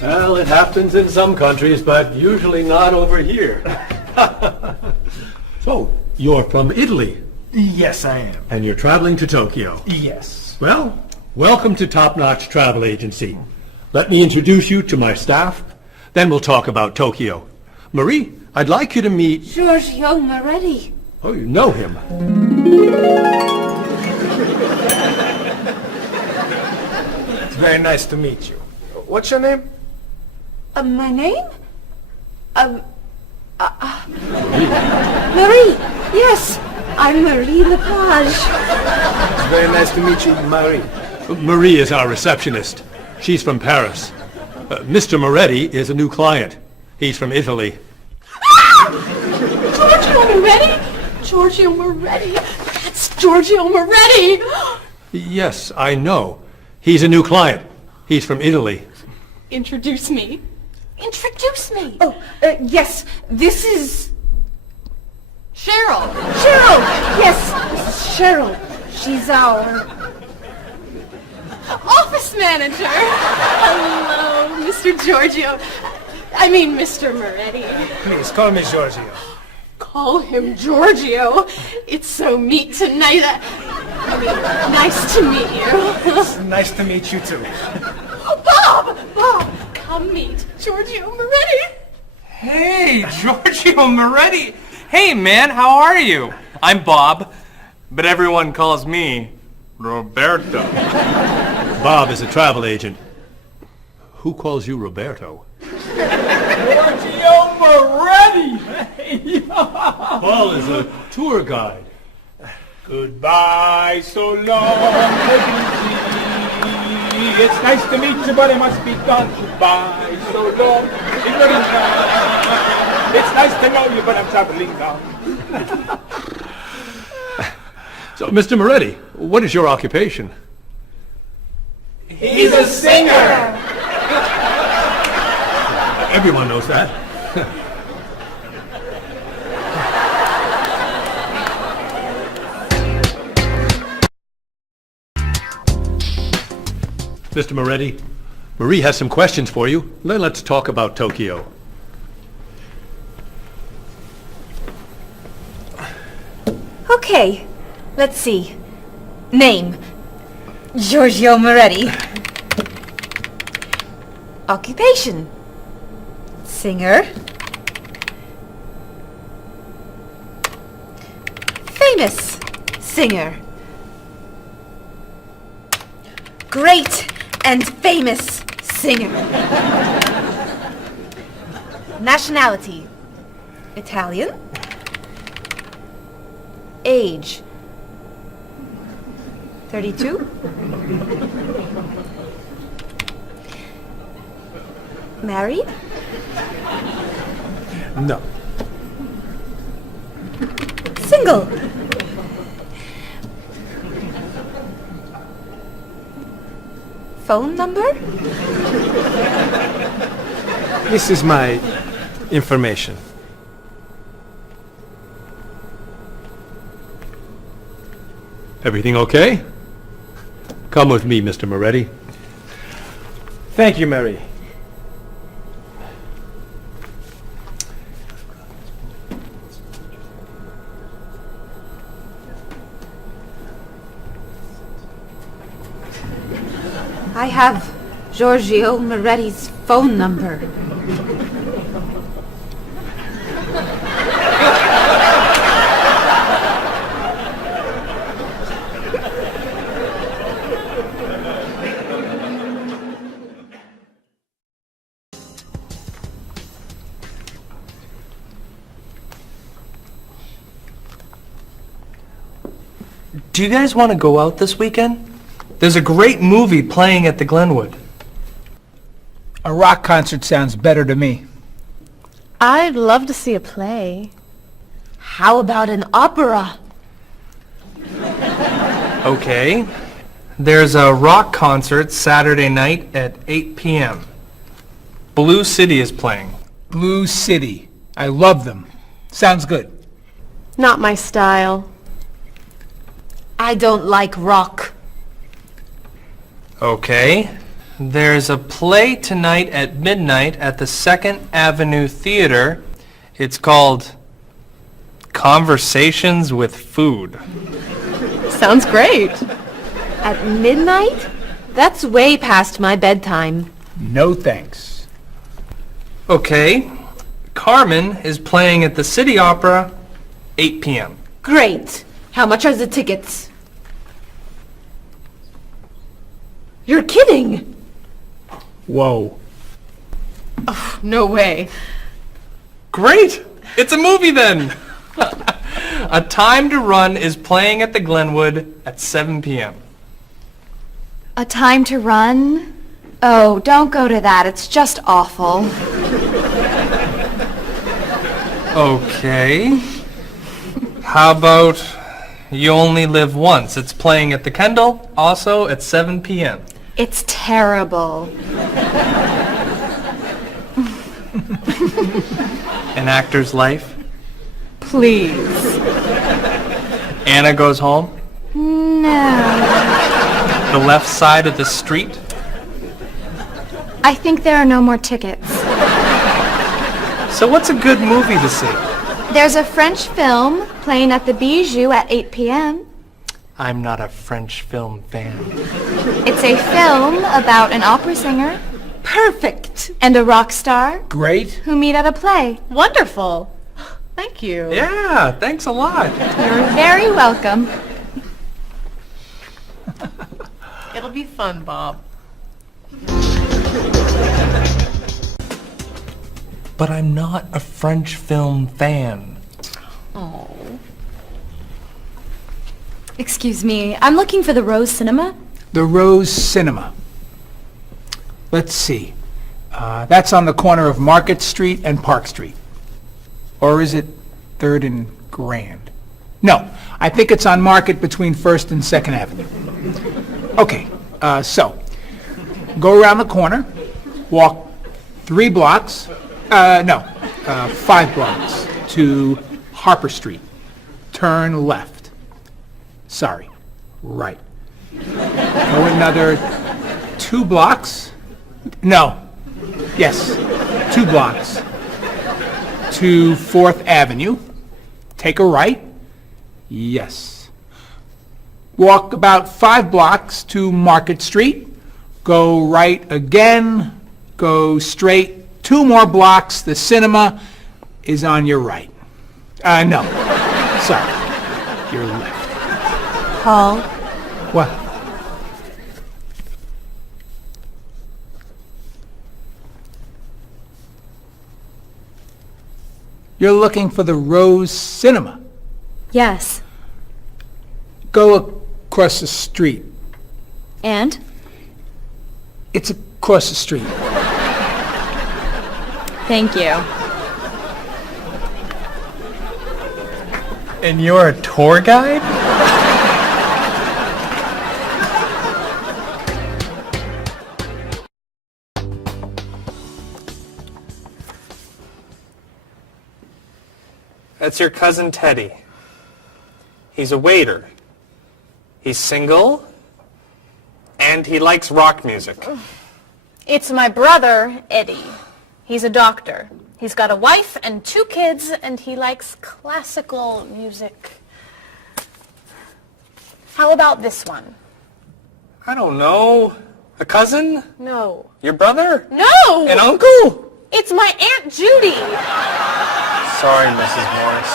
Well, it happens in some countries, but usually not over here. So, you're from Italy, Yes, I am. and you're traveling to Tokyo. Yes. Well, welcome to Top Notch Travel Agency. Let me introduce you to my staff, then we'll talk about Tokyo. Marie, I'd like you to meet... Giorgio Moretti. Oh, you know him. It's very nice to meet you. What's your name? My name? Marie. Yes, I'm Marie Lepage. It's very nice to meet you, Marie. Marie is our receptionist. She's from Paris. Mr. Moretti is a new client. He's from Italy. Giorgio Moretti? Giorgio Moretti. That's Giorgio Moretti. Yes, I know. He's a new client. He's from Italy. Introduce me. Introduce me. Oh, yes, this is... Cheryl. Cheryl. Yes, this is Cheryl. She's our... Office manager. Hello, Mr. Giorgio. I mean, Mr. Moretti. Please, call me Giorgio. Call him Giorgio. It's so neat tonight. I mean, nice to meet you. It's nice to meet you, too. Oh, Bob! Bob, come meet Giorgio Moretti. Hey, Giorgio Moretti. Hey, man, how are you? I'm Bob, but everyone calls me Roberto. Bob is a travel agent. Who calls you Roberto? Giorgio Moretti! Paul is a tour guide. Goodbye, so long, it's nice to meet you, but it must be done. Goodbye, so long, it's nice to know you, but I'm traveling now. So, Mr. Moretti, what is your occupation? He's a singer! Everyone knows that. Mr. Moretti, Marie has some questions for you. Then let's talk about Tokyo. Okay, let's see. Name, Giorgio Moretti. Occupation, singer. Famous singer. Great and famous singer. Nationality, Italian. Age, 32. Married? No. Single? Phone number? This is my information. Everything okay? Come with me, Mr. Moretti. Thank you, Mary. I have Giorgio Moretti's phone number. Do you guys want to go out this weekend? There's a great movie playing at the Glenwood. A rock concert sounds better to me. I'd love to see a play. How about an opera? Okay. There's a rock concert Saturday night at 8 p.m. Blue City is playing. Blue City. I love them. Sounds good. Not my style. I don't like rock. Okay. There's a play tonight at midnight at the 2nd Avenue Theater. It's called Conversations with Food. Sounds great. At midnight? That's way past my bedtime. No thanks. Okay. Carmen is playing at the City Opera, 8 p.m. Great. How much are the tickets? You're kidding! Whoa. No way. Great! It's a movie then! A Time to Run is playing at the Glenwood at 7 p.m. A Time to Run? Oh, don't go to that. It's just awful. Okay. How about You Only Live Once? It's playing at the Kendall, also at 7 p.m. It's terrible. An Actor's Life. Please. Anna Goes Home. No. The Left Side of the Street. I think there are no more tickets. So what's a good movie to see? There's a French film playing at the Bijou at 8 p.m. I'm not a French film fan. It's a film about an opera singer Perfect. and a rock star Great. who meet at a play. Wonderful. Thank you. Yeah, thanks a lot. You're very welcome. It'll be fun, Bob. But I'm not a French film fan. Oh. Excuse me, I'm looking for the Rose Cinema. The Rose Cinema. Let's see. That's on the corner of Market Street and Park Street. Or is it 3rd and Grand? No, I think it's on Market between 1st and 2nd Avenue. Okay, so go around the corner, walk 3 blocks, 5 blocks to Harper Street. Turn left. Sorry, right. Go another 2 blocks. No, yes, 2 blocks to 4th Avenue. Take a right. Yes. Walk about 5 blocks to Market Street. Go right again. Go straight 2 more blocks. The cinema is on your right. No. Sorry. Your left. Paul, What? You're looking for the Rose Cinema. yes. Go across the street. And? It's across the street. Thank you. And you're a tour guide? That's your cousin Teddy. He's a waiter. He's single, and he likes rock music. It's my brother, Eddie. He's a doctor. He's got a wife and 2 kids, and he likes classical music. How about this one? I don't know. A cousin? No. Your brother? No! An uncle? It's my Aunt Judy. Sorry, Mrs. Morris.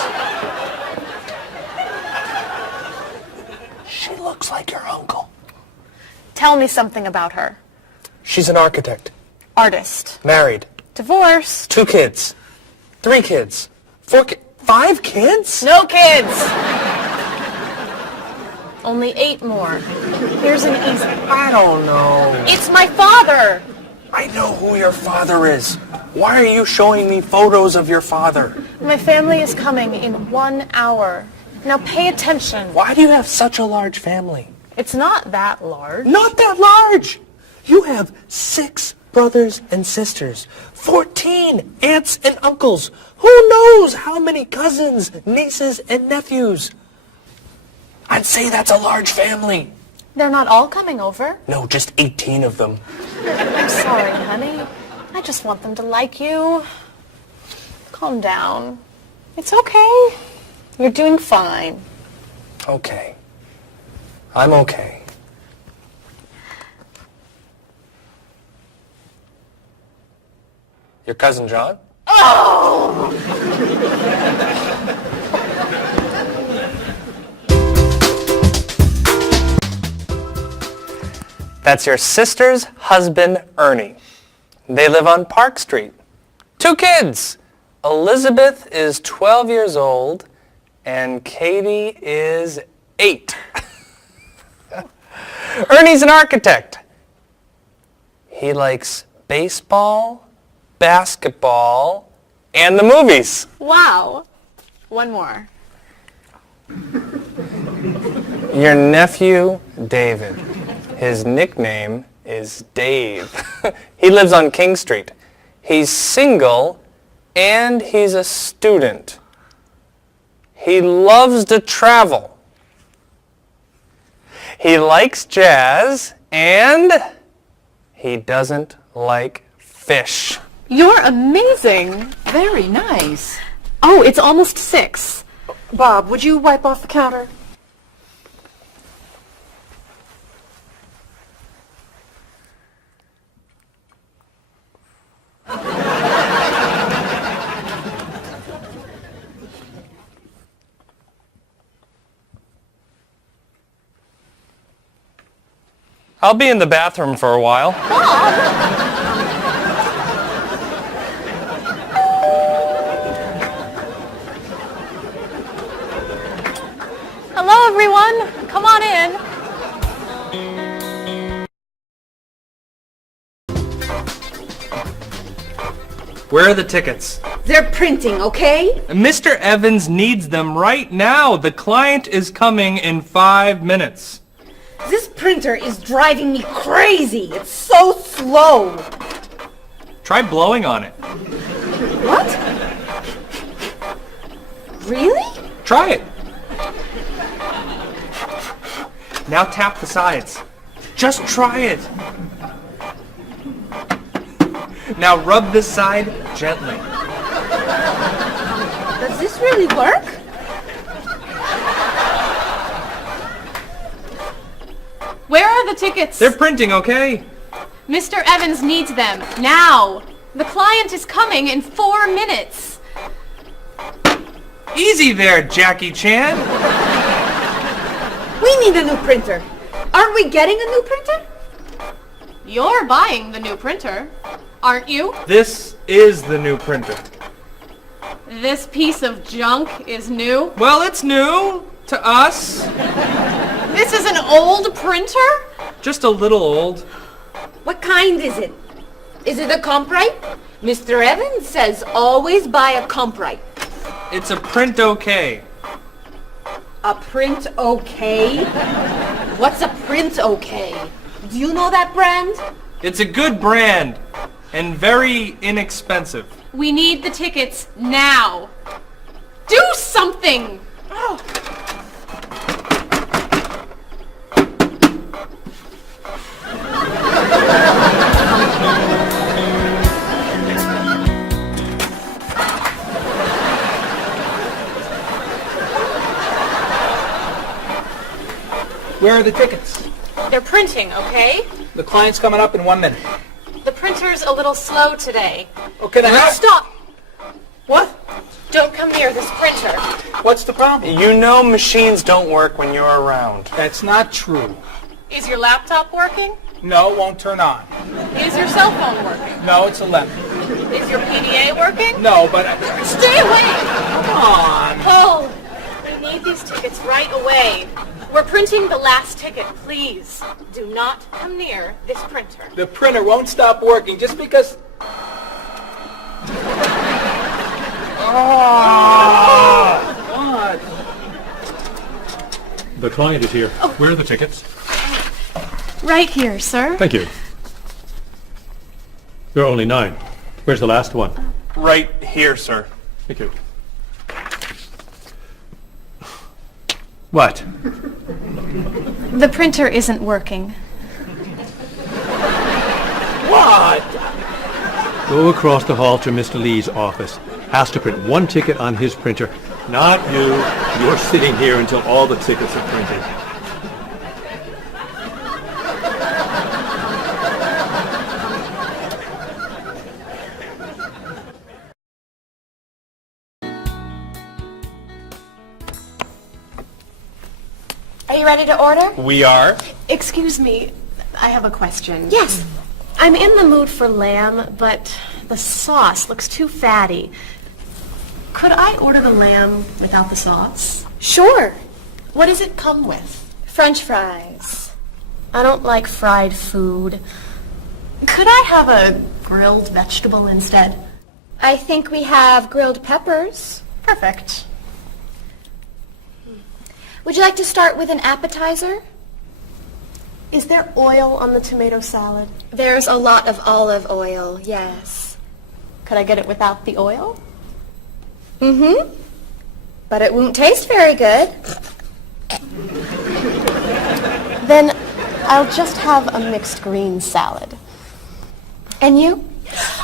She looks like your uncle. Tell me something about her. She's an architect. Artist. Married. Divorced. 2 kids. 3 kids. 5 kids? No kids. Only 8 more. Here's an easy. I don't know. It's my father. I know who your father is. Why are you showing me photos of your father? My family is coming in 1 hour. Now pay attention. Why do you have such a large family? It's not that large. Not that large! You have 6 brothers and sisters, 14 aunts and uncles. Who knows how many cousins, nieces, and nephews? I'd say that's a large family. They're not all coming over. No, just 18 of them. I'm sorry, honey. I just want them to like you. Calm down. It's okay. You're doing fine. Okay. I'm okay. Your cousin John? That's your sister's husband, Ernie. They live on Park Street. 2 kids. Elizabeth is 12 years old, and Katie is 8. Ernie's an architect. He likes baseball, basketball, and the movies. Wow. One more. Your nephew, David. His nickname is Dave. He lives on King Street. He's single, and he's a student. He loves to travel. He likes jazz, and he doesn't like fish. You're amazing. Very nice. Oh, it's almost 6. Bob, would you wipe off the counter? I'll be in the bathroom for a while. Hello, everyone. Come on in. Where are the tickets? They're printing, okay? Mr. Evans needs them right now. The client is coming in 5 minutes. This printer is driving me crazy. It's so slow. Try blowing on it. What? Really? Try it. Now tap the sides. Just try it. Now rub this side gently. Does this really work? Where are the tickets? They're printing, okay? Mr. Evans needs them now. The client is coming in 4 minutes. Easy there, Jackie Chan. We need a new printer. Aren't we getting a new printer? You're buying the new printer, aren't you? This is the new printer. This piece of junk is new. Well, it's new to us. This is an old printer? Just a little old. What kind is it? Is it a Comprite? Mr. Evans says always buy a Comprite. It's a print okay. A print okay? What's a print okay? Do you know that brand? It's a good brand and very inexpensive. We need the tickets now. Do something! Where are the tickets? They're printing, okay? The client's coming up in 1 minute. The printer's a little slow today. Okay, then Stop! What? Don't come near this printer. What's the problem? You know machines don't work when you're around. That's not true. Is your laptop working? No, it won't turn on. Is your cell phone working? No, it's 11. Is your PDA working? No, but... Stay away! Come on. Paul, we need these tickets right away. We're printing the last ticket, please. Do not come near this printer. The printer won't stop working just because... What? The client is here. Where are the tickets? Right here, sir. Thank you. There are only 9. Where's the last one? Right here, sir. Thank you. What? The printer isn't working. Go across the hall to Mr. Lee's office. Has to print one ticket on his printer. Not you. You're sitting here until all the tickets are printed. Are you ready to order? We are. Excuse me, I have a question. Yes. I'm in the mood for lamb, but the sauce looks too fatty. Could I order the lamb without the sauce? Sure. What does it come with? French fries. I don't like fried food. Could I have a grilled vegetable instead? I think we have grilled peppers. Perfect. Would you like to start with an appetizer? Is there oil on the tomato salad? There's a lot of olive oil, yes. Could I get it without the oil? Mm-hmm. But it won't taste very good. Then I'll just have a mixed green salad. And you?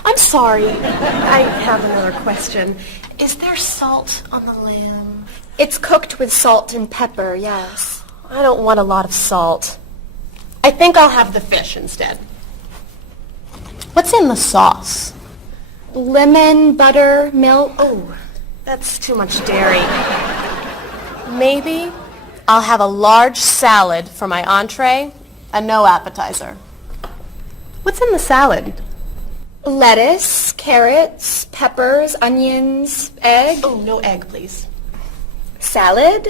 I'm sorry. I have another question. Is there salt on the lamb? It's cooked with salt and pepper, yes. I don't want a lot of salt. I think I'll have the fish instead. What's in the sauce? Lemon, butter, milk. Oh, that's too much dairy. Maybe I'll have a large salad for my entree and no appetizer. What's in the salad? Lettuce, carrots, peppers, onions, egg. Oh, no egg, please. Salad,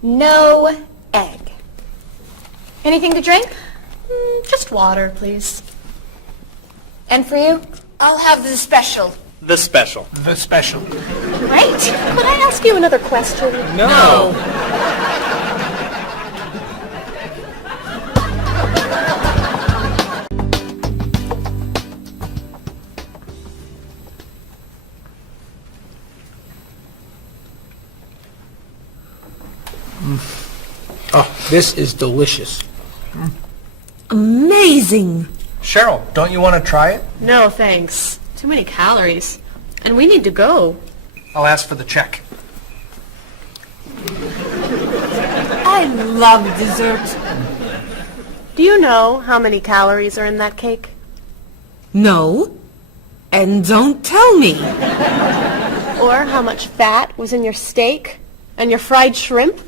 no egg. Anything to drink? Just water, please. And for you? I'll have the special. The special. The special. Great. Could I ask you another question? No. Oh, this is delicious. Amazing. Cheryl, don't you want to try it? No, thanks. Too many calories. And we need to go. I'll ask for the check. I love dessert. Do you know how many calories are in that cake? No. And don't tell me. Or how much fat was in your steak and your fried shrimp?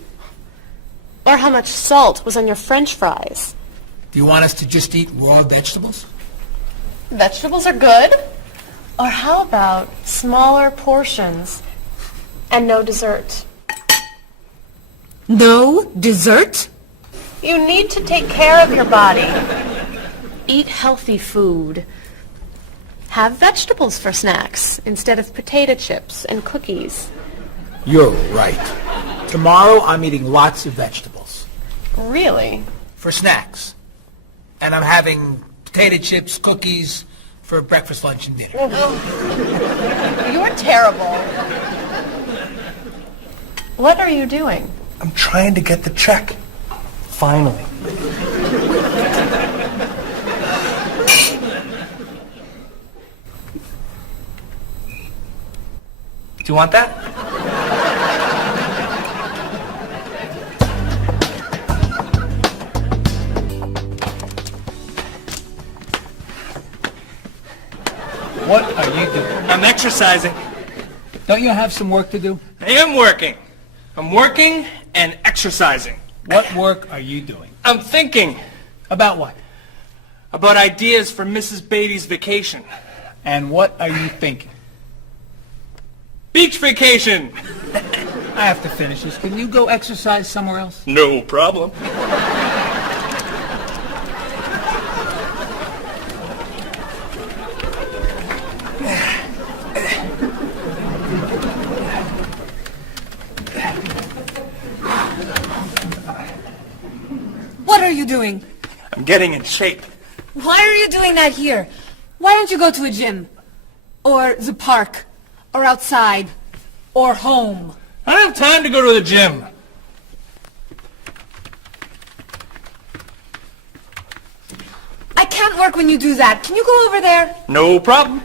Or how much salt was on your French fries? Do you want us to just eat raw vegetables? Vegetables are good. Or how about smaller portions and no dessert? No dessert? You need to take care of your body. Eat healthy food. Have vegetables for snacks instead of potato chips and cookies. You're right. Tomorrow I'm eating lots of vegetables. Really? For snacks. And I'm having potato chips, cookies for breakfast, lunch, and dinner. You're terrible. What are you doing? I'm trying to get the check. Finally. Do you want that? What are you doing? I'm exercising. Don't you have some work to do? I am working. I'm working and exercising. What work are you doing? I'm thinking About what? about ideas for Mrs. Beatty's vacation. And what are you thinking? Beach vacation! I have to finish this. Can you go exercise somewhere else? No problem. What are you doing? I'm getting in shape. Why are you doing that here? Why don't you go to a gym? Or the park? Or outside? Or home? I don't have time to go to the gym. I I can't work when you do that. Can you go over there? No problem.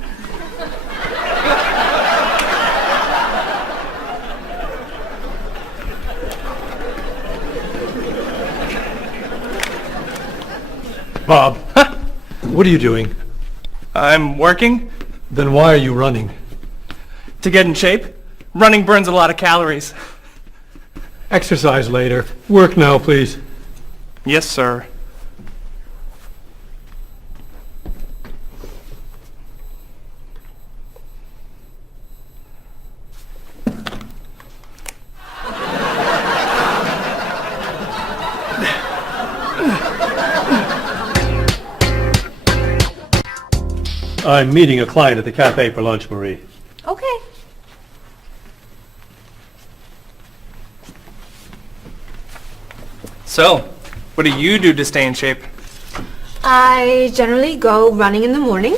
Bob, what are you doing? I'm working Then why are you running? to get in shape. Running burns a lot of calories. Exercise later. Work now, please. Yes, sir. I'm meeting a client at the cafe for lunch, Marie. Okay. So, what do you do to stay in shape? I generally go running in the morning.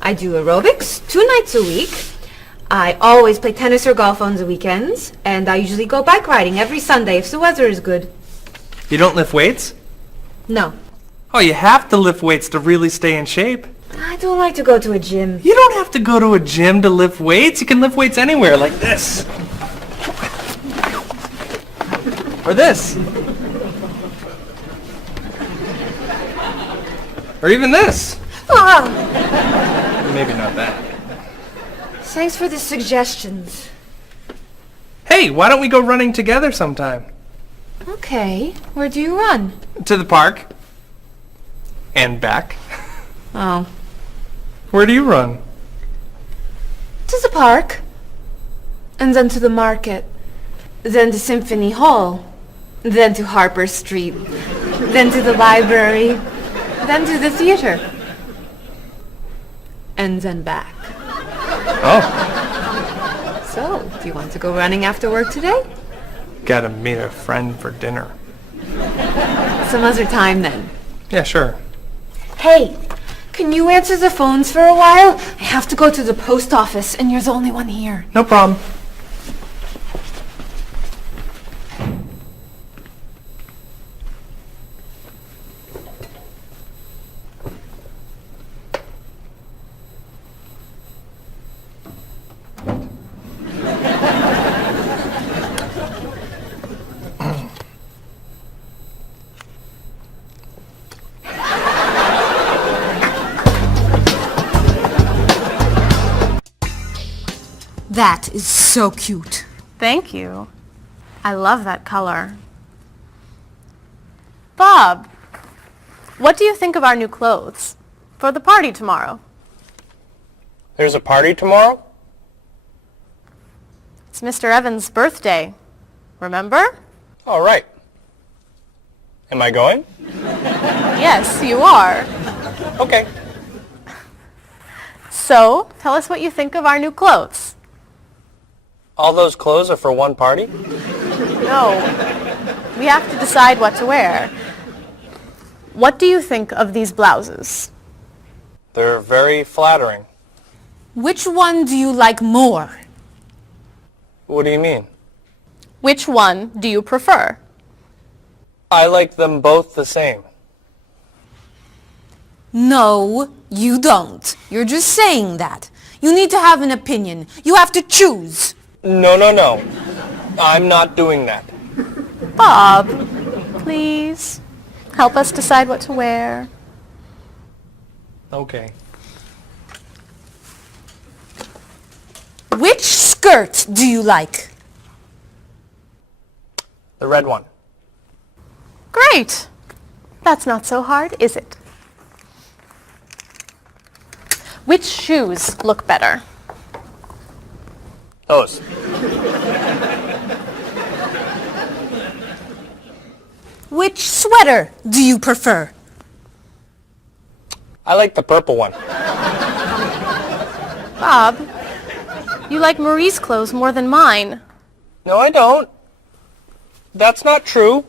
I do aerobics 2 nights a week. I always play tennis or golf on the weekends. And I usually go bike riding every Sunday if the weather is good. You don't lift weights? No. Oh, you have to lift weights to really stay in shape. I don't like to go to a gym. You don't have to go to a gym to lift weights. You can lift weights anywhere, like this. Or this. Or even this. Ah, Maybe not that. thanks for the suggestions. Hey, why don't we go running together sometime? Okay, where do you run? To the park. And back. Oh. Where do you run? To the park. And then to the market. Then to Symphony Hall. Then to Harper Street. Then to the library. Then to the theater. And then back. Oh, So, do you want to go running after work today? gotta meet a friend for dinner. Some other time then. Yeah, sure. Hey, can you answer the phones for a while? I have to go to the post office and you're the only one here. No problem. That is so cute. Thank you. I love that color. Bob, what do you think of our new clothes for the party tomorrow? There's a party tomorrow? It's Mr. Evans' birthday. Remember? All right. Am I going? Yes, you are. Okay. So, tell us what you think of our new clothes. All those clothes are for one party? No, we have to decide what to wear. What do you think of these blouses? They're very flattering. Which one do you like more? What do you mean? Which one do you prefer? I like them both the same. No, you don't. You're just saying that. You need to have an opinion. You have to choose. No, no, no. I'm not doing that. Bob, please help us decide what to wear. Okay. Which skirt do you like? The red one. Great. That's not so hard, is it? Which shoes look better? Those. Which sweater do you prefer? I like the purple one. Bob, you like Marie's clothes more than mine. No, I don't. That's not true.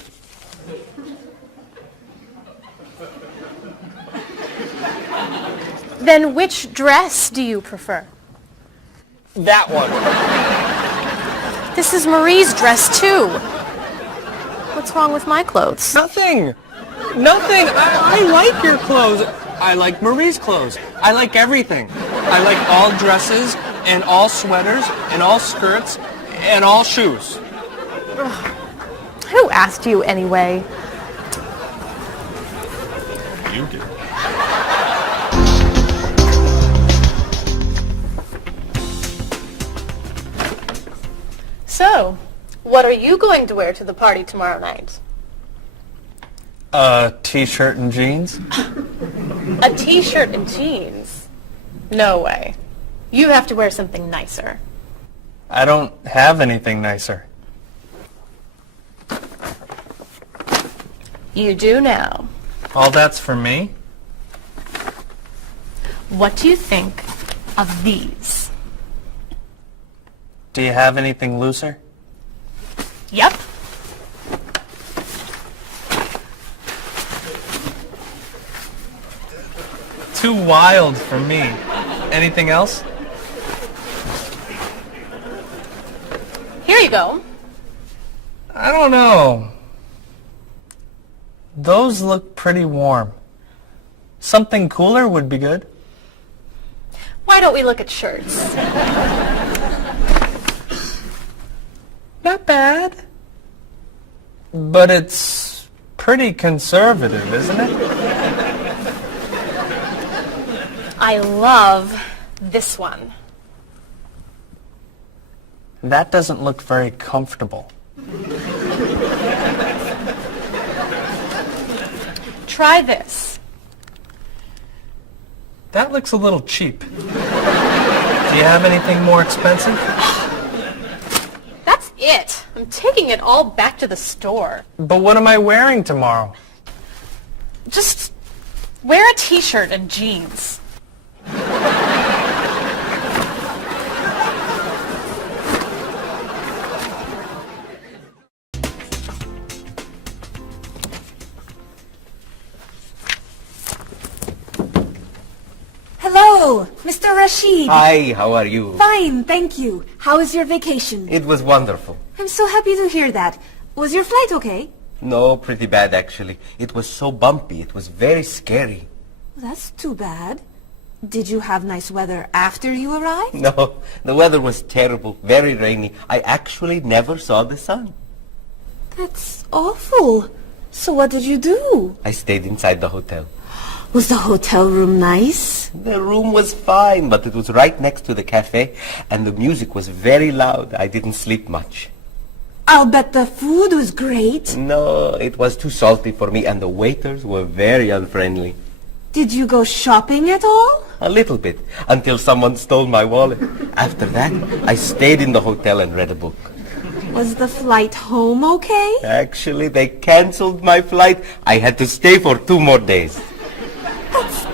Then which dress do you prefer? That one. This is Marie's dress too. What's wrong with my clothes? Nothing. Nothing. I like your clothes. I like Marie's clothes. I like everything. I like all dresses and all sweaters and all skirts and all shoes. Who asked you anyway? You do. So, what are you going to wear to the party tomorrow night? A t-shirt and jeans? A t-shirt and jeans? No way. You have to wear something nicer. I don't have anything nicer. You do now. All that's for me? What do you think of these? Do you have anything looser? Yep. Too wild for me. Anything else? Here you go. I don't know. Those look pretty warm. Something cooler would be good. Why don't we look at shirts? Not bad. But it's pretty conservative, isn't it? I love this one. That doesn't look very comfortable. Try this. That looks a little cheap. Do you have anything more expensive? That's it. I'm taking it all back to the store. But what am I wearing tomorrow? Just wear a t-shirt and jeans. Hello, Mr. Rashid. Hi, how are you? Fine, thank you. How was your vacation? It was wonderful. I'm so happy to hear that. Was your flight okay? No, pretty bad actually. It was so bumpy. It was very scary. That's too bad. Did you have nice weather after you arrived? No, the weather was terrible, very rainy. I actually never saw the sun. That's awful. So what did you do? I stayed inside the hotel. Was the hotel room nice? The room was fine, but it was right next to the cafe, and the music was very loud. I didn't sleep much. I'll bet the food was great. No, it was too salty for me, and the waiters were very unfriendly. Did you go shopping at all? A little bit, until someone stole my wallet. After that, I stayed in the hotel and read a book. Was the flight home okay? Actually, they canceled my flight. I had to stay for 2 more days. That's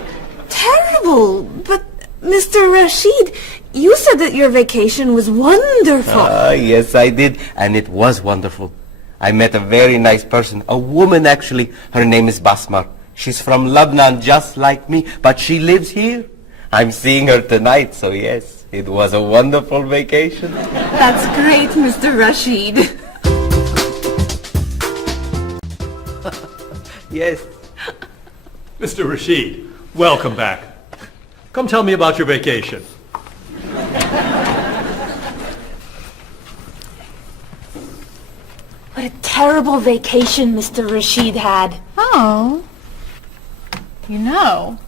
terrible. But, Mr. Rashid, you said that your vacation was wonderful. Yes, I did. And it was wonderful. I met a very nice person. A woman, actually. Her name is Basmar. She's from Lebanon, just like me. But she lives here. I'm seeing her tonight, so yes. It was a wonderful vacation. That's great, Mr. Rashid. Yes. Mr. Rashid, welcome back. Come tell me about your vacation. What a terrible vacation Mr. Rashid had. Oh. You know,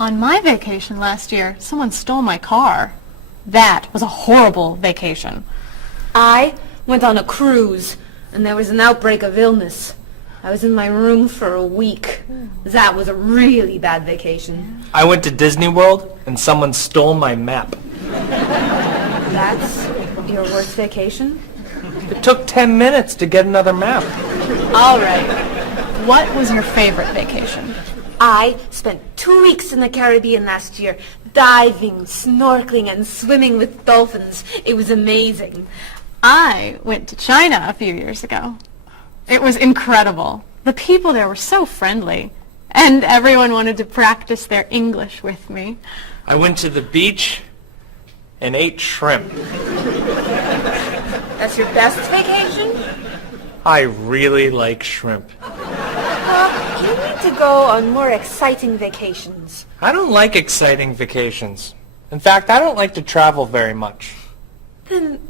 on my vacation last year, someone stole my car. That was a horrible vacation. I went on a cruise, and there was an outbreak of illness. I was in my room for a week. That was a really bad vacation. I went to Disney World and someone stole my map. That's your worst vacation? It took 10 minutes to get another map. All right. What was your favorite vacation? I spent 2 weeks in the Caribbean last year, diving, snorkeling, and swimming with dolphins. It was amazing. I went to China a few years ago. It was incredible. The people there were so friendly, and everyone wanted to practice their English with me. I went to the beach and ate shrimp. That's your best vacation? I really like shrimp. You need to go on more exciting vacations. I don't like exciting vacations. In fact, I don't like to travel very much. Then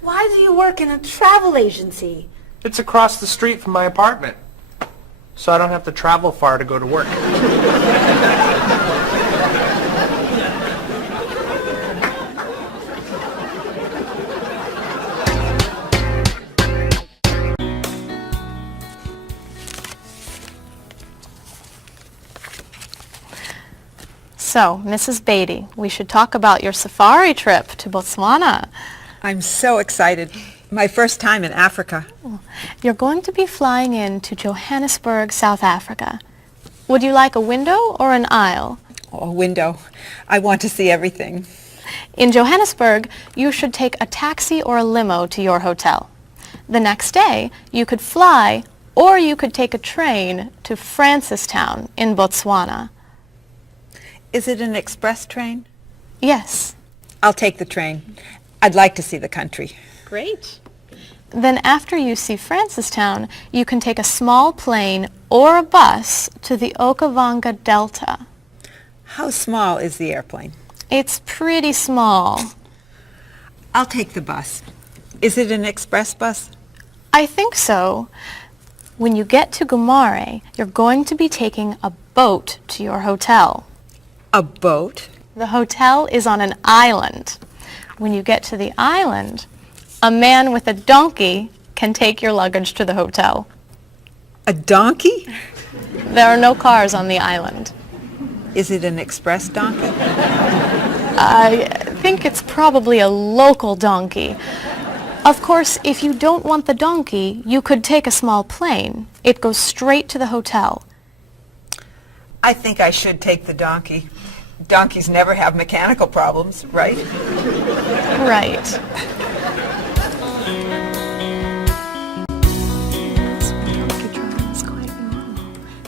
why do you work in a travel agency? It's across the street from my apartment, so I don't have to travel far to go to work. So, Mrs. Beatty, we should talk about your safari trip to Botswana. I'm so excited. My first time in Africa. You're going to be flying in to Johannesburg, South Africa. Would you like a window or an aisle? Oh, a window. I want to see everything. In Johannesburg, you should take a taxi or a limo to your hotel. The next day, you could fly or you could take a train to Francistown in Botswana. Is it an express train? Yes. I'll take the train. I'd like to see the country. Great. Then after you see Francistown, you can take a small plane or a bus to the Okavango Delta. How small is the airplane? It's pretty small. I'll take the bus. Is it an express bus? I think so. When you get to Gumare, you're going to be taking a boat to your hotel. A boat? The hotel is on an island. When you get to the island, a man with a donkey can take your luggage to the hotel. A donkey? There are no cars on the island. Is it an express donkey? I think it's probably a local donkey. Of course, if you don't want the donkey, you could take a small plane. It goes straight to the hotel. I think I should take the donkey. Donkeys never have mechanical problems, right? Right.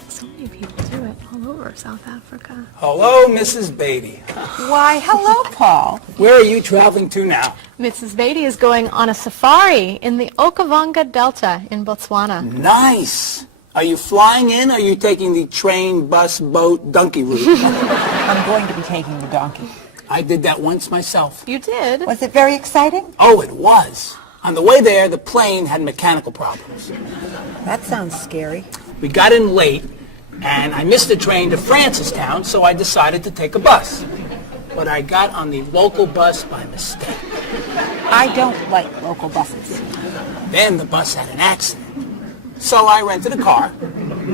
So many people do it all over South Africa. Hello, Mrs. Beatty. Why, hello, Paul. Where are you traveling to now? Mrs. Beatty is going on a safari in the Okavango Delta in Botswana. Nice. Are you flying in, or are you taking the train, bus, boat, donkey route? I'm going to be taking the donkey. I did that once myself. You did? Was it very exciting? Oh, it was. On the way there, the plane had mechanical problems. That sounds scary. We got in late, and I missed the train to Francistown, so I decided to take a bus. But I got on the local bus by mistake. I don't like local buses. Then the bus had an accident. So I rented a car,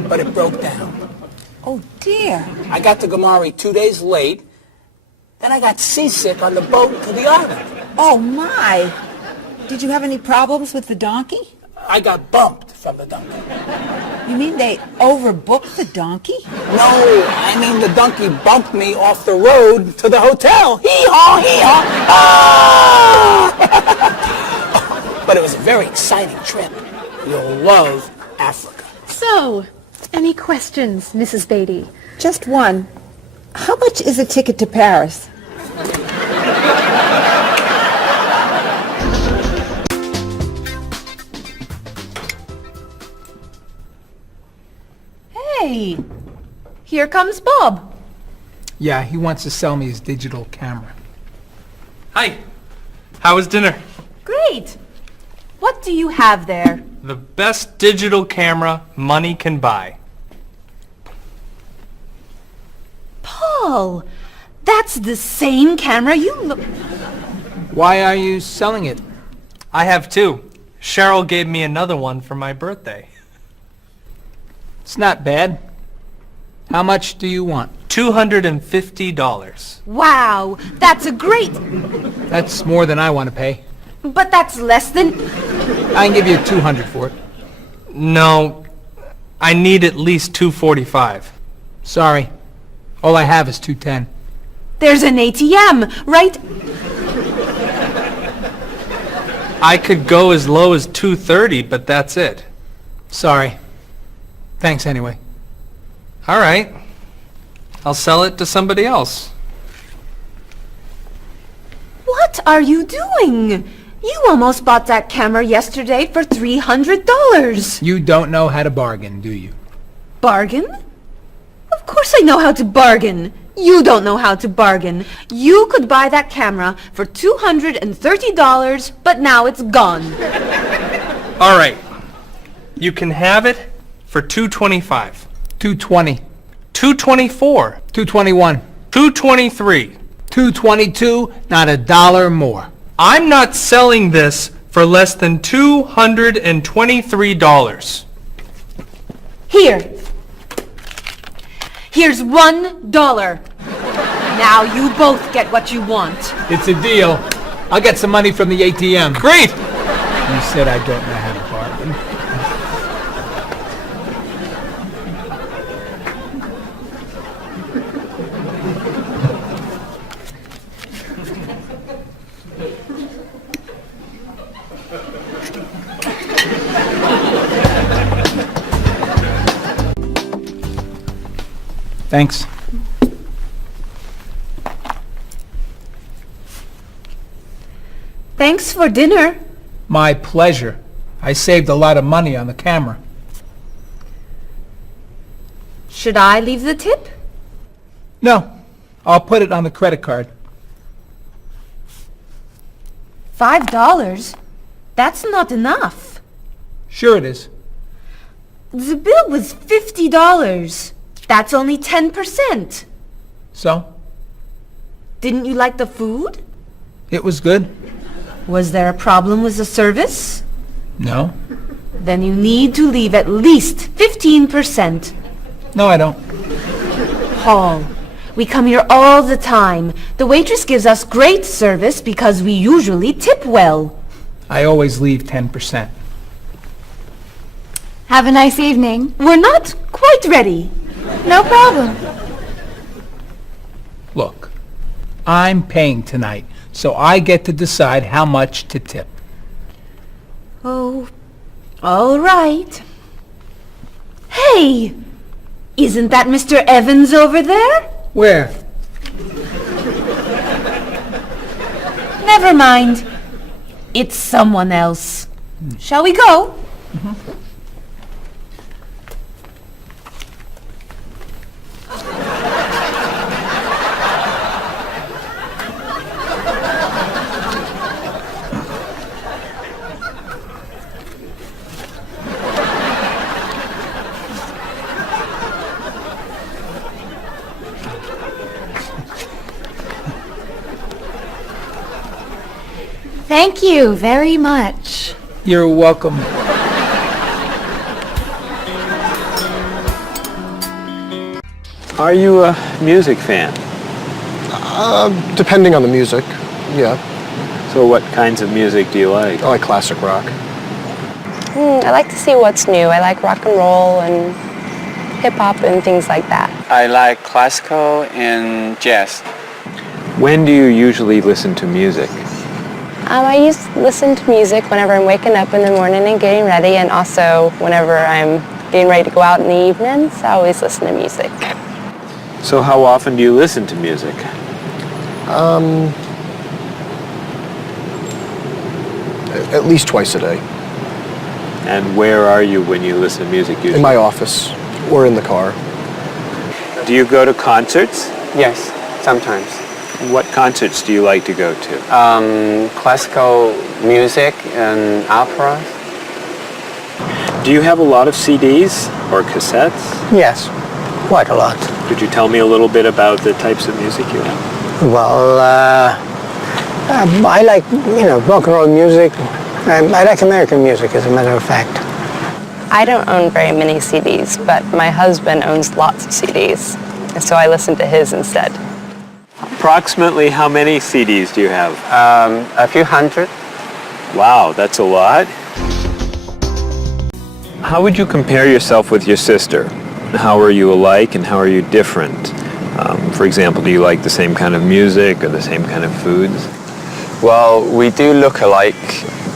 but it broke down. Oh, dear. I got to Gumare 2 days late. Then I got seasick on the boat to the island. Oh, my. Did you have any problems with the donkey? I got bumped from the donkey. You mean they overbooked the donkey? No, I mean the donkey bumped me off the road to the hotel. Hee-haw, hee-haw. Ah! But it was a very exciting trip. You'll love Africa. So, any questions, Mrs. Beatty? Just one. How much is a ticket to Paris? Hey, here comes Bob. Yeah, he wants to sell me his digital camera. Hi. How was dinner? Great. What do you have there? The best digital camera money can buy. Paul, that's the same camera you look... Why are you selling it? I have two. Cheryl gave me another one for my birthday. It's not bad. How much do you want? $250. Wow, that's a great... That's more than I want to pay. But that's less than... I can give you $200 for it. No, I need at least $245. Sorry. All I have is $210. There's an ATM, right? I could go as low as $230, but that's it. Sorry. Thanks anyway. All right. I'll sell it to somebody else. What are you doing? You almost bought that camera yesterday for $300. You don't know how to bargain, do you? Bargain? Of course I know how to bargain. You don't know how to bargain. You could buy that camera for $230, but now it's gone. All right. You can have it for $225. $220. $224. $221. $223. $222, not a dollar more. I'm not selling this for less than $223. Here. Here's $1. Now you both get what you want. It's a deal. I'll get some money from the ATM. Great! You said I don't know how to bargain. Thanks. Thanks for dinner. My pleasure. I saved a lot of money on the camera. Should I leave the tip? No, I'll put it on the credit card. $5? That's not enough. Sure it is. The bill was $50. That's only 10%. So? Didn't you like the food? It was good. Was there a problem with the service? No. Then you need to leave at least 15%. No, I don't. Paul, we come here all the time. The waitress gives us great service because we usually tip well. I always leave 10%. Have a nice evening. We're not quite ready. No problem. Look, I'm paying tonight, so I get to decide how much to tip. Oh, all right. Hey! Isn't that Mr. Evans over there? Where? Never mind. It's someone else. Shall we go? Thank you very much. You're welcome. Are you a music fan? Depending on the music, yeah. So what kinds of music do you like? I like classic rock. I like to see what's new. I like rock and roll and hip-hop and things like that. I like classical and jazz. When do you usually listen to music? I used to listen to music whenever I'm waking up in the morning and getting ready, and also whenever I'm getting ready to go out in the evenings. I always listen to music. So how often do you listen to music? At least twice a day. And where are you when you listen to music usually? In my office or in the car. Do you go to concerts? Yes, sometimes. What concerts do you like to go to? Classical music and operas. Do you have a lot of CDs or cassettes? Yes, quite a lot. Could you tell me a little bit about the types of music you have? Well, I like, rock and roll music. I like American music, as a matter of fact. I don't own very many CDs, but my husband owns lots of CDs, and so I listen to his instead. Approximately how many CDs do you have? A few hundred. Wow, that's a lot. How would you compare yourself with your sister? How are you alike and how are you different? For example, do you like the same kind of music or the same kind of foods? Well, we do look alike,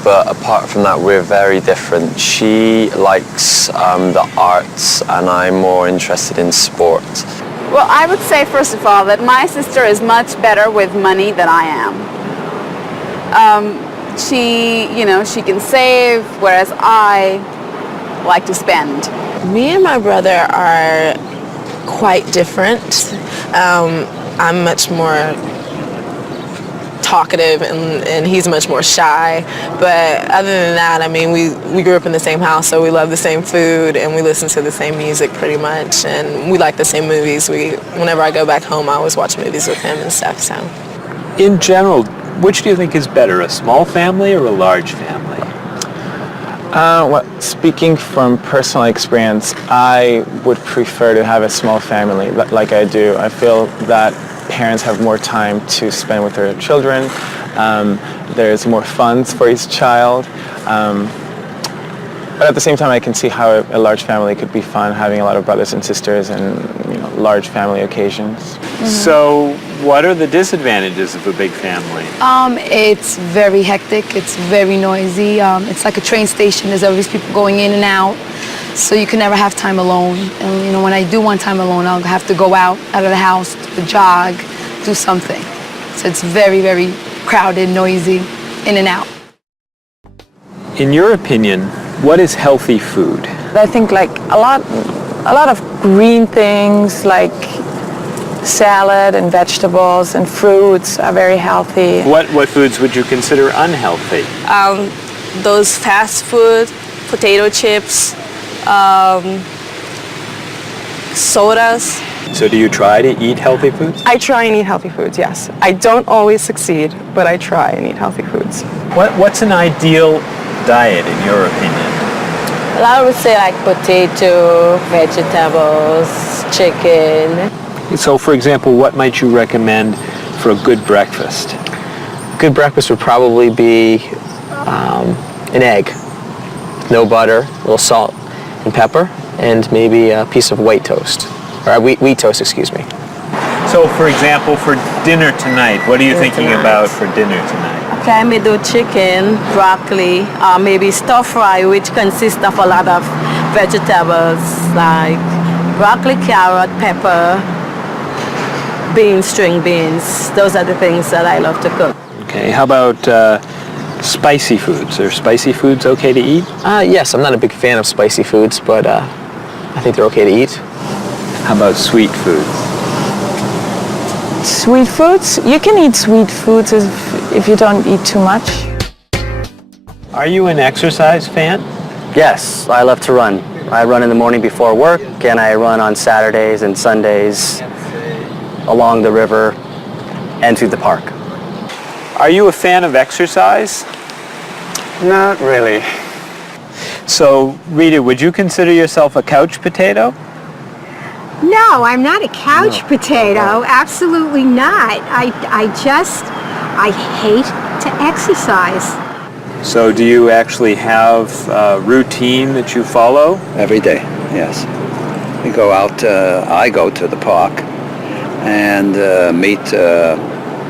but apart from that, we're very different. She likes the arts and I'm more interested in sport. Well, I would say, first of all, that my sister is much better with money than I am. She can save, whereas I like to spend. Me and my brother are quite different. I'm much more talkative and he's much more shy. But other than that, I mean, we grew up in the same house, so we love the same food and we listen to the same music pretty much, and we like the same movies. Whenever I go back home, I always watch movies with him and stuff. So, In general, which do you think is better, a small family or a large family? Well, speaking from personal experience, I would prefer to have a small family like I do. I feel that parents have more time to spend with their children. There's more funds for each child. But at the same time, I can see how a large family could be fun, having a lot of brothers and sisters and large family occasions. So what are the disadvantages of a big family? It's very hectic, it's very noisy. It's like a train station, there's always people going in and out. So you can never have time alone. And when I do want time alone, I'll have to go out of the house, to jog, do something. So it's very, very crowded, noisy, in and out. In your opinion, what is healthy food? I think like a lot of green things like salad and vegetables and fruits are very healthy. What foods would you consider unhealthy? those fast food, potato chips, sodas. So do you try to eat healthy foods? I try and eat healthy foods, yes. I don't always succeed, but I try and eat healthy foods. What's an ideal diet in your opinion? Well, I would say like potato, vegetables, chicken. So for example, what might you recommend for a good breakfast? Good breakfast would probably be an egg, no butter, a little salt and pepper, and maybe a piece of white toast, or wheat toast, excuse me. So for example, for dinner tonight, what are you thinking about for dinner tonight? Okay, I may do chicken, broccoli, maybe stir fry, which consists of a lot of vegetables like broccoli, carrot, pepper, beans, string beans. Those are the things that I love to cook. Okay, how about spicy foods? Are spicy foods okay to eat? Yes, I'm not a big fan of spicy foods, but I think they're okay to eat. How about sweet foods? Sweet foods? You can eat sweet foods if you don't eat too much. Are you an exercise fan? Yes, I love to run. I run in the morning before work, and I run on Saturdays and Sundays along the river and through the park. Are you a fan of exercise? Not really. So, Rita, would you consider yourself a couch potato? No, I'm not a couch potato. Absolutely not. I hate to exercise. So do you actually have a routine that you follow? Every day, yes. We go out, I go to the park and meet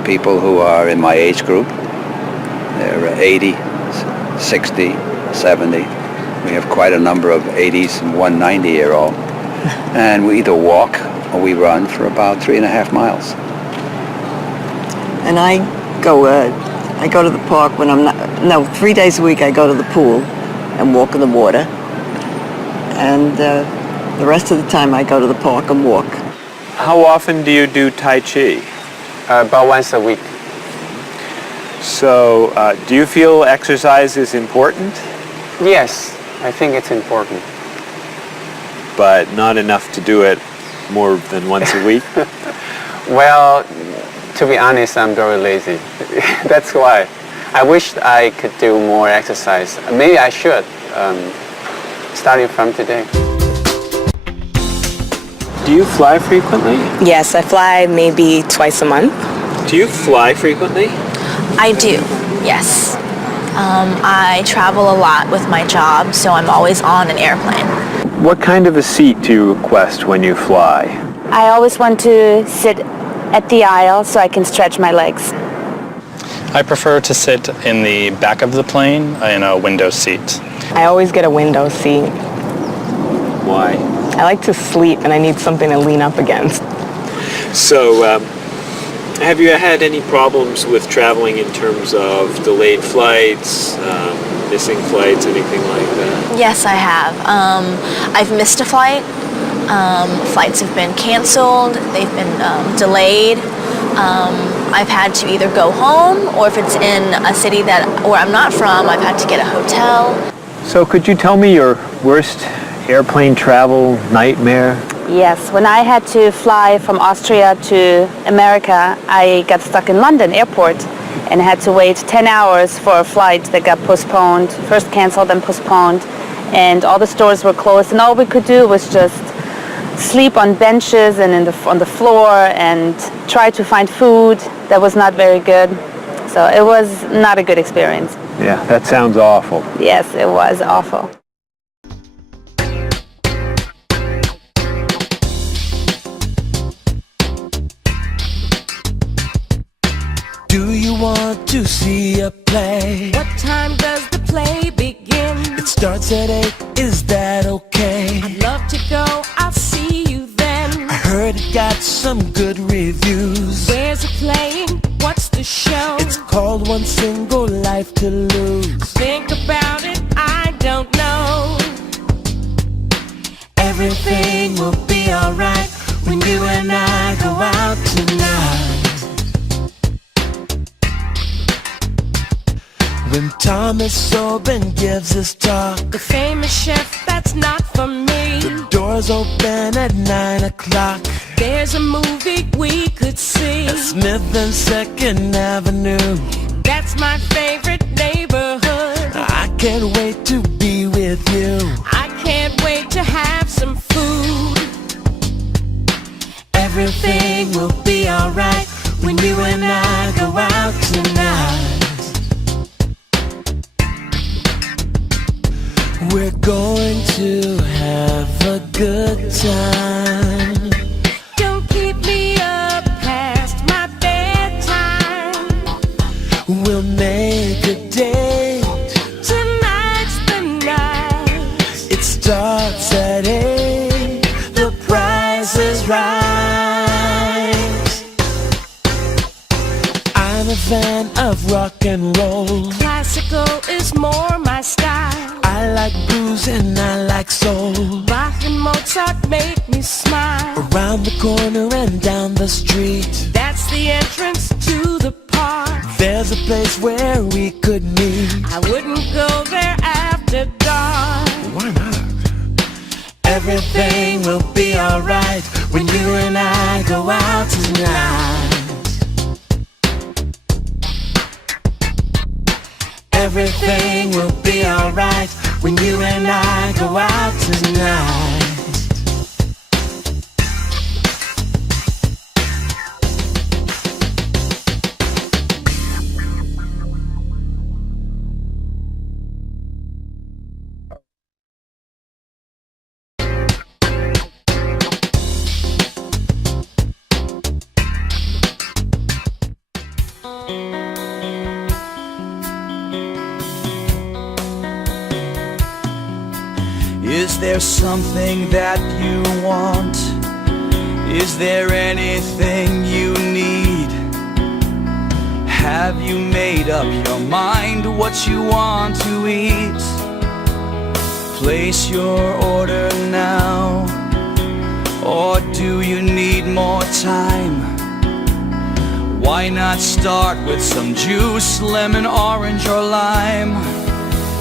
people who are in my age group. They're 80, 60, 70. We have quite a number of 80s and one 90-year-old. And we either walk or we run for about 3.5 miles. And I go to the park when I'm not, 3 days a week I go to the pool and walk in the water. And the rest of the time I go to the park and walk. How often do you do Tai Chi? About once a week. So, do you feel exercise is important? Yes, I think it's important. But not enough to do it more than once a week? Well, to be honest, I'm very lazy. That's why. I wish I could do more exercise. Maybe I should, starting from today. Do you fly frequently? Yes, I fly maybe twice a month. Do you fly frequently? I do, yes. I travel a lot with my job, so I'm always on an airplane. What kind of a seat do you request when you fly? I always want to sit at the aisle so I can stretch my legs. I prefer to sit in the back of the plane in a window seat. I always get a window seat. Why? I like to sleep and I need something to lean up against. So, have you had any problems with traveling in terms of delayed flights, missing flights, anything like that? Yes, I have. I've missed a flight. Flights have been canceled. They've been delayed. I've had to either go home, or if it's in a city where I'm not from, I've had to get a hotel. So could you tell me your worst airplane travel nightmare? Yes, when I had to fly from Austria to America, I got stuck in London airport and had to wait 10 hours for a flight that got postponed, first canceled then postponed, and all the stores were closed, and all we could do was just sleep on benches and on the floor and try to find food that was not very good. So it was not a good experience. Yeah, that sounds awful. Yes, it was awful. Do you want to see a play? What time does the play begin? It starts at 8, is that okay? I'd love to go, I'll see you then. I heard it got some good reviews. Where's it playing? What's the show? It's called One Single Life to Lose. Think about it, I don't know. Everything will be alright when you and I go out tonight. When Thomas Sobin gives his talk, the famous chef, that's not for me. The doors open at 9 o'clock. There's a movie we could see at Smith and 2nd Avenue. That's my favorite neighborhood. I can't wait to be with you. I can't wait to have some food. Everything will be alright when you and I go out tonight. We're going to have a good time. Don't keep me up past my bedtime. We'll make a date. Tonight's the night. It starts at 8. The price is right. I'm a fan of rock and roll. Classical is more my style. I like blues and I like soul. Bach and Mozart make me smile. Around the corner and down the street, that's the entrance to the park. There's a place where we could meet. I wouldn't go there after dark. Why not? Everything will be alright when you and I go out tonight. Everything will be alright when you and I go out tonight. Is there something that you want? Is there anything you need? Have you made up your mind what you want to eat? Place your order now, or do you need more time? Why not start with some juice, lemon, orange, or lime?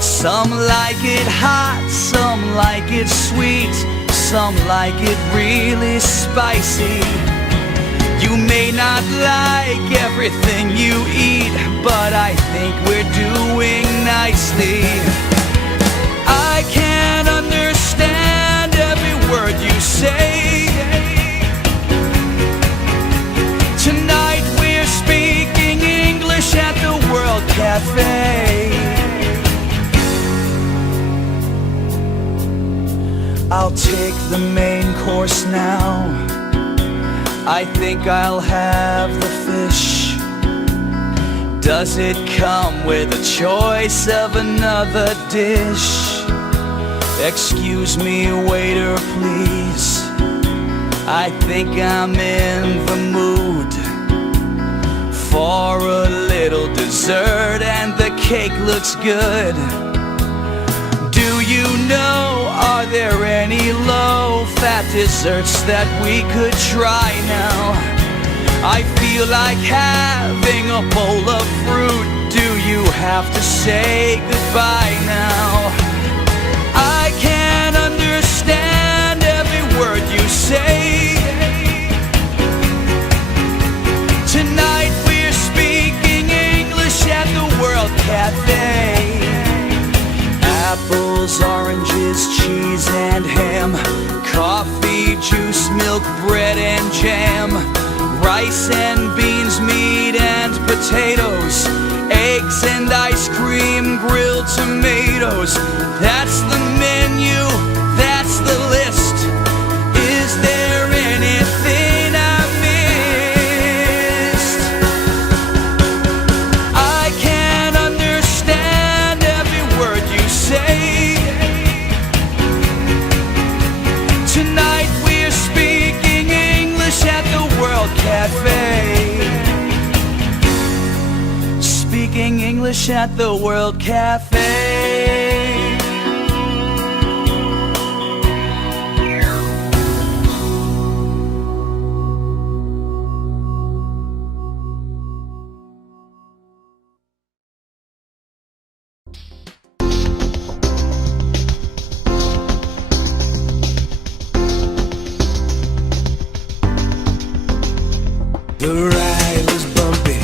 Some like it hot, some like it sweet, some like it really spicy. You may not like everything you eat, but I think we're doing nicely. I can't understand every word you say. Tonight we're speaking English at the World Cafe. I'll take the main course now. I think I'll have the fish. Does it come with a choice of another dish? Excuse me, waiter, please. I think I'm in the mood for a little dessert, and the the cake looks good. Do you know, are there any low-fat desserts that we could try now? I feel like having a bowl of fruit. Do you have to say goodbye now? I can't understand every word you say. Tonight we're speaking English at the World Cafe. Apples, oranges, cheese and ham, coffee, juice, milk, bread and jam, rice and beans, meat and potatoes, eggs and ice cream, grilled tomatoes. That's the menu, that's the list. Is there anything I missed? I can't understand every word you say. Tonight we're speaking English at the World Cafe. Speaking English at the World Cafe. The ride was bumpy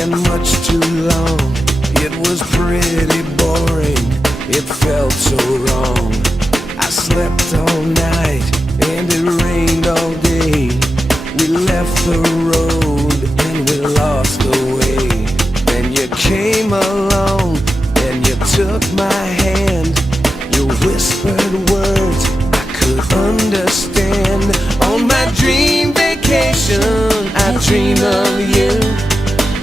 and much too long. It was pretty boring, it felt so wrong. I slept all night and it rained all day. We left the road and we lost the way. Then you came along and you took my hand. You whispered words I could understand. On my dream vacation I dream of you.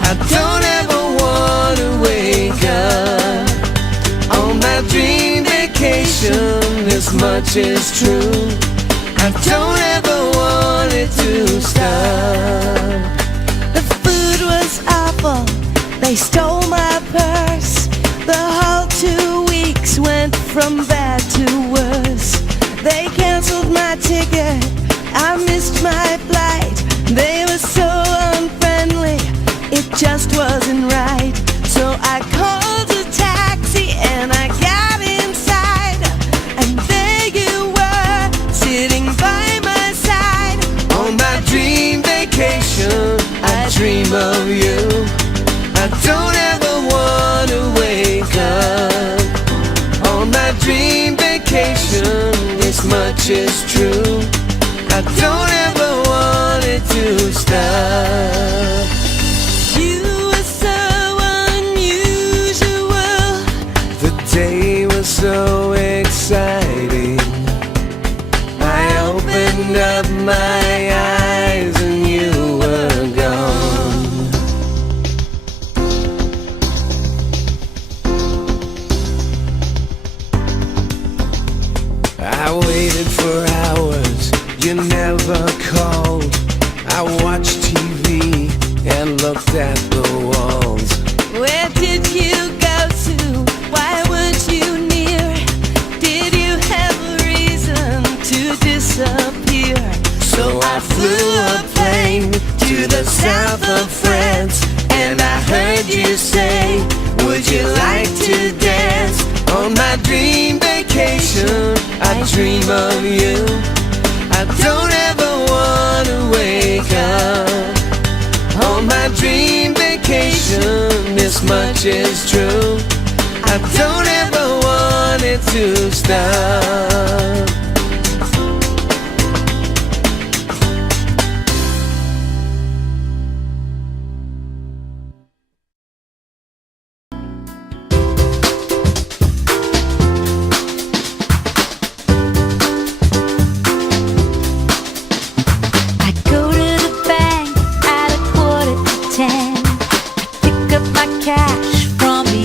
I don't ever want to wake up. On my dream vacation, this much is true. I don't ever want it to stop. The food was awful, they stole my purse. The whole 2 weeks went from bad to worse. They canceled my ticket, I missed my flight. They were so unfriendly, it just wasn't right. So I called a taxi and I got inside, and there you were, sitting by my side. On my dream vacation, I dream of you. I don't ever want to wake up. On my dream vacation, this much is true. I don't ever want it to stop. You were so unusual. The day was so exciting. I opened up my eyes and you were gone. I waited for hours, you never called. I watched TV and looked at the walls. Where did you go to? Why weren't you near? Did you have a reason to disappear? So I flew a plane to the south of France, and I heard you say, would you like to dance? On my dream vacation, I dream of you. I don't ever want to wake up. On my dream vacation, this much is true. I don't ever want it to stop. Cash from the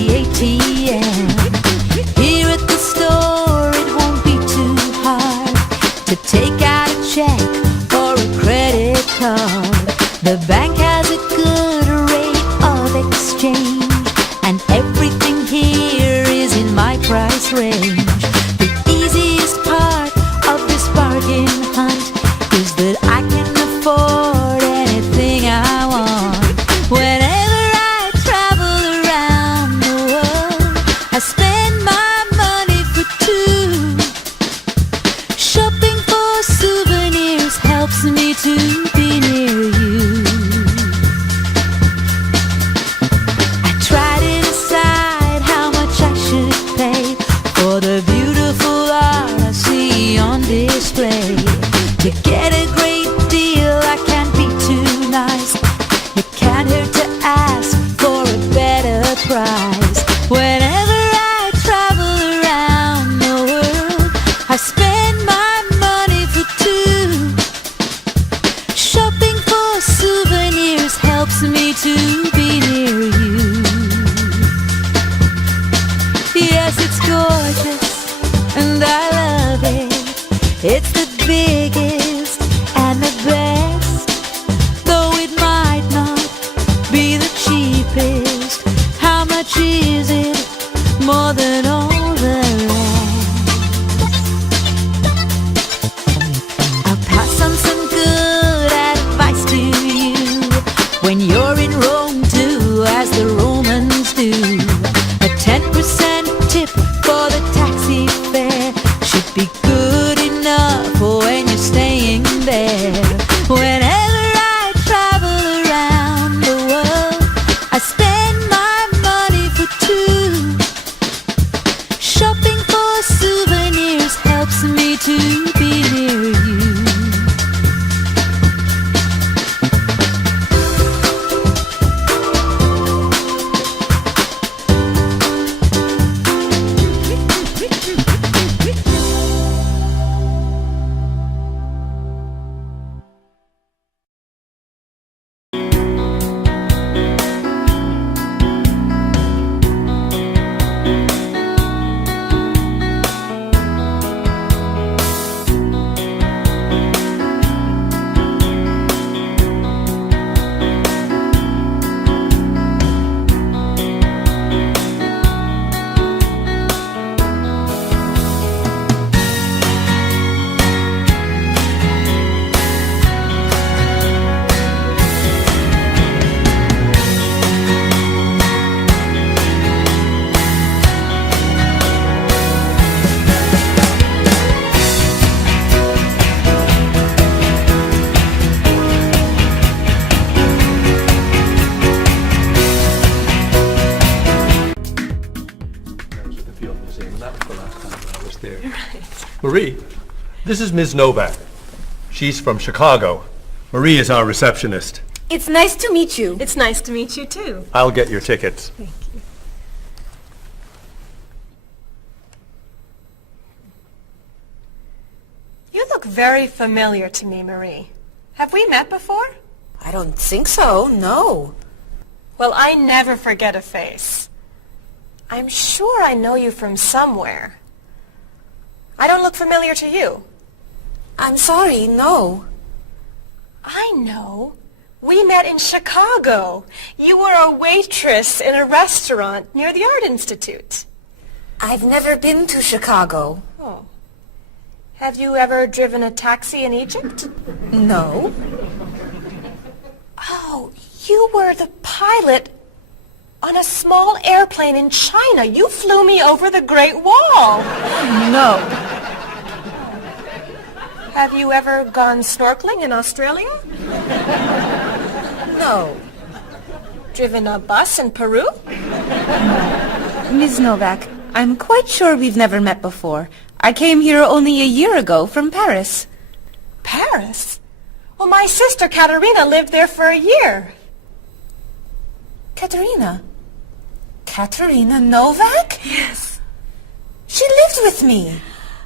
Marie, this is Ms. Novak. She's from Chicago. Marie is our receptionist. It's nice to meet you. It's nice to meet you, too. I'll get your tickets. Thank you. You look very familiar to me, Marie. Have we met before? I don't think so, no. Well, I never forget a face. I'm sure I know you from somewhere. I don't look familiar to you. I'm sorry, no. I know. We met in Chicago. You were a waitress in a restaurant near the Art Institute. I've never been to Chicago. Oh. Have you ever driven a taxi in Egypt? No. Oh, you were the pilot on a small airplane in China. You flew me over the Great Wall. No. Have you ever gone snorkeling in Australia? No. Driven a bus in Peru? Ms. Novak, I'm quite sure we've never met before. I came here only a year ago from Paris. Paris? Well, my sister Katerina lived there for a year. Katerina? Katerina Novak? Yes. She lived with me.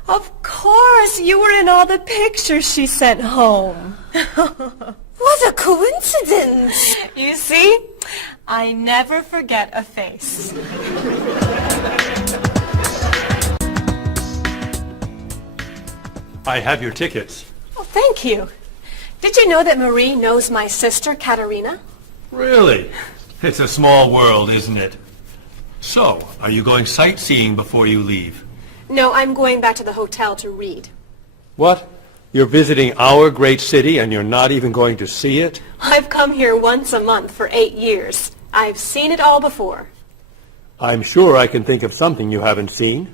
Of course, you were in all the pictures she sent home. What a coincidence! You see, I never forget a face. I have your tickets. Oh, thank you. Did you know that Marie knows my sister, Katerina? Really? It's a small world, isn't it? So, are you going sightseeing before you leave? No, I'm going back to the hotel to read. What? You're visiting our great city and you're not even going to see it? I've come here once a month for 8 years. I've seen it all before. I'm sure I can think of something you haven't seen.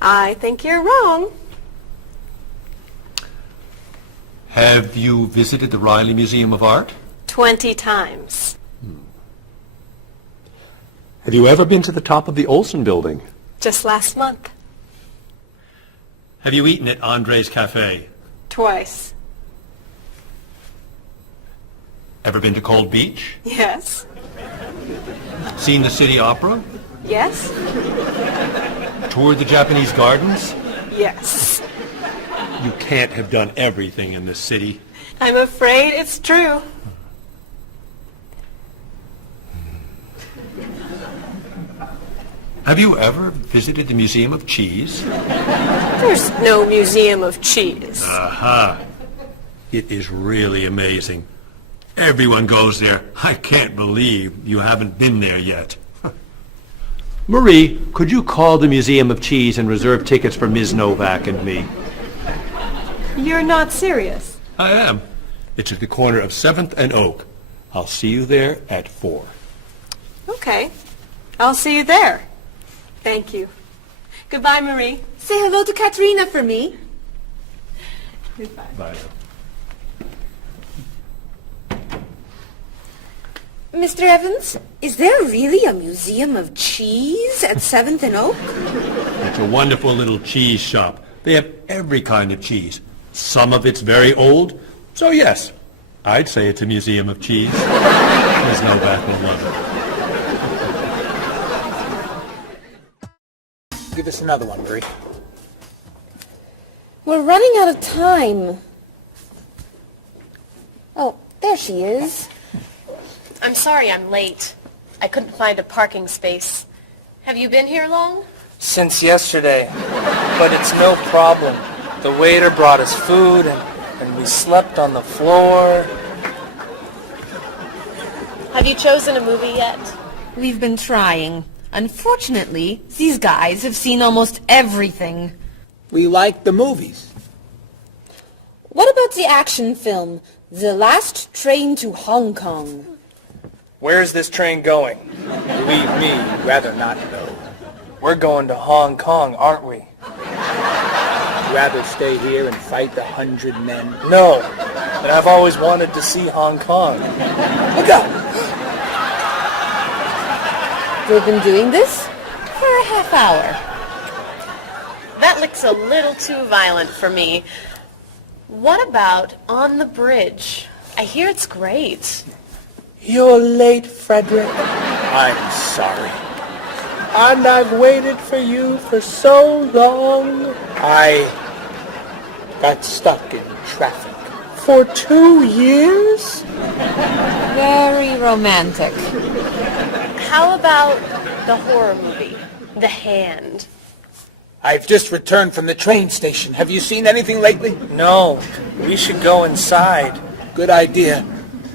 I think you're wrong. Have you visited the Riley Museum of Art? 20 times. Have you ever been to the top of the Olson Building? Just last month. Have you eaten at Andre's Cafe? Twice. Ever been to Cold Beach? Yes. Seen the City Opera? Yes. Toured the Japanese gardens? Yes. You can't have done everything in this city. I'm afraid it's true. Have you ever visited the Museum of Cheese? There's no museum of cheese. Aha. It is really amazing. Everyone goes there. I can't believe you haven't been there yet. Marie, could you call the Museum of Cheese and reserve tickets for Ms. Novak and me? You're not serious. I am. It's at the corner of 7th and Oak. I'll see you there at 4. Okay. I'll see you there. Thank you. Goodbye, Marie. Say hello to Katerina for me. Goodbye. Bye. Mr. Evans, is there really a museum of cheese at 7th and Oak? It's a wonderful little cheese shop. They have every kind of cheese. Some of it's very old. So yes, I'd say it's a museum of cheese. Ms. Novak will love it. Give us another one, Marie. We're running out of time. Oh, there she is. I'm sorry I'm late. I couldn't find a parking space. Have you been here long? Since yesterday, but it's no problem. The waiter brought us food and we slept on the floor. Have you chosen a movie yet? We've been trying. Unfortunately, these guys have seen almost everything. We like the movies. What about the action film, The Last Train to Hong Kong? Where's this train going? Believe me, rather not know. We're going to Hong Kong, aren't we? Rather stay here and fight the 100 men. No, and I've always wanted to see Hong Kong. Look out! They've been doing this? For a half hour. that looks a little too violent for me. What about On the Bridge? I hear it's great. You're late, Frederick. I'm sorry. And I've waited for you for so long. I got stuck in traffic for 2 years. Very romantic. How about the horror movie, The Hand? I've just returned from the train station. Have you seen anything lately? No, we should go inside. Good idea.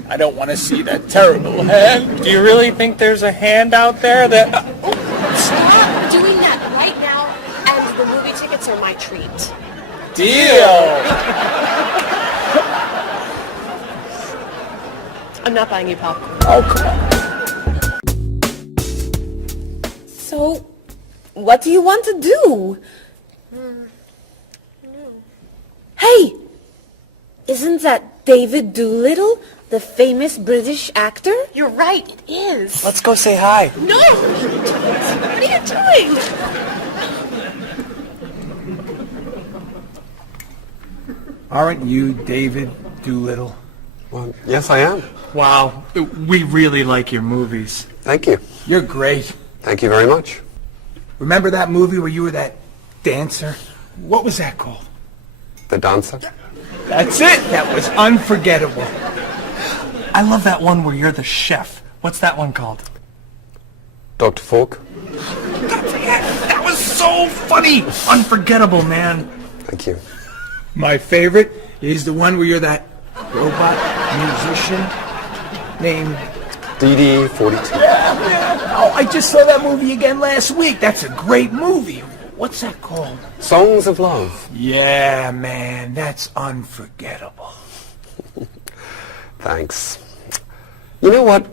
I don't want to see that terrible hand. Do you really think there's a hand out there that... Stop doing that right now, and the movie tickets are my treat. Deal! I'm not buying you popcorn. Oh, come on. So, what do you want to do? Hey! Isn't that David Doolittle, the famous British actor? You're right, it is. Let's go say hi. No! What are you doing? Aren't you David Doolittle? Well, yes, I am. Wow, we really like your movies. Thank you. You're great. Thank you very much. Remember that movie where you were that dancer? What was that called? The Dancer? That's it! That was unforgettable. I love that one where you're the chef. What's that one called? Dr. Falk? That was so funny! Unforgettable, man. Thank you. My favorite is the one where you're that robot musician named... DD-42. Yeah, man. Oh, I just saw that movie again last week. That's a great movie. What's that called? Songs of Love. Yeah, man. That's unforgettable. Thanks. You know what?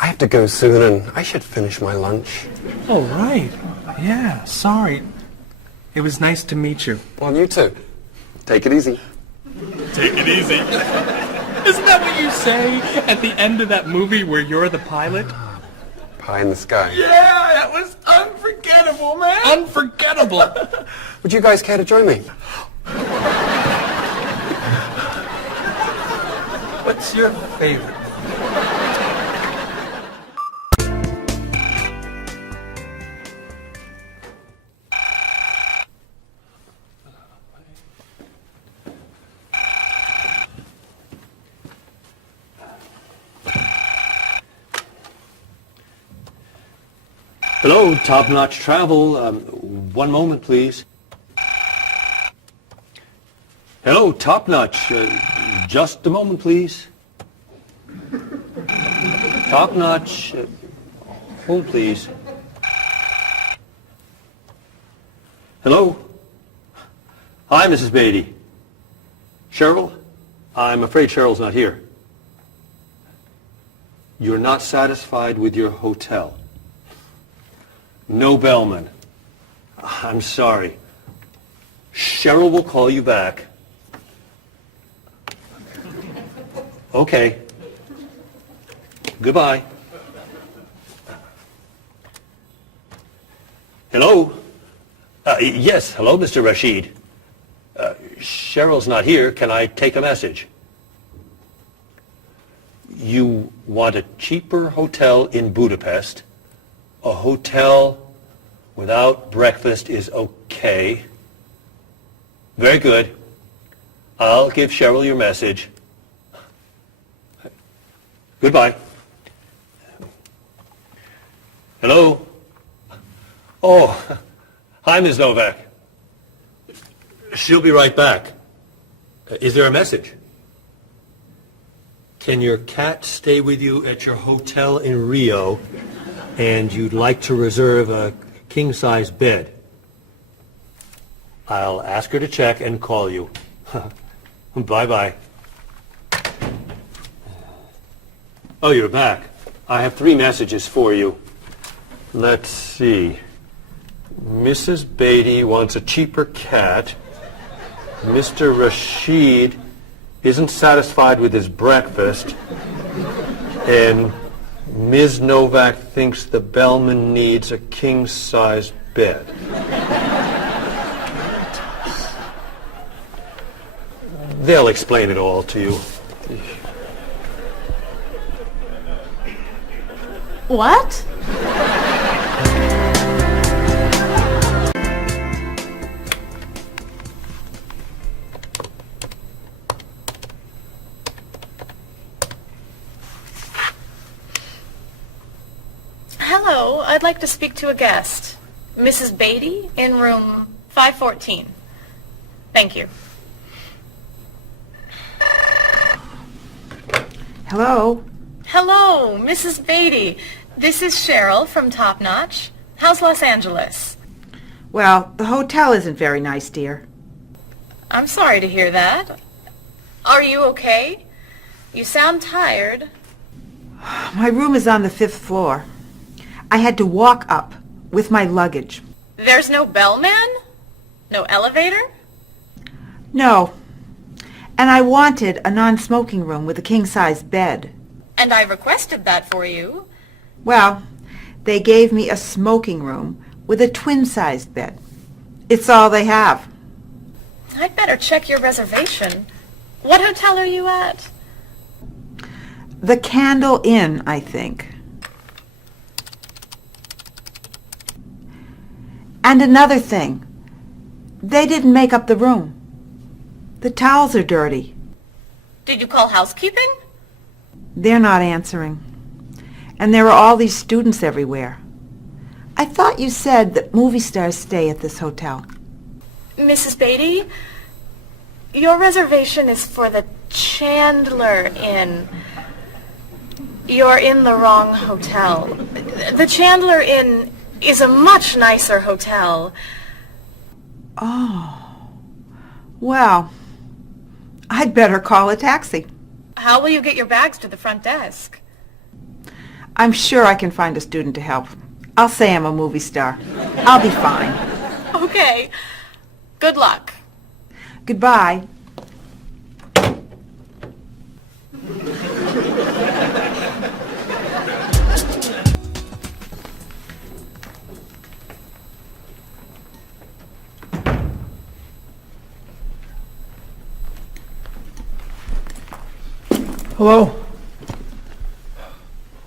I have to go soon and I should finish my lunch. Oh, right. Yeah, sorry. It was nice to meet you. Well, you too. Take it easy. Take it easy. Isn't that what you say at the end of that movie where you're the pilot? Pie in the sky. Yeah, that was unforgettable, man. Unforgettable. Would you guys care to join me? What's your favorite? Hello, Top Notch Travel. One moment, please. Hello, Top Notch. Just a moment, please. Top Notch. Hold, please. Hello? Hi, Mrs. Beatty. Cheryl? I'm afraid Cheryl's not here. You're not satisfied with your hotel? No bellman. I'm sorry. Cheryl will call you back. Okay. Goodbye. Hello? Yes, hello, Mr. Rashid. Cheryl's not here. Can I take a message? You want a cheaper hotel in Budapest? A hotel without breakfast is okay. Very good. I'll give Cheryl your message. Goodbye. Hello? Oh, hi, Ms. Novak. She'll be right back. Is there a message? Can your cat stay with you at your hotel in Rio, and you'd like to reserve a king-size bed? I'll ask her to check and call you. Bye-bye. Oh, you're back. I have 3 messages for you. Let's see. Mrs. Beatty wants a cheaper cat. Mr. Rashid isn't satisfied with his breakfast. And Ms. Novak thinks the bellman needs a king-size bed. They'll explain it all to you. What? Hello, I'd like to speak to a guest. Mrs. Beatty in room 514. Thank you. Hello? Hello, Mrs. Beatty. This is Cheryl from Top Notch. How's Los Angeles? Well, the hotel isn't very nice, dear. I'm sorry to hear that. Are you okay? You sound tired. My room is on the 5th floor. I had to walk up with my luggage. There's no bellman? No elevator? No. And I wanted a non-smoking room with a king-size bed. And I requested that for you. Well, they gave me a smoking room with a twin-sized bed. It's all they have. I'd better check your reservation. What hotel are you at? The Candle Inn, I think. And another thing. They didn't make up the room. The towels are dirty. Did you call housekeeping? They're not answering. And there are all these students everywhere. I thought you said that movie stars stay at this hotel. Mrs. Beatty, your reservation is for the Chandler Inn. You're in the wrong hotel. The Chandler Inn is a much nicer hotel. Oh. Well, I'd better call a taxi. How will you get your bags to the front desk? I'm sure I can find a student to help. I'll say I'm a movie star. I'll be fine. Okay. Good luck. Goodbye. Hello?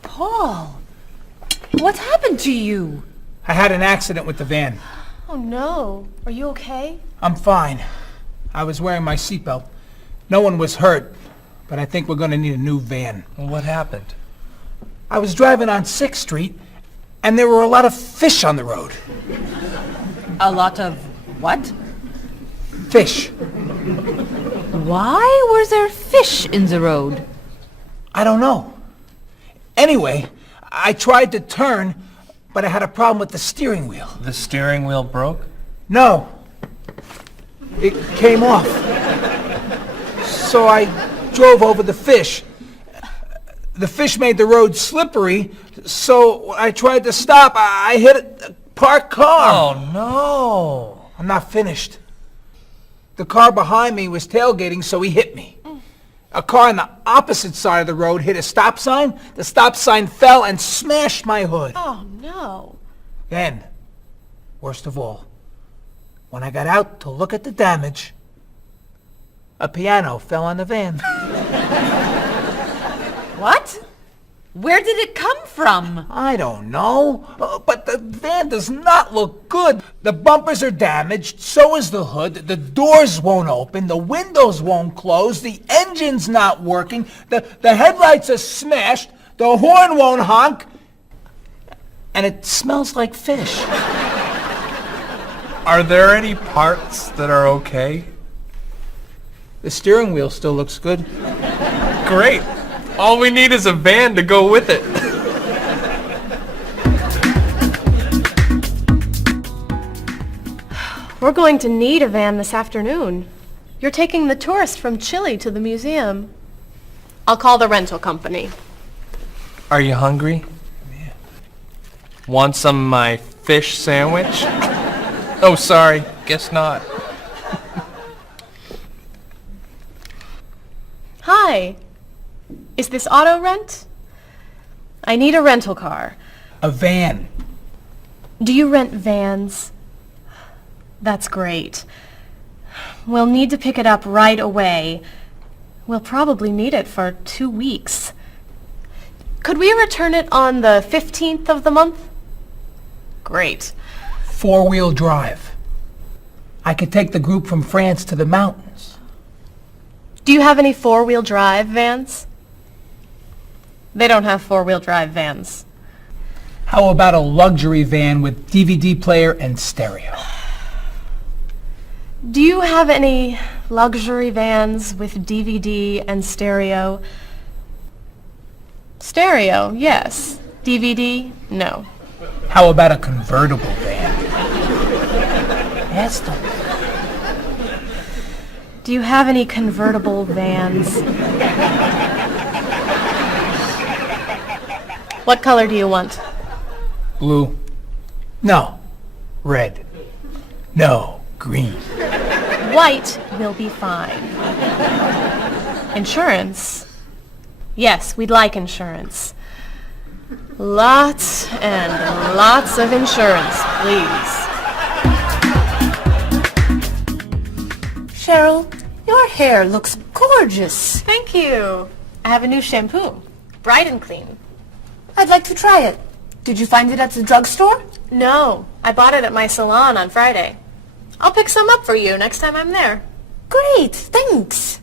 Paul, what's happened to you? I had an accident with the van. Oh no. Are you okay? I'm fine. I was wearing my seatbelt. No one was hurt, but I think we're going to need a new van. What happened? I was driving on 6th Street, and there were a lot of fish on the road. A lot of what? Fish. Why were there fish in the road? I don't know. Anyway, I tried to turn, but I had a problem with the steering wheel. The steering wheel broke? No. It came off. So I drove over the fish. The fish made the road slippery, so when I tried to stop, I hit a parked car. Oh, no. I'm not finished. The car behind me was tailgating, so he hit me. A car on the opposite side of the road hit a stop sign. The stop sign fell and smashed my hood. Oh no. Then, worst of all, when I got out to look at the damage, a piano fell on the van. What? Where did it come from? I don't know, but the van does not look good. The bumpers are damaged, so is the hood, the doors won't open, the windows won't close, the engine's not working, the headlights are smashed, the horn won't honk, and it smells like fish. Are there any parts that are okay? The steering wheel still looks good. Great. All we need is a van to go with it. We're going to need a van this afternoon. You're taking the tourist from Chile to the museum. I'll call the rental company. Are you hungry? Yeah. Want some of my fish sandwich? Oh, sorry. Guess not. Hi. Is this auto rent? I need a rental car. A van. Do you rent vans? That's great. We'll need to pick it up right away. We'll probably need it for 2 weeks. Could we return it on the 15th of the month? Great. 4-wheel drive. I could take the group from France to the mountains. Do you have any 4-wheel drive vans? They don't have 4-wheel drive vans. How about a luxury van with DVD player and stereo? Do you have any luxury vans with DVD and stereo? Stereo, yes. DVD, no. How about a convertible van? Ask them. Do you have any convertible vans? What color do you want? Blue. No. Red. No. Green. White will be fine. Insurance? Yes, we'd like insurance. Lots and lots of insurance, please. Cheryl, your hair looks gorgeous. Thank you. I have a new shampoo. Bright and clean. I'd like to try it. Did you find it at the drugstore? No, I bought it at my salon on Friday. I'll pick some up for you next time I'm there. Great, thanks.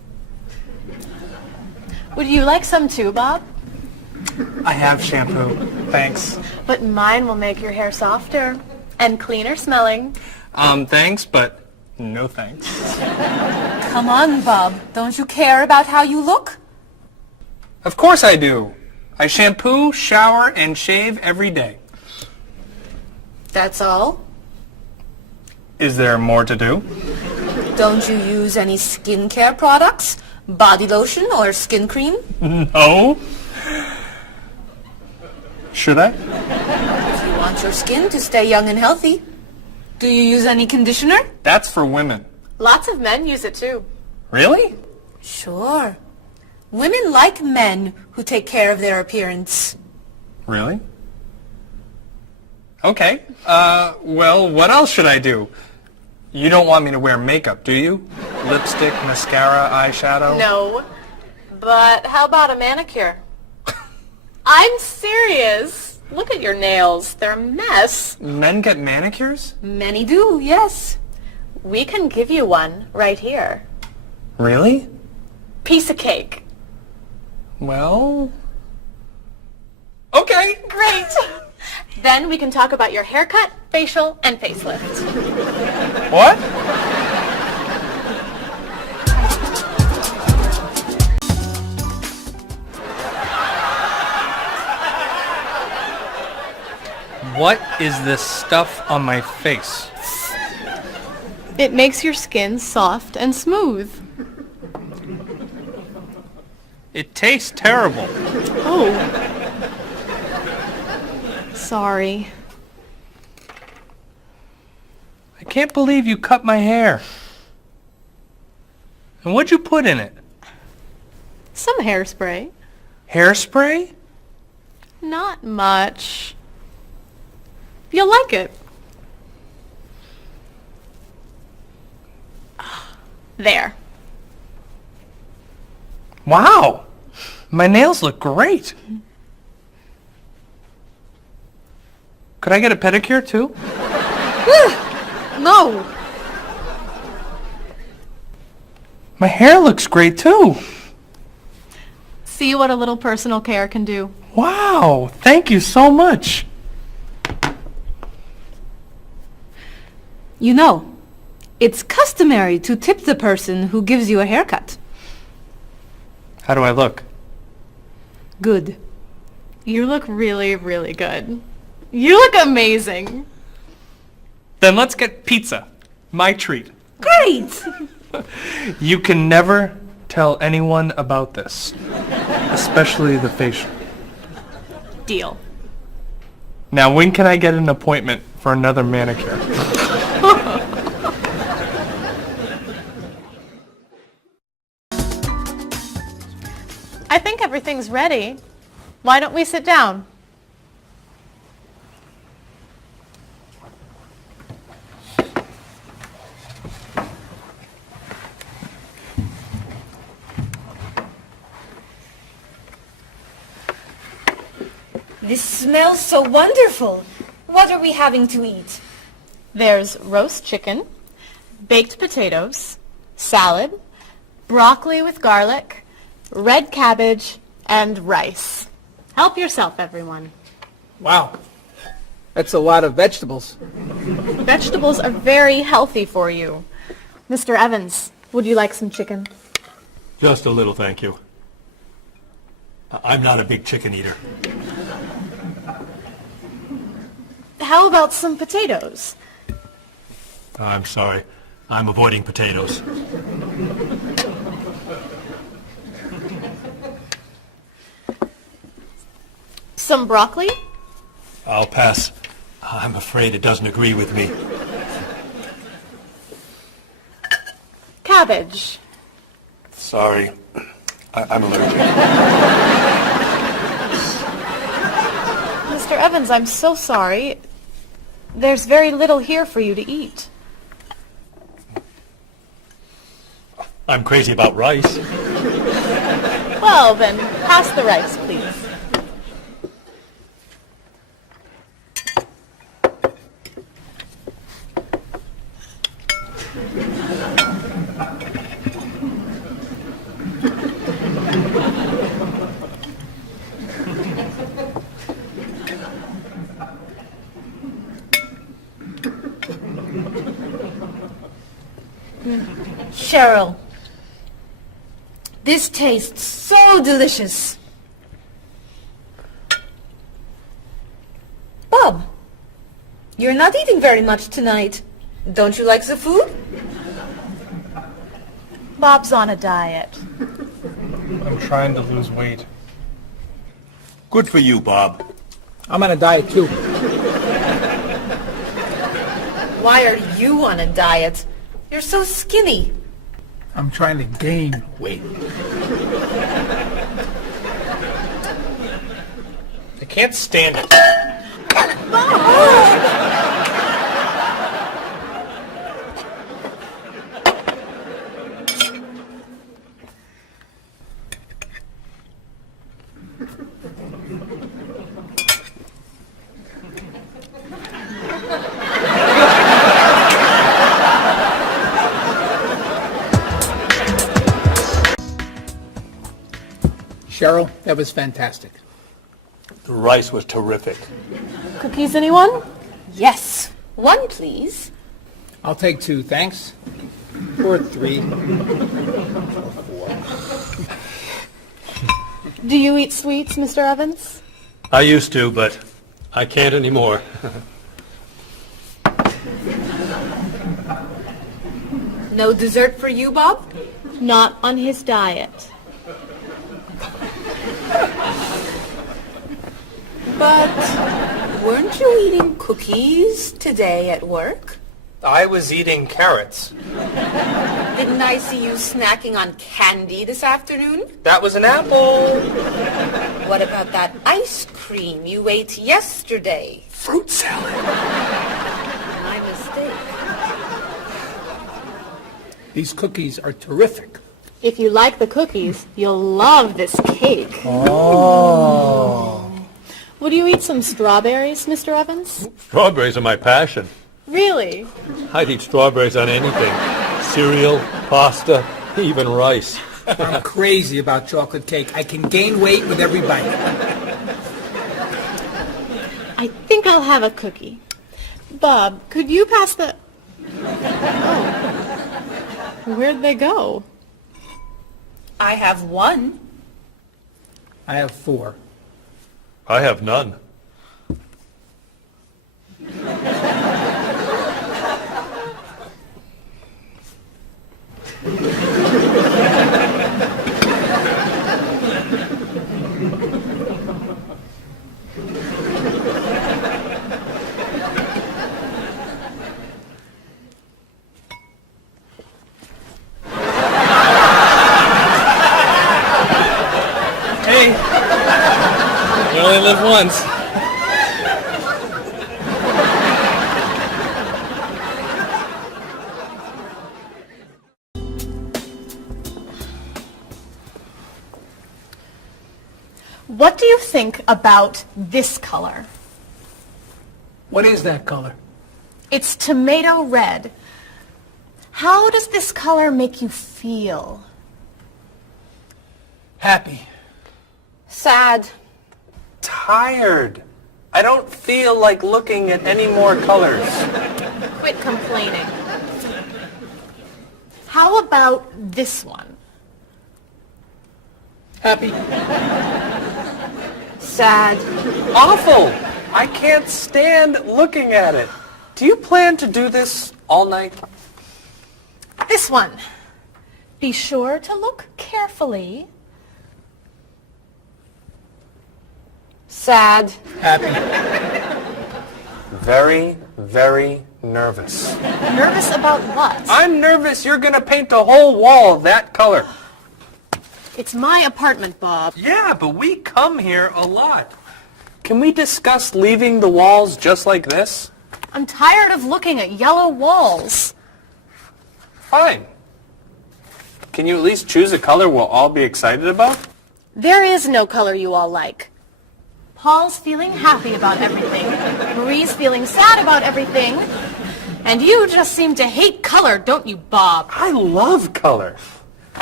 Would you like some too, Bob? I have shampoo, thanks. But mine will make your hair softer and cleaner smelling. Thanks, but no thanks. Come on, Bob. Don't you care about how you look? Of course I do. I shampoo, shower, and shave every day. That's all? Is there more to do? Don't you use any skincare products? Body lotion or skin cream? No. Should I? If you want your skin to stay young and healthy. Do you use any conditioner? That's for women. Lots of men use it too. Really? Sure. Women like men who take care of their appearance. Really? Okay. Well, what else should I do? You don't want me to wear makeup, do you? Lipstick, mascara, eyeshadow? No. But how about a manicure? I'm serious. Look at your nails. They're a mess. Men get manicures? Many do, yes. We can give you one right here. Really? Piece of cake. Well... Okay. Great. Then we can talk about your haircut, facial, and facelift. What? What is this stuff on my face? It makes your skin soft and smooth. It tastes terrible. Oh. Sorry. I can't believe you cut my hair. And what'd you put in it? Some hairspray. Hairspray? Not much. You'll like it. There. Wow! My nails look great. Could I get a pedicure too? No. My hair looks great too. See what a little personal care can do. Wow! Thank you so much. You know, it's customary to tip the person who gives you a haircut. How do I look? Good. You look really, really good. You look amazing. Then let's get pizza. My treat. Great! You can never tell anyone about this, especially the facial. Deal. Now, when can I get an appointment for another manicure? I think everything's ready. Why don't we sit down? This smells so wonderful. What are we having to eat? There's roast chicken, baked potatoes, salad, broccoli with garlic, red cabbage, and rice. Help yourself, everyone. Wow. That's a lot of vegetables. Vegetables are very healthy for you. Mr. Evans, would you like some chicken? Just a little, thank you. I'm not a big chicken eater. How about some potatoes? I'm sorry. I'm avoiding potatoes. Some broccoli? I'll pass. I'm afraid it doesn't agree with me. Cabbage. Sorry. I'm allergic. Mr. Evans, I'm so sorry. There's very little here for you to eat. I'm crazy about rice. Well, then, pass the rice, please. Cheryl, this tastes so delicious. Bob, you're not eating very much tonight. Don't you like the food? Bob's on a diet. I'm trying to lose weight. Good for you, Bob. I'm on a diet too. Why are you on a diet? You're so skinny. I'm trying to gain weight. I can't stand it. Cheryl, that was fantastic. The rice was terrific. Cookies, anyone? Yes. One, please. I'll take 2, thanks. Or 3. Do you eat sweets, Mr. Evans? I used to, but I can't anymore. No dessert for you, Bob? Not on his diet. But weren't you eating cookies today at work? I was eating carrots. Didn't I see you snacking on candy this afternoon? That was an apple. What about that ice cream you ate yesterday? Fruit salad. My mistake. These cookies are terrific. If you like the cookies, you'll love this cake. Oh. Would you eat some strawberries, Mr. Evans? Strawberries are my passion. Really? I'd eat strawberries on anything. Cereal, pasta, even rice. I'm crazy about chocolate cake. I can gain weight with every bite. I think I'll have a cookie. Bob, could you pass the... Oh. Where'd they go? I have 1. I have 4. I have none. Hey, you only live once. What do you think about this color? What is that color? It's tomato red. How does this color make you feel? Happy. Sad. Tired. I don't feel like looking at any more colors. Quit complaining. How about this one? Happy. Sad. Awful. I can't stand looking at it. Do you plan to do this all night? This one. Be sure to look carefully. Sad. Happy. Very, very nervous. Nervous about what? I'm nervous you're going to paint the whole wall that color. It's my apartment, Bob. Yeah, but we come here a lot. Can we discuss leaving the walls just like this? I'm tired of looking at yellow walls. Fine. Can you at least choose a color we'll all be excited about? There is no color you all like. Paul's feeling happy about everything. Marie's feeling sad about everything. And you just seem to hate color, don't you, Bob? I love color.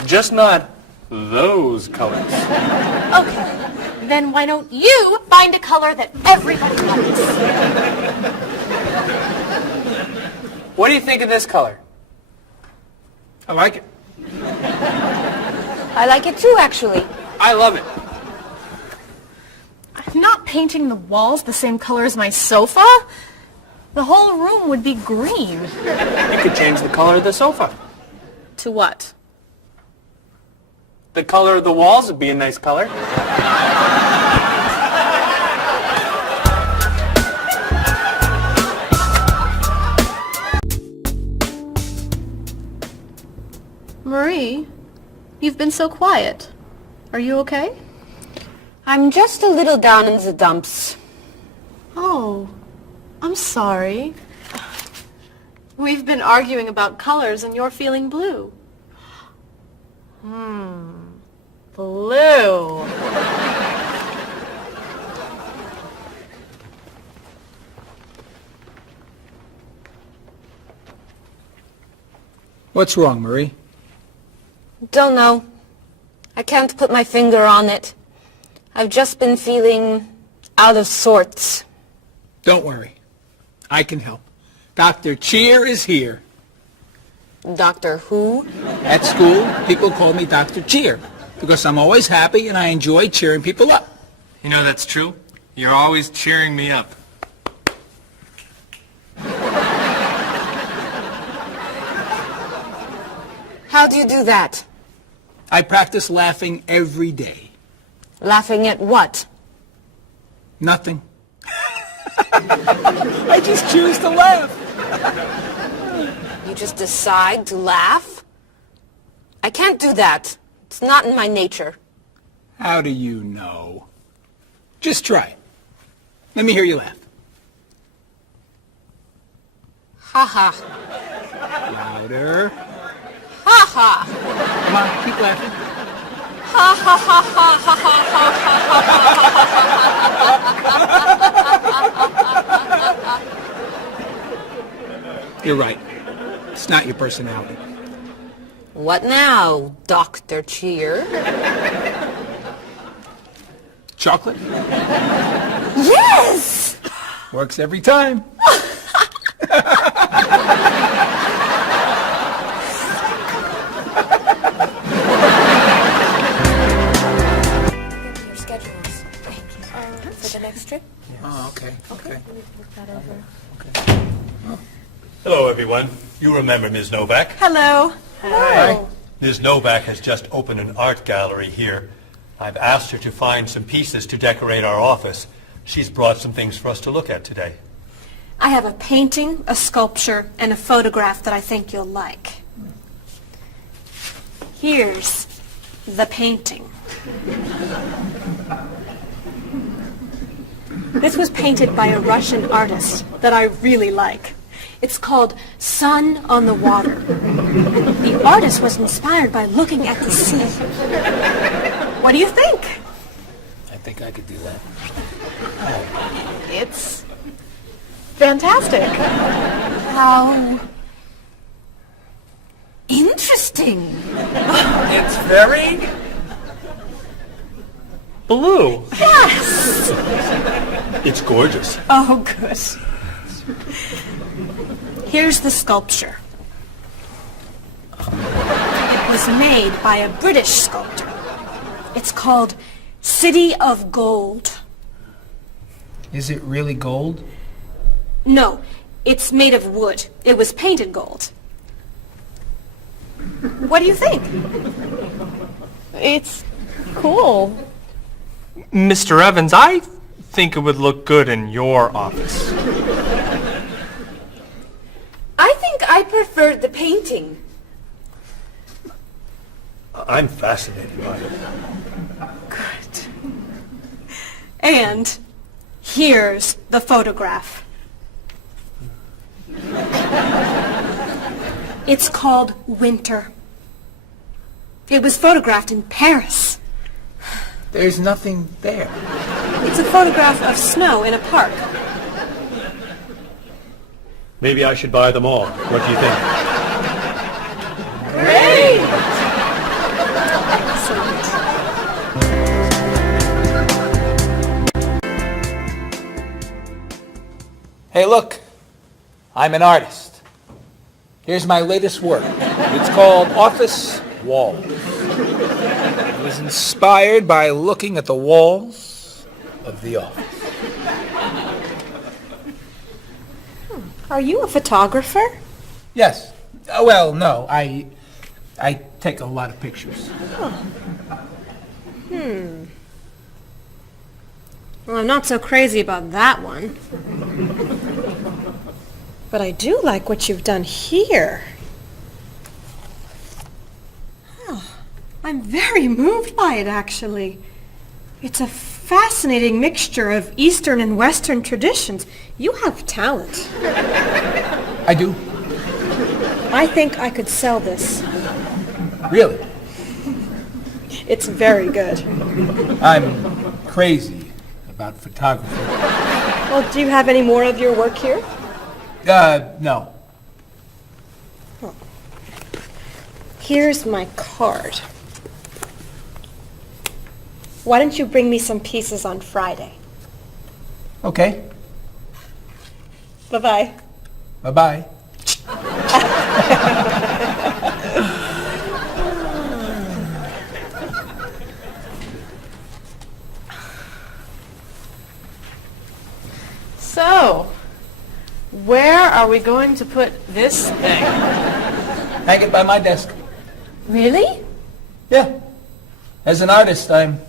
Just not those colors. Okay. Then why don't you find a color that everybody likes? What do you think of this color? I like it. I like it too, actually. I love it. I'm not painting the walls the same color as my sofa. The whole room would be green. You could change the color of the sofa. To what? The color of the walls would be a nice color. Marie, you've been so quiet. Are you okay? I'm just a little down in the dumps. Oh, I'm sorry. We've been arguing about colors and you're feeling blue. Blue. What's wrong, Marie? Don't know. I can't put my finger on it. I've just been feeling out of sorts. Don't worry. I can help. Dr. Cheer is here. Doctor who? At school, people call me Dr. Cheer because I'm always happy and I enjoy cheering people up. You know that's true. You're always cheering me up. How do you do that? I practice laughing every day. Laughing at what? Nothing. I just choose to laugh. You just decide to laugh? I can't do that. It's not in my nature. How do you know? Just try. Let me hear you laugh. Ha ha. Louder. Ha ha. Come on, keep laughing. Ha ha ha ha ha ha. You're right. It's not your personality. What now, Dr. Cheer? Chocolate? Yes! Works every time. Your schedules. Thank you. For the next trip? Oh, okay. Okay. Let me look that over. Hello, everyone. You remember Ms. Novak? Hello. Hi. Ms. Novak has just opened an art gallery here. I've asked her to find some pieces to decorate our office. She's brought some things for us to look at today. I have a painting, a sculpture, and a photograph that I think you'll like. Here's the painting. This was painted by a Russian artist that I really like. It's called Sun on the Water. The artist was inspired by looking at the sea. What do you think? I think I could do that. It's fantastic. How interesting. It's very blue. Yes! It's gorgeous. Oh, good. Here's the sculpture. It was made by a British sculptor. It's called City of Gold. Is it really gold? No, it's made of wood. It was painted gold. What do you think? It's cool. Mr. Evans, I think it would look good in your office. I think I preferred the painting. I'm fascinated by it. Good. And here's the photograph. It's called Winter. It was photographed in Paris. There's nothing there. It's a photograph of snow in a park. Maybe I should buy them all. What do you think? Great! Hey, look. I'm an artist. Here's my latest work. It's called Office Walls. It was inspired by looking at the walls of the office. Are you a photographer? Yes. Well, no. I take a lot of pictures. Well, I'm not so crazy about that one. But I do like what you've done here. Oh, I'm very moved by it, actually. It's a fascinating mixture of Eastern and Western traditions. You have talent. I do. I think I could sell this. Really? It's very good. I'm crazy about photography. Well, do you have any more of your work here? No. Here's my card. Why don't you bring me some pieces on Friday? Okay. Bye-bye. Bye-bye. So, where are we going to put this thing? Hang it by my desk. Really? Yeah. As an artist, I'm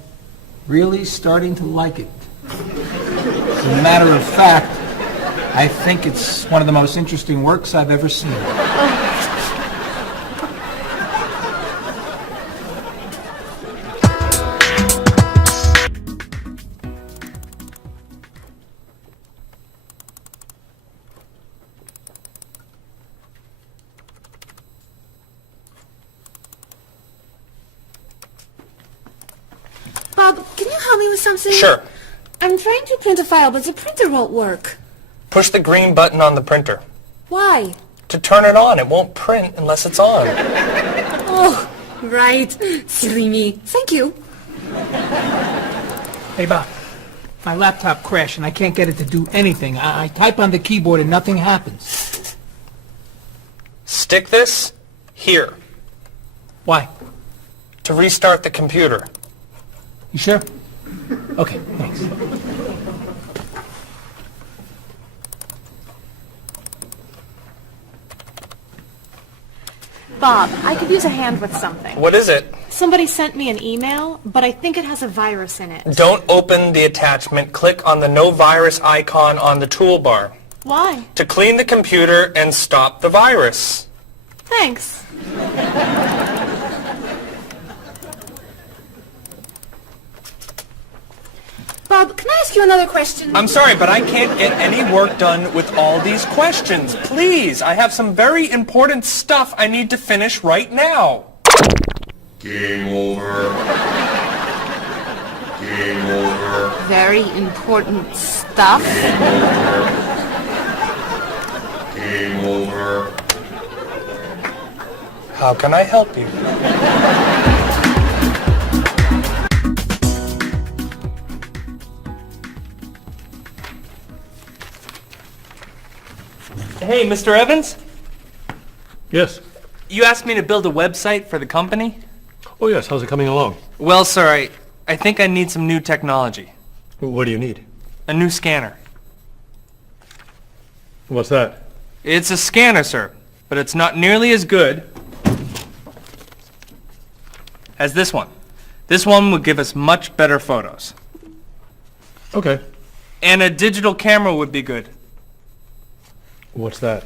really starting to like it. As a matter of fact, I think it's one of the most interesting works I've ever seen. Bob, can you help me with something? Sure. I'm trying to print a file, but the printer won't work. Push the green button on the printer. Why? To turn it on. It won't print unless it's on. Oh, right. Silly me. Thank you. Hey, Bob. My laptop crashed and I can't get it to do anything. I type on the keyboard and nothing happens. Stick this here. Why? To restart the computer. You sure? Okay, thanks. Bob, I could use a hand with something. What is it? Somebody sent me an email, but I think it has a virus in it. Don't open the attachment. Click on the no virus icon on the toolbar. Why? To clean the computer and stop the virus. Thanks. Bob, can I ask you another question? I'm sorry, but I can't get any work done with all these questions. Please, I have some very important stuff I need to finish right now. Game over. Game over. very important stuff. Game over. How can I help you? Hey, Mr. Evans? Yes. You asked me to build a website for the company? Oh, yes. How's it coming along? Well, sir, I think I need some new technology. What do you need? A new scanner. What's that? It's a scanner, sir, but it's not nearly as good as this one. This one would give us much better photos. Okay. And a digital camera would be good. What's that?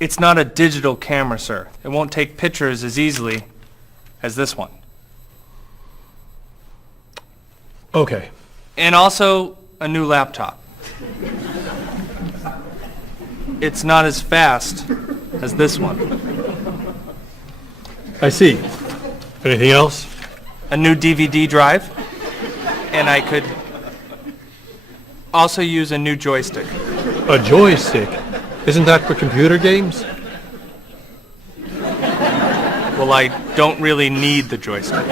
It's not a digital camera, sir. It won't take pictures as easily as this one. Okay. And also a new laptop. It's not as fast as this one. I see. Anything else? A new DVD drive. And I could also use a new joystick. A joystick? Isn't that for computer games? Well, I don't really need the joystick.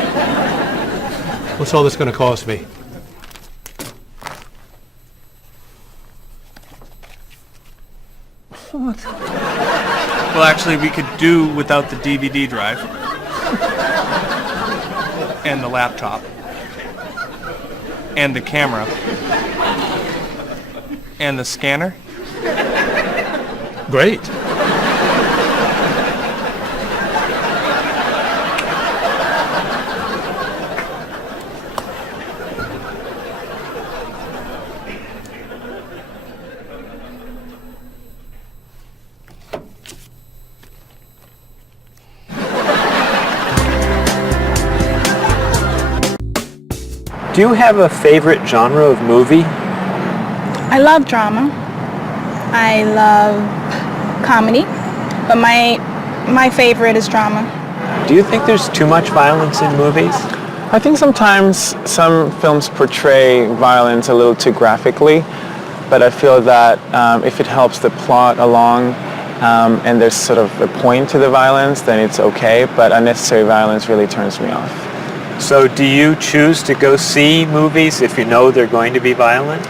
What's all this going to cost me? What? Well, actually, we could do without the DVD drive. And the laptop. And the camera. And the scanner. Great. Do you have a favorite genre of movie? I love drama. I love comedy, but my favorite is drama. Do you think there's too much violence in movies? I think sometimes some films portray violence a little too graphically, but I feel that if it helps the plot along and there's sort of a point to the violence, then it's okay, but unnecessary violence really turns me off. So do you choose to go see movies if you know they're going to be violent?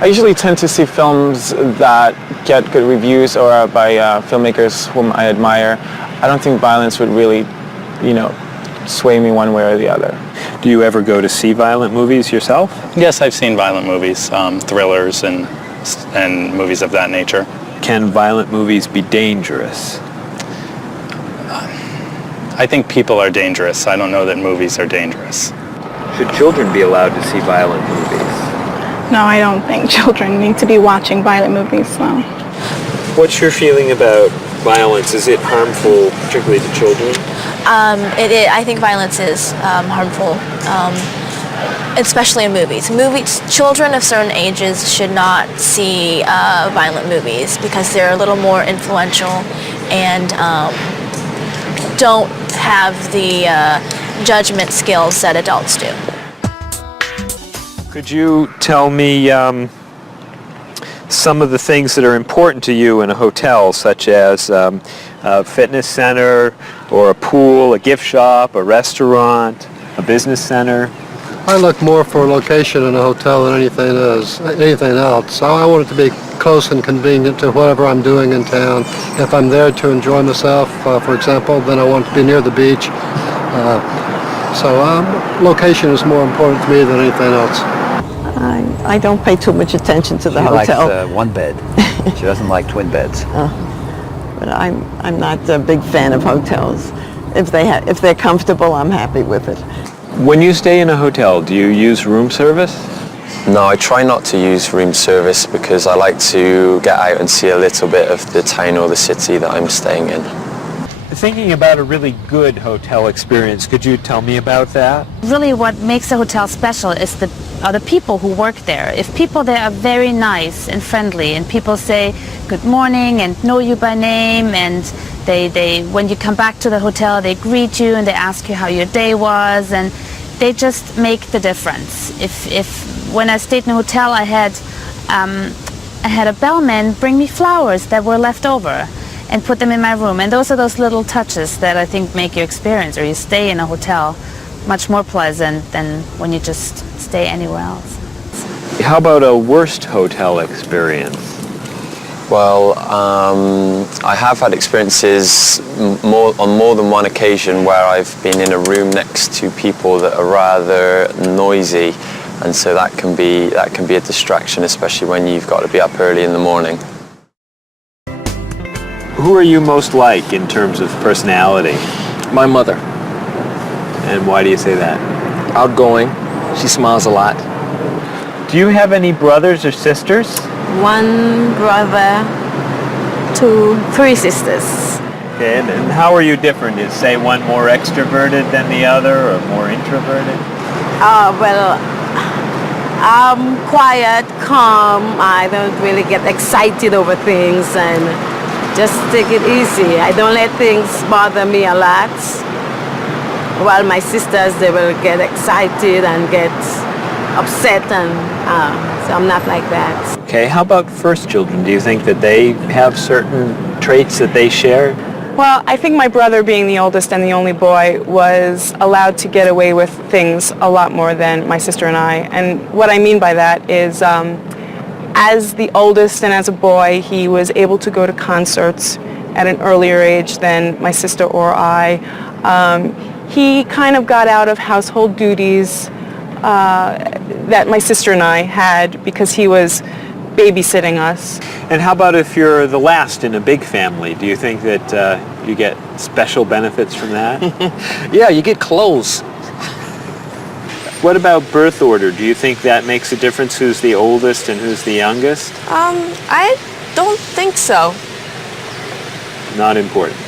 I usually tend to see films that get good reviews or are by filmmakers whom I admire. I don't think violence would really, sway me one way or the other. Do you ever go to see violent movies yourself? Yes, I've seen violent movies, thrillers and movies of that nature. Can violent movies be dangerous? I think people are dangerous. I don't know that movies are dangerous. Should children be allowed to see violent movies? No, I don't think children need to be watching violent movies. No. What's your feeling about violence? Is it harmful, particularly to children? I think violence is harmful, especially in movies. Children of certain ages should not see violent movies because they're a little more influential and don't have the judgment skills that adults do. Could you tell me some of the things that are important to you in a hotel, such as a fitness center, or a pool, a gift shop, a restaurant, a business center? I look more for a location in a hotel than anything else. I want it to be close and convenient to whatever I'm doing in town. If I'm there to enjoy myself, for example, then I want to be near the beach. So location is more important to me than anything else. I don't pay too much attention to the She hotel. likes one bed. She doesn't like twin beds. But I'm not a big fan of hotels. If they're comfortable, I'm happy with it. When you stay in a hotel, do you use room service? No, I try not to use room service because I like to get out and see a little bit of the town or the city that I'm staying in. Thinking about a really good hotel experience, could you tell me about that? Really what makes a hotel special is are the people who work there. If people there are very nice and friendly and people say good morning and know you by name, and they when you come back to the hotel they greet you and they ask you how your day was, and they just make the difference. If when I stayed in a hotel, I had a bellman bring me flowers that were left over and put them in my room. And those are those little touches that I think make your experience, or you stay in a hotel, much more pleasant than when you just stay anywhere else. How about a worst hotel experience? Well, I have had experiences on more than one occasion where I've been in a room next to people that are rather noisy, and so that can be a distraction, especially when you've got to be up early in the morning. Who are you most like in terms of personality? My mother. And why do you say that? Outgoing. She smiles a lot. Do you have any brothers or sisters? One brother, 3 sisters. Okay, and how are you different? Is, say, one more extroverted than the other, or more introverted? Well, I'm quiet, calm. I don't really get excited over things and just take it easy. I don't let things bother me a lot. While my sisters, they will get excited and get upset, and so I'm not like that. Okay, how about first children? Do you think that they have certain traits that they share? Well, I think my brother, being the oldest and the only boy, was allowed to get away with things a lot more than my sister and I. And what I mean by that is, as the oldest and as a boy, he was able to go to concerts at an earlier age than my sister or I. He kind of got out of household duties that my sister and I had because he was babysitting us. And how about if you're the last in a big family? Do you think that you get special benefits from that? Yeah, you get clothes. What about birth order? Do you think that makes a difference, who's the oldest and who's the youngest? I don't think so. Not important.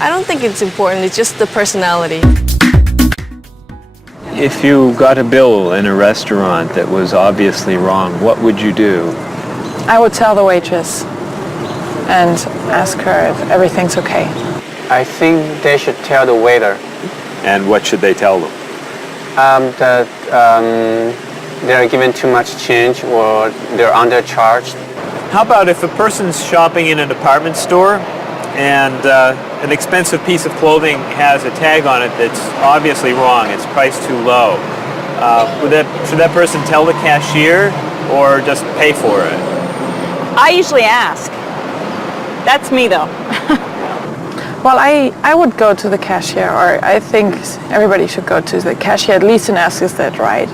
I don't think it's important. It's just the personality. If you got a bill in a restaurant that was obviously wrong, what would you do? I would tell the waitress and ask her if everything's okay. I think they should tell the waiter. And what should they tell them? That they're given too much change or they're undercharged. How about if a person's shopping in a department store and an expensive piece of clothing has a tag on it that's obviously wrong, it's priced too low. Should that person tell the cashier or just pay for it? I usually ask. That's me, though. Well, I would go to the cashier, or I think everybody should go to the cashier at least and ask, is that right?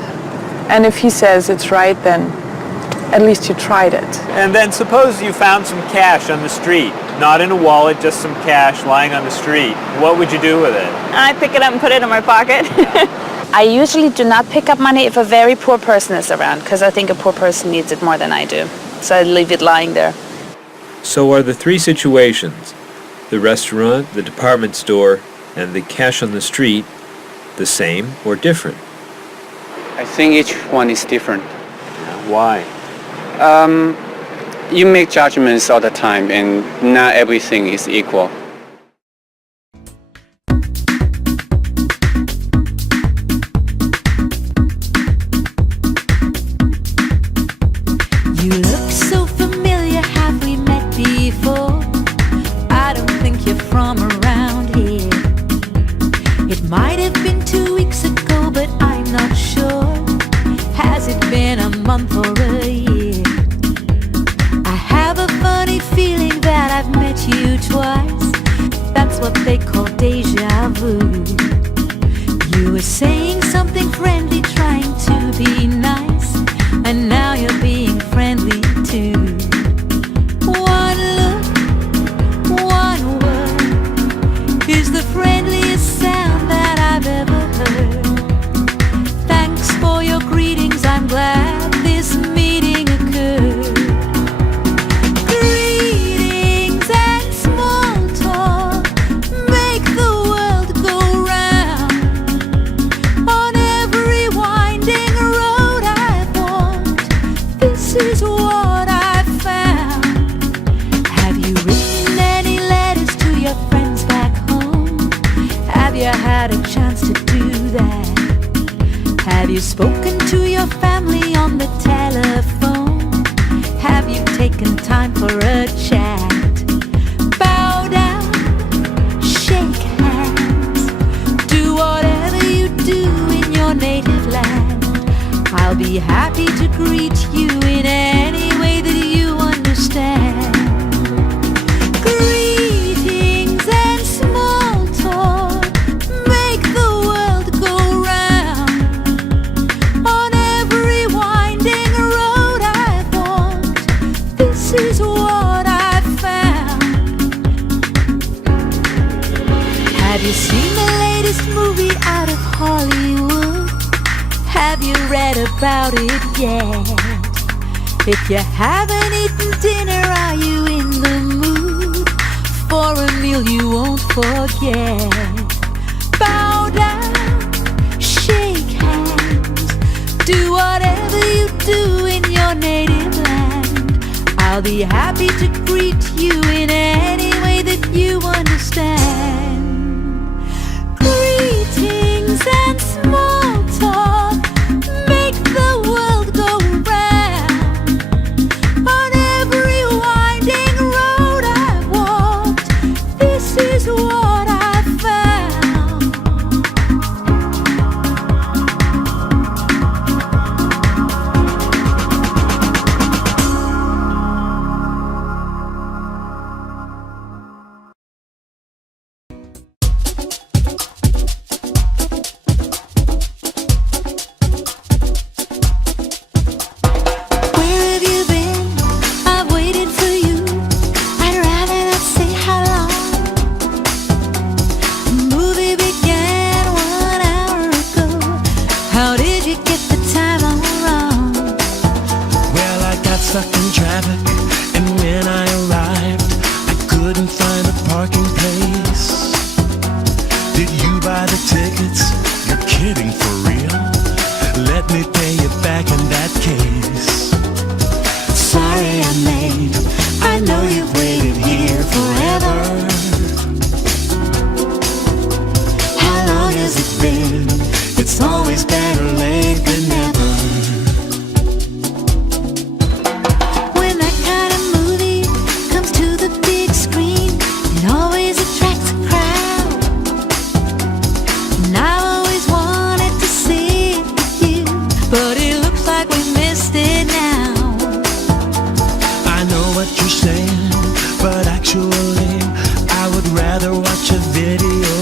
And if he says it's right, then at least you tried it. And then suppose you found some cash on the street, not in a wallet, just some cash lying on the street. What would you do with it? I pick it up and put it in my pocket. I usually do not pick up money if a very poor person is around, because I think a poor person needs it more than I do. So I leave it lying there. So are the 3 situations, the restaurant, the department store, and the cash on the street, the same or different? I think each one is different. Why? You make judgments all the time and not everything is equal. You look so familiar, have we met before? I don't think you're from around here. It might have been 2 weeks ago, but I'm not sure. Has it been a month or a year? I have a funny feeling that I've met you twice. That's what they call deja vu. You were saying something friendly, trying to be nice, and now you're being friendly too. One look, one word is the friendliest sound that I've ever heard. Thanks for your greetings, I'm glad this meeting occurred. Greetings and small talk make the world go round. On every winding road I've walked, this is what I've found. Have you written any letters to your friends back home? Have you had a chance to do that? Have you spoken to your family on on the telephone? Have you taken time for a chat? Bow down, shake hands, do whatever you do in your native land. I'll be happy to greet you in any way that you understand. Greetings and small talk make the world go round. On every winding road I've walked, this is what I've found. Have you seen the latest movie out of Hollywood? Have you read about it yet? If you haven't eaten dinner, are you in the mood for a meal you won't forget? Bow down, shake hands, do whatever you do in your native land. I'll be happy to greet you in any way that you understand. Greetings and small talk make the world go round. On every winding road I've walked, this is what I've found. Where have you been? I've waited for you. I'd rather not say how long. The movie began 1 hour ago. How did you get the time all wrong? Well, I got stuck in traffic, and when I arrived, I couldn't find a parking place. Did you buy the tickets? You're kidding, for real? Let me pay you back in that case. Sorry I'm late. I know you've waited here forever. How long has it been? It's always better late than never. When that kind of movie comes to the big screen, it always attracts a crowd. And I always wanted to see it with you, but it looks like we missed it now. I know what you're saying, but actually I would rather watch a video.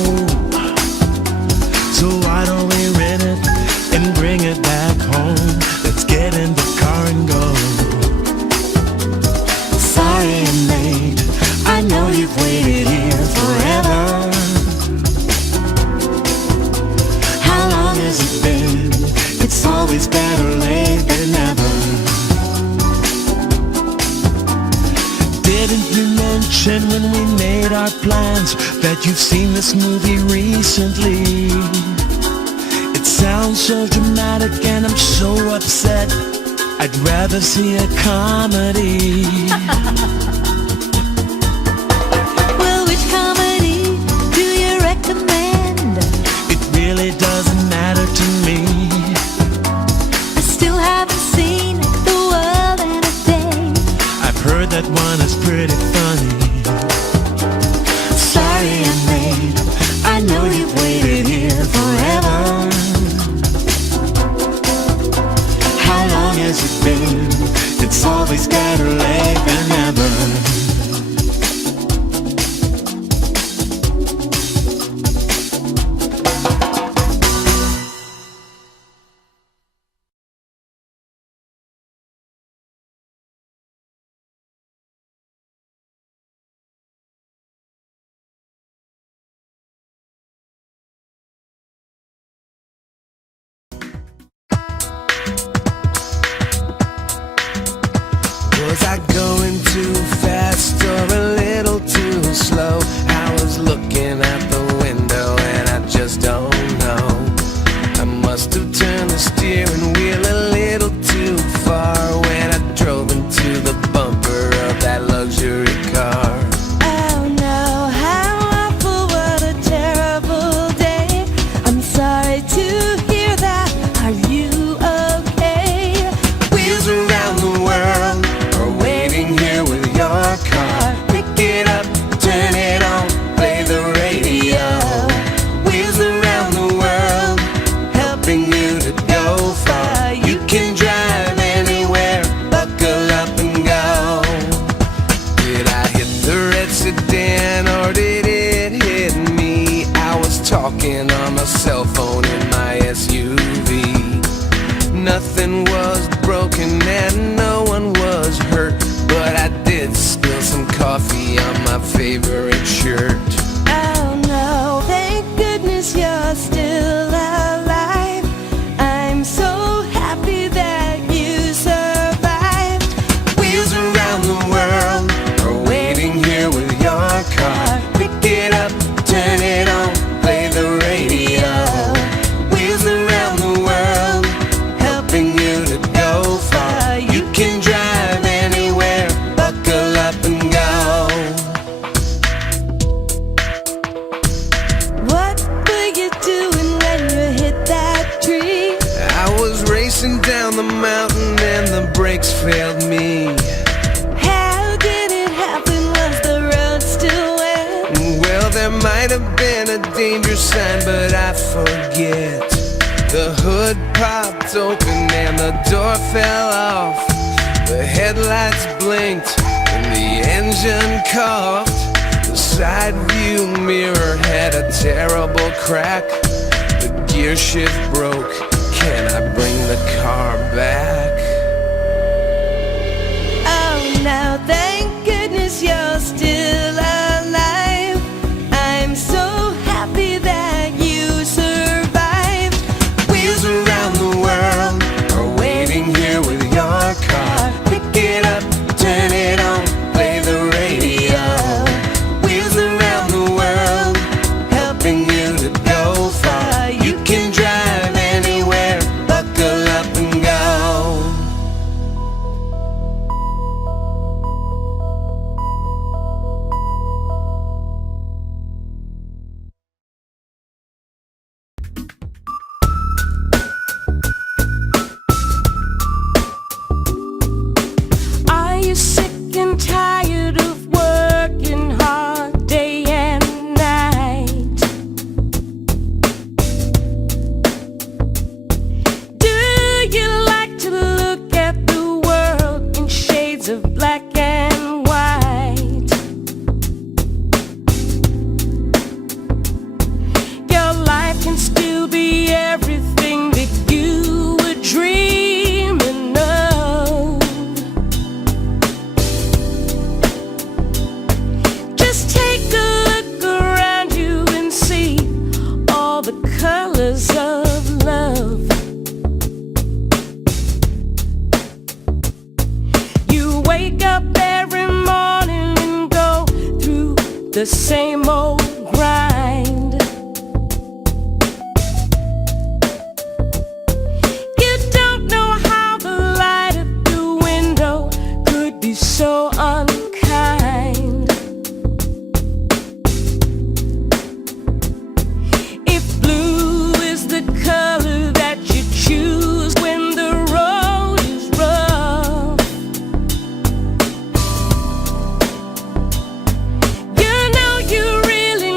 So why don't we rent it and bring it back home? Let's get in the car and go. Sorry I'm late. I know you've waited here forever. How long has it been? It's always better late than never. Didn't you mention when we made our plans that you've seen this movie recently? It sounds so dramatic and I'm so upset. I'd rather see a comedy. Well, which comedy do you recommend? It really doesn't matter to me. I still haven't seen The World in a Day. I've heard that one is pretty funny. Sorry I'm late. I know you've waited here forever. How long has it been? It's always better late than never. coffee on my favorite shirt. Oh no, thank goodness you're still alive. I'm so happy that you survived. Wheels around the world are waiting here with your car. Pick it up, turn it on, play the radio. Wheels around the world, helping you to go far. You can drive anywhere, buckle up and go. What were you doing when you hit that tree? I was racing down the mountain and the brakes failed me. How did it happen? Was the road still wet? Well, there might have been a danger sign, but I forget. The hood popped open and the door fell off. The headlights blinked and the engine coughed. The side view mirror had a terrible crack. The gear shift broke. Can I bring the car back? Oh no, thank goodness you're still alive. I'm so happy that you survived. Wheels around the world are waiting here with your car. Pick it up, turn it on, play the radio. Wheels around the world, helping you to go far. You can drive anywhere, buckle up and go. Are you sick and tired of working hard day and night? Do you like to look at the world in shades of black and white? Your life can still be everything that you were dreaming of. Just take a look around you and see all the colors of love. You wake up every morning and go through the same old grind. You don't know how the light at the window could be so unkind. If blue is the color that you choose when the road is rough, you know you really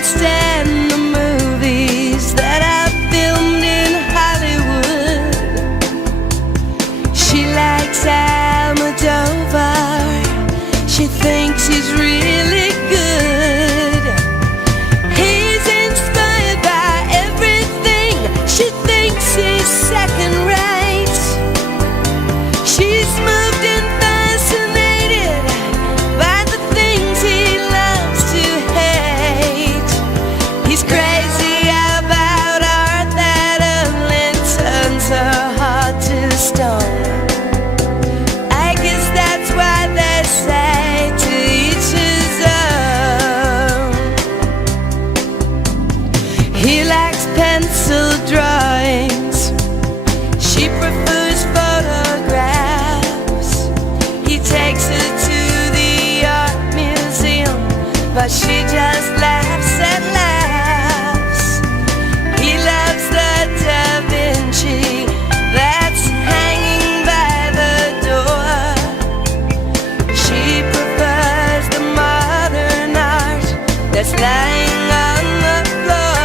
can't stand the movies that are filmed in Hollywood. She likes Almodovar. She thinks he's really good. He's inspired by everything. She thinks he's second rate. She's moved and fascinated by the things he loves to hate. He's crazy about art that only turns her heart to stone. I guess that's why they say to each his own. He likes pencil drawings. She prefers photographs. He takes her to the art museum, but she just laughs and laughs. He loves the Da Vinci that's hanging by the door. She prefers the modern art that's lying on the floor.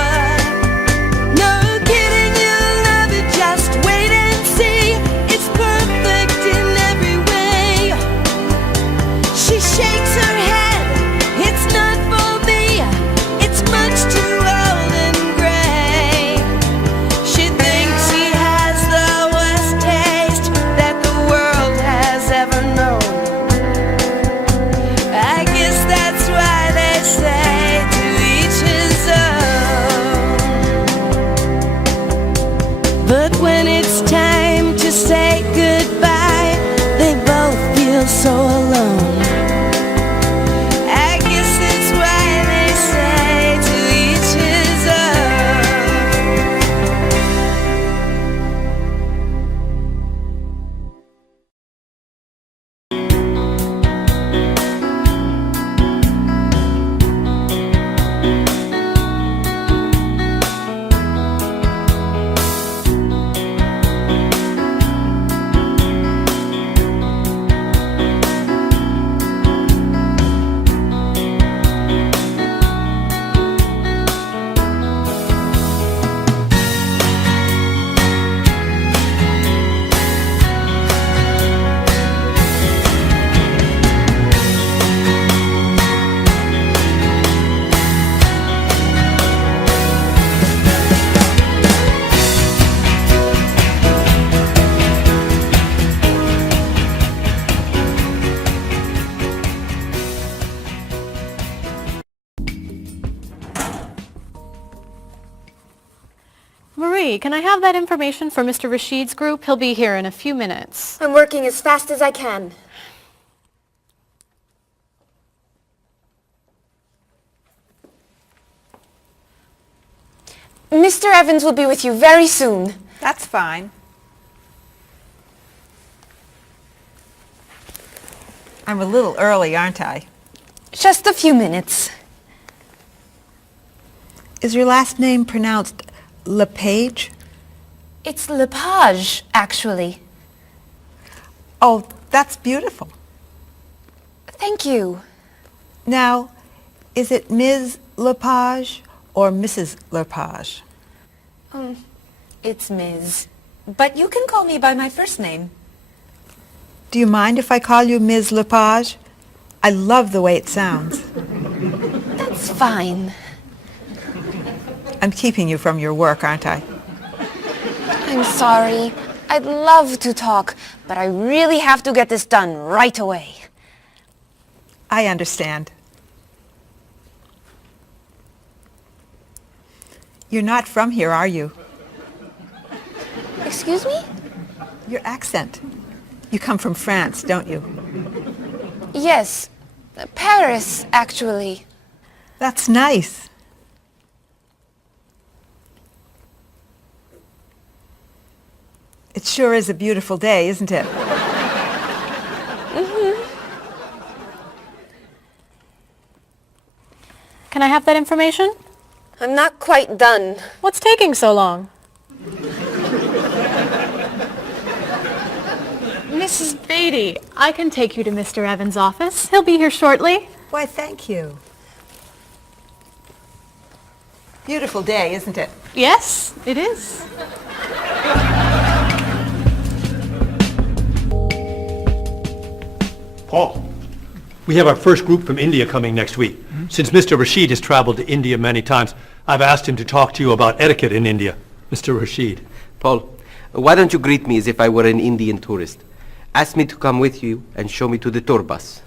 No kidding, you'll love it, just wait and see. It's perfect in every way. She shakes her head, it's not for me. It's much too old and gray. She thinks he has the worst taste that the world has ever known. I guess that's why they say to each his own. But when it's time to say goodbye, they both feel so alone. I guess that's why they say to each his Marie, can I have that information for Mr. Rashid's group? He'll be here in a few minutes. I'm working as fast as I can. Mr. Evans will be with you very soon. That's fine. I'm a little early, aren't I? Just a few minutes. Is your last name pronounced LePage? It's Lepage, actually. Oh, that's beautiful. Thank you. Now, is it Ms. Lepage or Mrs. Lepage? It's Ms. But you can call me by my first name. Do you mind if I call you Ms. Lepage? I love the way it sounds. That's fine. I'm keeping you from your work, aren't I? I'm sorry. I'd love to talk, but I really have to get this done right away. I understand. You're not from here, are you? Excuse me? Your accent. You come from France, don't you? Yes. Paris, actually. That's nice. It sure is a beautiful day, isn't it? Can I have that information? I'm not quite done. What's taking so long? Mrs. Beatty, I can take you to Mr. Evans' office. He'll be here shortly. Why, thank you. Beautiful day, isn't it? Yes, it is. Paul, we have our first group from India coming next week. Since Mr. Rashid has traveled to India many times, I've asked him to talk to you about etiquette in India. Mr. Rashid. Paul, why don't you greet me as if I were an Indian tourist? Ask me to come with you and show me to the tour bus.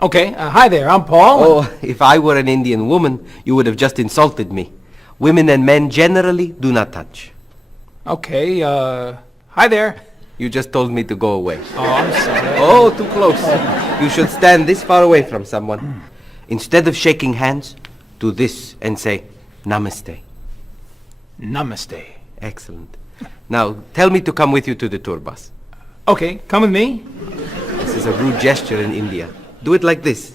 Okay, hi there, I'm Paul. Oh, if I were an Indian woman, you would have just insulted me. Women and men generally do not touch. Okay, hi there. You just told me to go away. Oh, I'm sorry. Oh, too close. You should stand this far away from someone. Instead of shaking hands, do this and say, Namaste. Namaste. Excellent. Now, tell me to come with you to the tour bus. Okay, come with me. This is a rude gesture in India. Do it like this.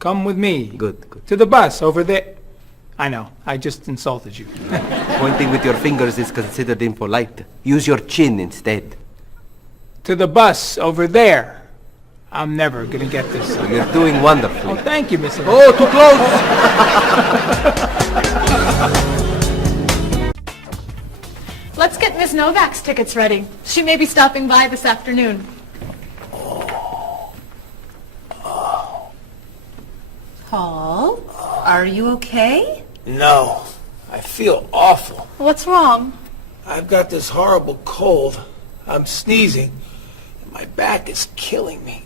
Come with me. Good, good. To the bus over there. I know, I just insulted you. Pointing with your fingers is considered impolite. Use your chin instead. To the bus over there. I'm never gonna get this. Oh, you're doing wonderfully. Oh, thank you, Mr. Oh, too close! Let's get Miss Novak's tickets ready. She may be stopping by this afternoon. Paul, are you okay? No, I feel awful. What's wrong? I've got this horrible cold. I'm sneezing, and my back is killing me.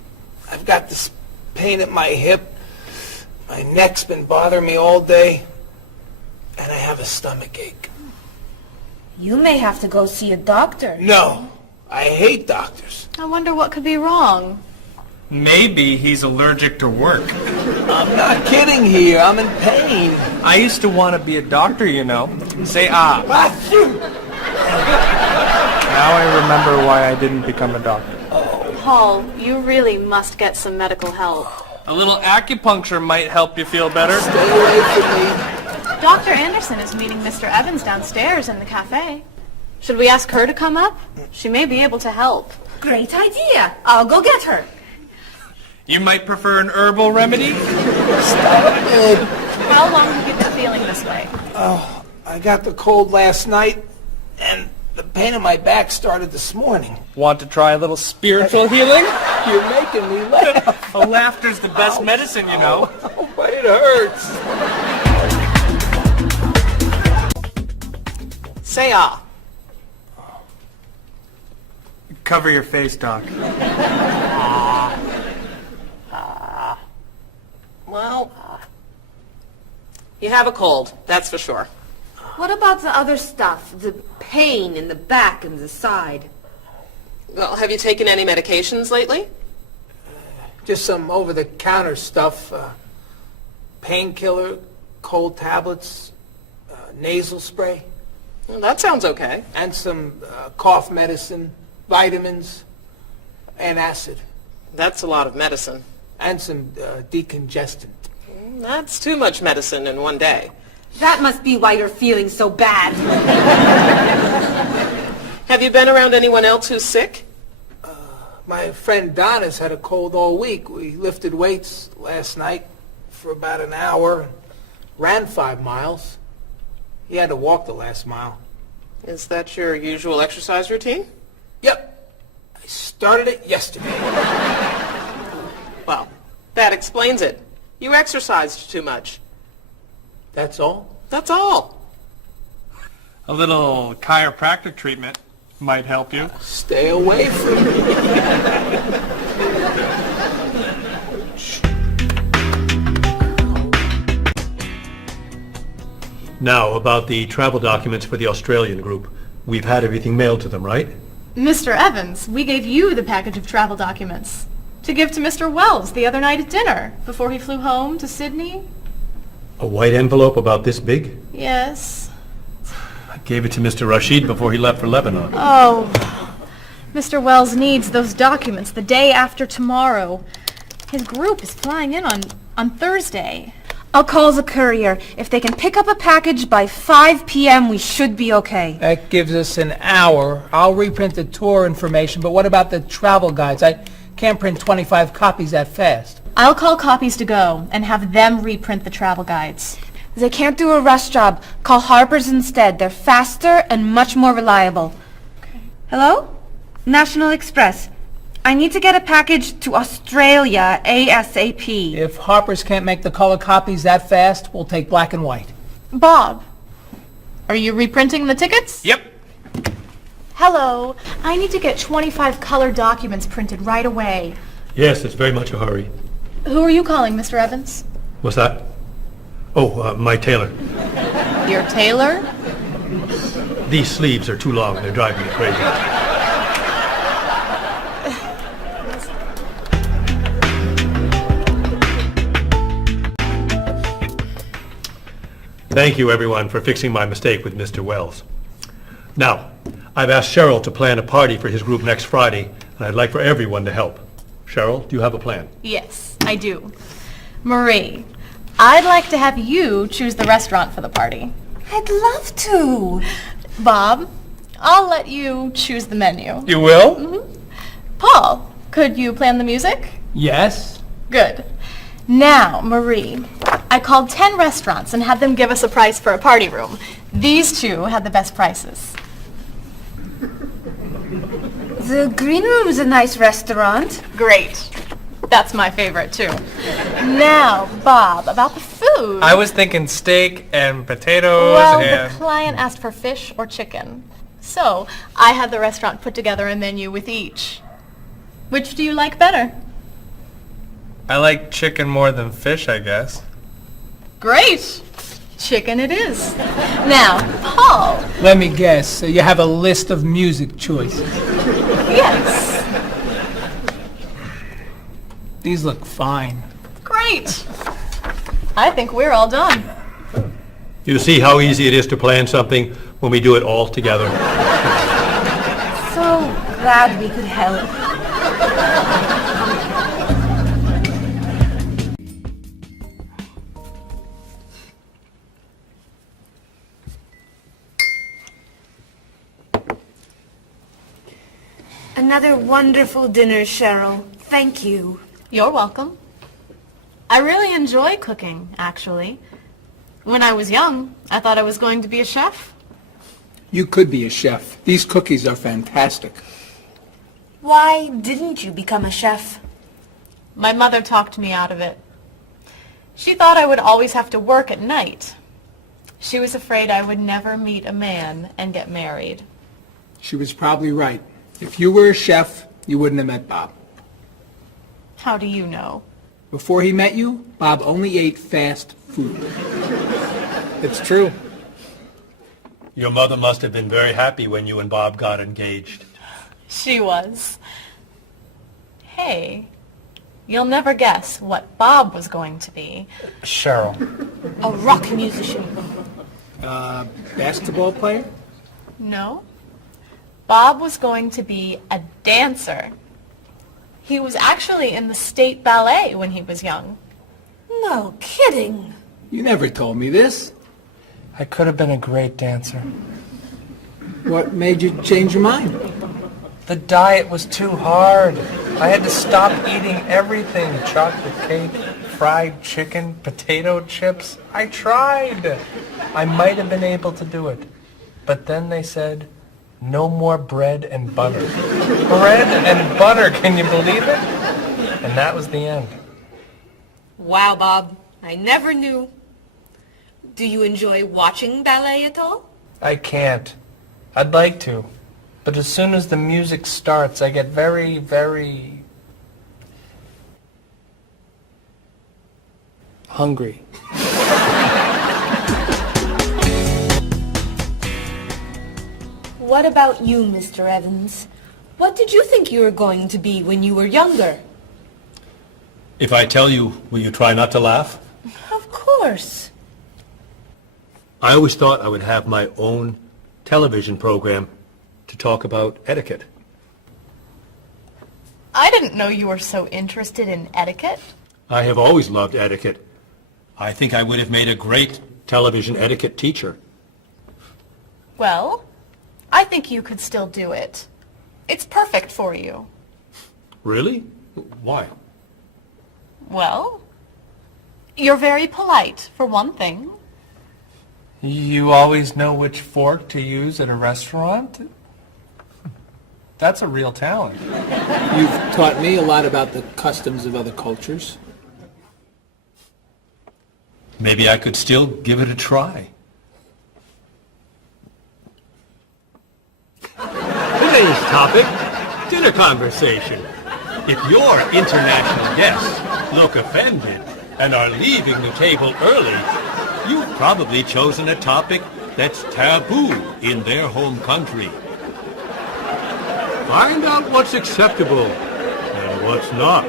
I've got this pain at my hip. My neck's been bothering me all day, and I have a stomach ache. You may have to go see a doctor. No, I hate doctors. I wonder what could be wrong. Maybe he's allergic to work. I'm not kidding here. I'm in pain. I used to want to be a doctor, you know. Say ah. Now I remember why I didn't become a doctor. Paul, you really must get some medical help. A little acupuncture might help you feel better. Stay away from me. Dr. Anderson is meeting Mr. Evans downstairs in the cafe. Should we ask her to come up? She may be able to help. Great idea. I'll go get her. You might prefer an herbal remedy? Stop it. How long have you been feeling this way? Oh, I got the cold last night, and the pain in my back started this morning. Want to try a little spiritual healing? You're making me laugh. Oh, laughter's the best medicine, you know. Oh, but it hurts. Say ah. Cover your face, Doc. Well, you have a cold, that's for sure. What about the other stuff? The pain in the back and the side? Well, have you taken any medications lately? Just some over-the-counter stuff. Painkiller, cold tablets, nasal spray. Well, that sounds okay. And some cough medicine, vitamins, and acid. That's a lot of medicine. And some decongestant. That's too much medicine in one day. That must be why you're feeling so bad. Have you been around anyone else who's sick? My friend Donna's had a cold all week. We lifted weights last night for about an hour, ran 5 miles. He had to walk the last mile. Is that your usual exercise routine? Yep. I started it yesterday. Well, that explains it. You exercised too much. That's all? That's all. A little chiropractic treatment might help you. Stay away from me. Now, about the travel documents for the Australian group. We've had everything mailed to them, right? Mr. Evans, we gave you the package of travel documents to give to Mr. Wells the other night at dinner before he flew home to Sydney. A white envelope about this big? Yes. I gave it to Mr. Rashid before he left for Lebanon. Oh, Mr. Wells needs those documents the day after tomorrow. His group is flying in on Thursday. I'll call the courier. If they can pick up a package by 5 p.m., we should be okay. That gives us an hour. I'll reprint the tour information, but what about the travel guides? I can't print 25 copies that fast. I'll call Copies to Go and have them reprint the travel guides. They can't do a rush job. Call Harper's instead. They're faster and much more reliable. Okay. Hello? National Express. I need to get a package to Australia ASAP. If Harper's can't make the color copies that fast, we'll take black and white. Bob, are you reprinting the tickets? Yep. Hello. I need to get 25 color documents printed right away. Yes, it's very much a hurry. Who are you calling, Mr. Evans? What's that? Oh, my tailor. Your tailor? These sleeves are too long. They're driving me crazy. Thank you, everyone, for fixing my mistake with Mr. Wells. Now, I've asked Cheryl to plan a party for his group next Friday, and I'd like for everyone to help. Cheryl, do you have a plan? Yes, I do. Marie, I'd like to have you choose the restaurant for the party. I'd love to. Bob, I'll let you choose the menu. You will? Mm-hmm. Paul, could you plan the music? Yes. Good. Now, Marie, I called 10 restaurants and had them give us a price for a party room. These two had the best prices. The Green Room's a nice restaurant. Great. That's my favorite, too. Now, Bob, about the food. I was thinking steak and potatoes Well, and... the client asked for fish or chicken. So, I had the restaurant put together a menu with each. Which do you like better? I like chicken more than fish, I guess. Great. Chicken it is. Now, Paul. Let me guess. So you have a list of music choices. Yes. These look fine. Great. I think we're all done. You see how easy it is to plan something when we do it all together. So glad we could help. Another wonderful dinner, Cheryl. Thank you. You're welcome. I really enjoy cooking, actually. When I was young, I thought I was going to be a chef. You could be a chef. These cookies are fantastic. Why didn't you become a chef? My mother talked me out of it. She thought I would always have to work at night. She was afraid I would never meet a man and get married. She was probably right. If you were a chef, you wouldn't have met Bob. How do you know? Before he met you, Bob only ate fast food. It's true. Your mother must have been very happy when you and Bob got engaged. She was. Hey, you'll never guess what Bob was going to be. Cheryl. A rock musician. Basketball player? No. Bob was going to be a dancer. He was actually in the state ballet when he was young. No kidding. You never told me this. I could have been a great dancer. What made you change your mind? The diet was too hard. I had to stop eating everything. Chocolate cake, fried chicken, potato chips. I tried. I might have been able to do it. But then they said, no more bread and butter. Bread and butter, can you believe it? And that was the end. Wow, Bob. I never knew. Do you enjoy watching ballet at all? I can't. I'd like to. But as soon as the music starts, I get very, very... hungry. What about you, Mr. Evans? What did you think you were going to be when you were younger? If I tell you, will you try not to laugh? Of course. I always thought I would have my own television program to talk about etiquette. I didn't know you were so interested in etiquette. I have always loved etiquette. I think I would have made a great television etiquette teacher. Well, I think you could still do it. It's perfect for you. Really? Why? Well, you're very polite, for one thing. You always know which fork to use at a restaurant? That's a real talent. You've taught me a lot about the customs of other cultures. Maybe I could still give it a try. Today's topic, dinner conversation. If your international guests look offended and are leaving the table early, you've probably chosen a topic that's taboo in their home country. Find out what's acceptable and what's not.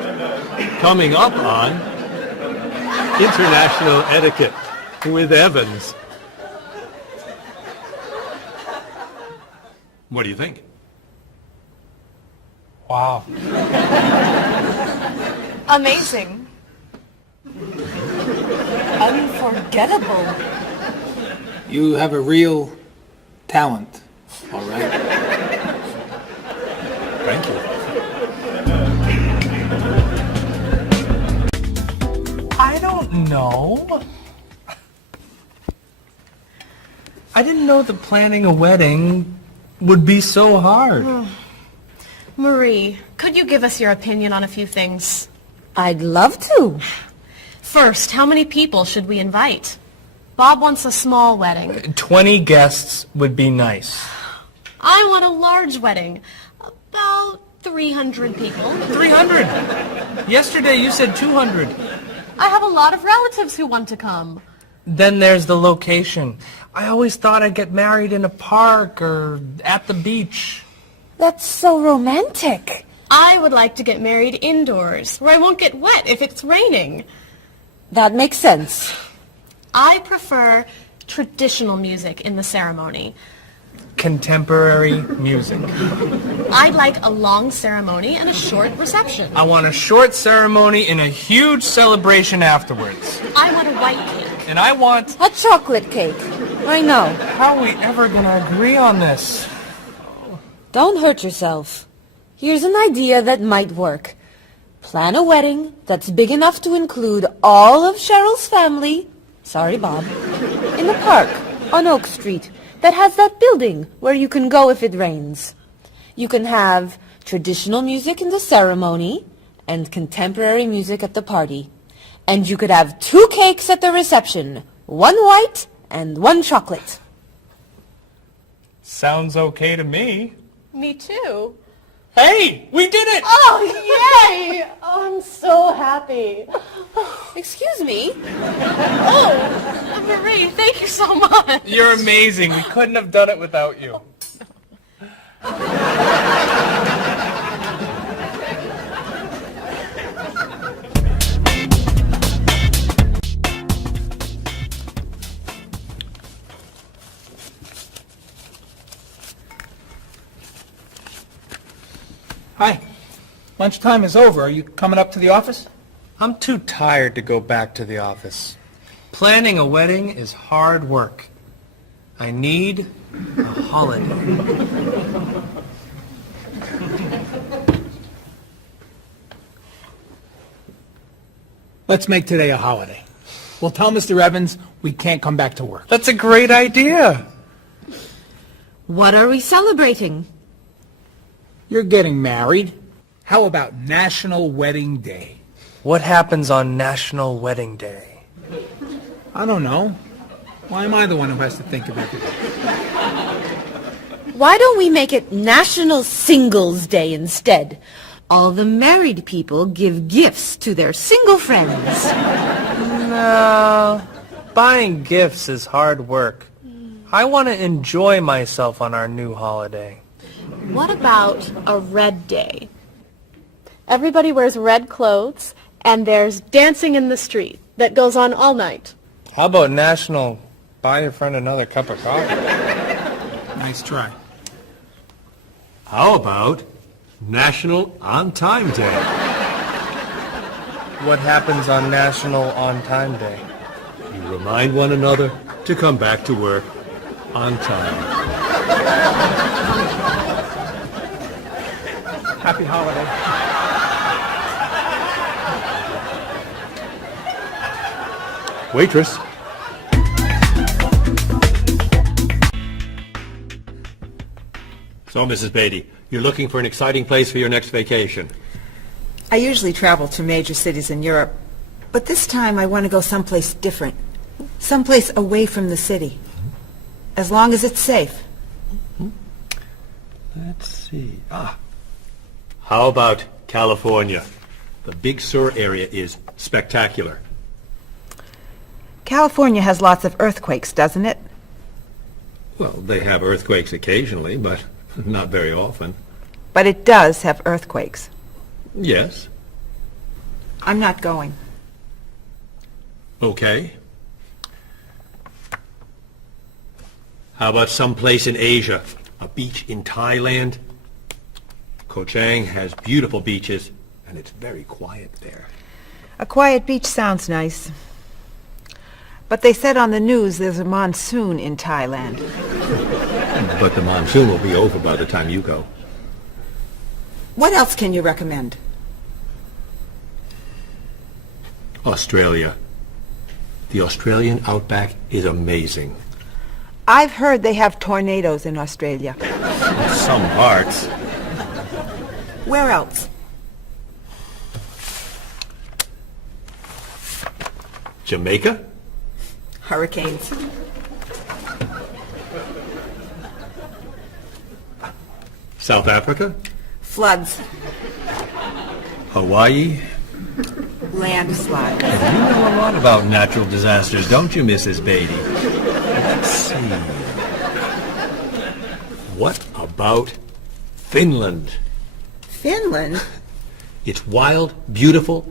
Coming up on International Etiquette with Evans. What do you think? Wow. Amazing. Unforgettable. You have a real talent, all right? Thank you. I don't know. I didn't know that planning a wedding would be so hard. Marie, could you give us your opinion on a few things? I'd love to. First, how many people should we invite? Bob wants a small wedding. 20 guests would be nice. I want a large wedding. About 300 people. 300? Yesterday you said 200. I have a lot of relatives who want to come. Then there's the location. I always thought I'd get married in a park or at the beach. That's so romantic. I would like to get married indoors, where I won't get wet if it's raining. That makes sense. I prefer traditional music in the ceremony. Contemporary music. I'd like a long ceremony and a short reception. I want a short ceremony and a huge celebration afterwards. I want a white cake. And I want... a chocolate cake. I know. How are we ever gonna agree on this? Don't hurt yourself. Here's an idea that might work. Plan a wedding that's big enough to include all of Cheryl's family, sorry Bob, in a park on Oak Street that has that building where you can go if it rains. You can have traditional music in the ceremony and contemporary music at the party. And you could have 2 cakes at the reception, 1 white and 1 chocolate. Sounds okay to me. Me too. Hey, we did it! Oh, yay! Oh, I'm so happy. Excuse me? Oh, Marie, thank you so much. You're amazing. We couldn't have done it without you. Hi. Lunchtime is over. Are you coming up to the office? I'm too tired to go back to the office. Planning a wedding is hard work. I need a holiday. Let's make today a holiday. We'll tell Mr. Evans we can't come back to work. That's a great idea. What are we celebrating? You're getting married. How about National Wedding Day? What happens on National Wedding Day? I don't know. Why am I the one who has to think of everything? Why don't we make it National Singles Day instead? All the married people give gifts to their single friends. No, buying gifts is hard work. I want to enjoy myself on our new holiday. What about a red day? Everybody wears red clothes, and there's dancing in the street that goes on all night. How about National Buy Your Friend Another Cup of Coffee? Nice try. How about National On Time Day? What happens on National On Time Day? You remind one another to come back to work on time. Happy holiday. Waitress. So, Mrs. Beatty, you're looking for an exciting place for your next vacation. I usually travel to major cities in Europe, but this time I want to go someplace different. Someplace away from the city. As long as it's safe. Let's see. How about California? The Big Sur area is spectacular. California has lots of earthquakes, doesn't it? Well, they have earthquakes occasionally, but not very often. But it does have earthquakes. Yes. I'm not going. Okay. How about someplace in Asia? A beach in Thailand? Koh Chang has beautiful beaches, and it's very quiet there. A quiet beach sounds nice. But they said on the news there's a monsoon in Thailand. But the monsoon will be over by the time you go. What else can you recommend? Australia. The Australian outback is amazing. I've heard they have tornadoes in Australia. Some parts. Where else? Jamaica? Hurricanes. South Africa? Floods. Hawaii? Landslides. You know a lot about natural disasters, don't you, Mrs. Beatty? Let's see. What about Finland? Finland? It's wild, beautiful,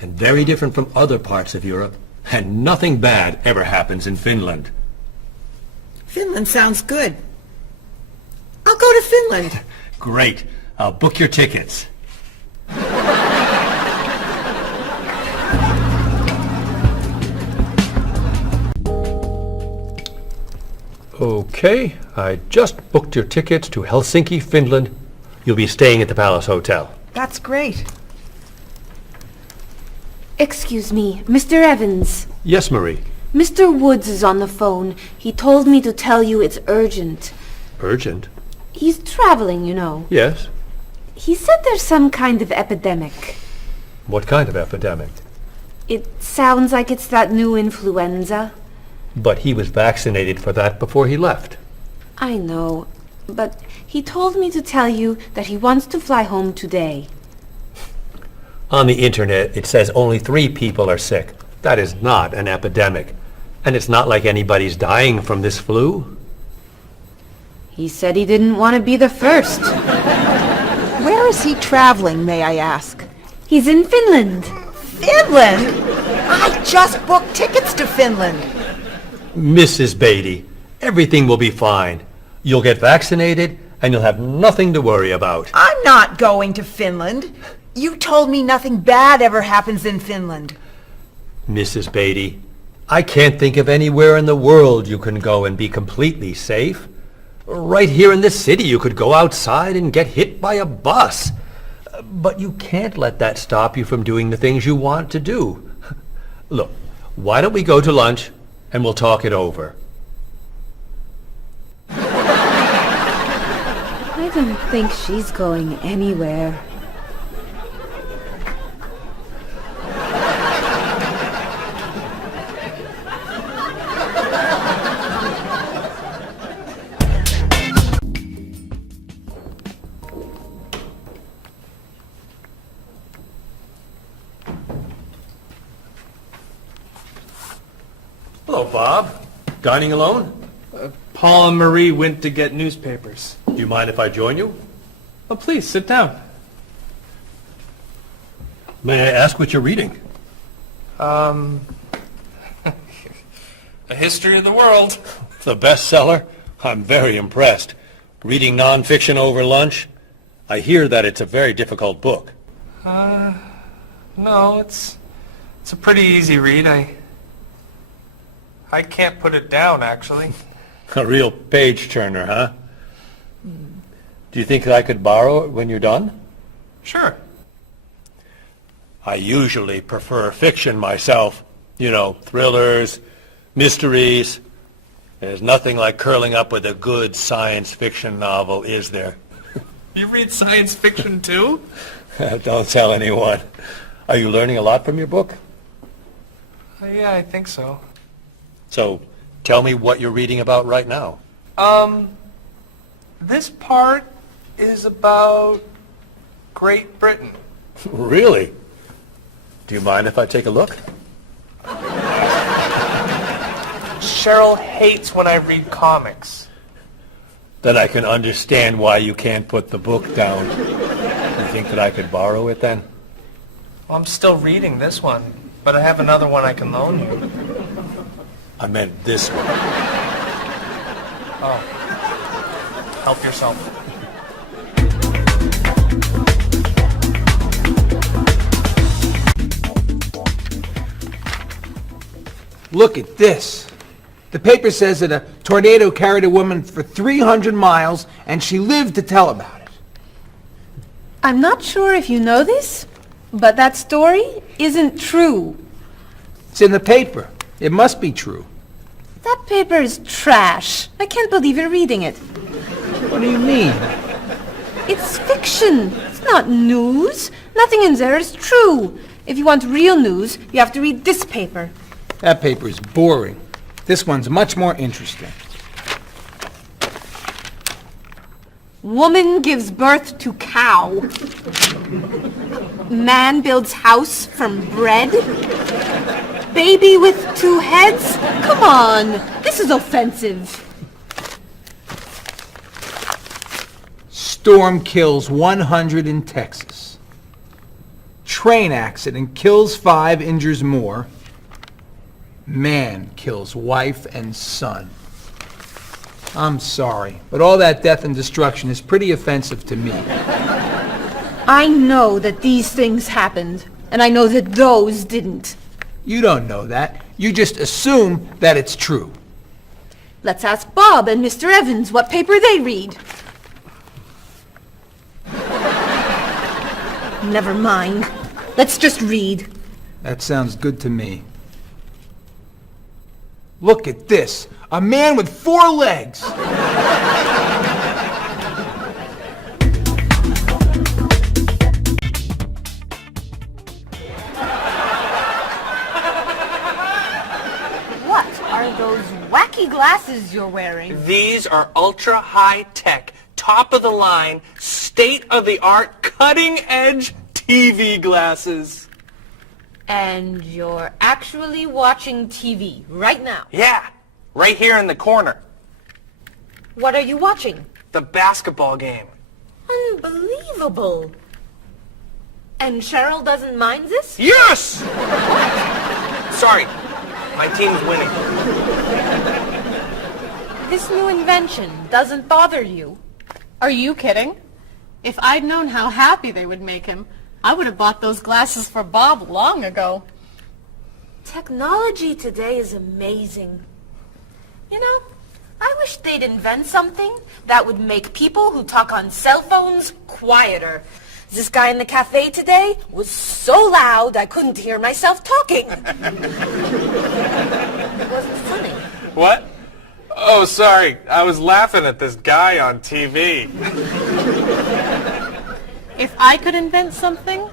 and very different from other parts of Europe, and nothing bad ever happens in Finland. Finland sounds good. I'll go to Finland. Great. I'll book your tickets. Okay, I just booked your tickets to Helsinki, Finland. You'll be staying at the Palace Hotel. That's great. Excuse me, Mr. Evans. Yes, Marie. Mr. Woods is on the phone. He told me to tell you it's urgent. Urgent? He's traveling, you know. Yes. He said there's some kind of epidemic. What kind of epidemic? It sounds like it's that new influenza. But he was vaccinated for that before he left. I know, but he told me to tell you that he wants to fly home today. On the internet, it says only 3 people are sick. That is not an epidemic. And it's not like anybody's dying from this flu. He said he didn't want to be the first. Where is he traveling, may I ask? He's in Finland. Finland? I just booked tickets to Finland. Mrs. Beatty, everything will be fine. You'll get vaccinated, and you'll have nothing to worry about. I'm not going to Finland. You told me nothing bad ever happens in Finland. Mrs. Beatty, I can't think of anywhere in the world you can go and be completely safe. Right here in this city, you could go outside and get hit by a bus. But you can't let that stop you from doing the things you want to do. Look, why don't we go to lunch and we'll talk it over? I don't think she's going anywhere. Hello, Bob. Dining alone? Paul and Marie went to get newspapers. Do you mind if I join you? Oh, please, sit down. May I ask what you're reading? A History of the World. The bestseller? I'm very impressed. Reading nonfiction over lunch? I hear that it's a very difficult book. No, it's a pretty easy read. I can't put it down, actually. A real page-turner, huh? Do you think I could borrow it when you're done? Sure. I usually prefer fiction myself. You know, thrillers, mysteries. There's nothing like curling up with a good science fiction novel, is there? You read science fiction too? Don't tell anyone. Are you learning a lot from your book? Yeah, I think so. So, tell me what you're reading about right now. This part is about Great Britain. Really? Do you mind if I take a look? Cheryl hates when I read comics. Then I can understand why you can't put the book down. You think that I could borrow it then? Well, I'm still reading this one, but I have another one I can loan you. I meant this one. Oh. Help yourself. Look at this. The paper says that a tornado carried a woman for 300 miles, and she lived to tell about it. I'm not sure if you know this, but that story isn't true. It's in the paper. It must be true. That paper is trash. I can't believe you're reading it. What do you mean? It's fiction. It's not news. Nothing in there is true. If you want real news, you have to read this paper. That paper is boring. This one's much more interesting. Woman gives birth to cow. Man builds house from bread. Baby with 2 heads? Come on, this is offensive. Storm kills 100 in Texas. Train accident kills 5, injures more. Man kills wife and son. I'm sorry, but all that death and destruction is pretty offensive to me. I know that these things happened, and I know that those didn't. You don't know that. You just assume that it's true. Let's ask Bob and Mr. Evans what paper they read. Never mind. Let's just read. That sounds good to me. Look at this. A man with 4 legs. What are those wacky glasses you're wearing? These are ultra high tech, top of the line, state of the art, cutting edge TV glasses. And you're actually watching TV right now. Yeah, right here in the corner. What are you watching? The basketball game. Unbelievable. And Cheryl doesn't mind this? Yes! Sorry, my team's winning. This new invention doesn't bother you. Are you kidding? If I'd known how happy they would make him, I would have bought those glasses for Bob long ago. Technology today is amazing. You know, I wish they'd invent something that would make people who talk on cell phones quieter. This guy in the cafe today was so loud I couldn't hear myself talking. It wasn't funny. What? Oh, sorry. I was laughing at this guy on TV. If I could invent something,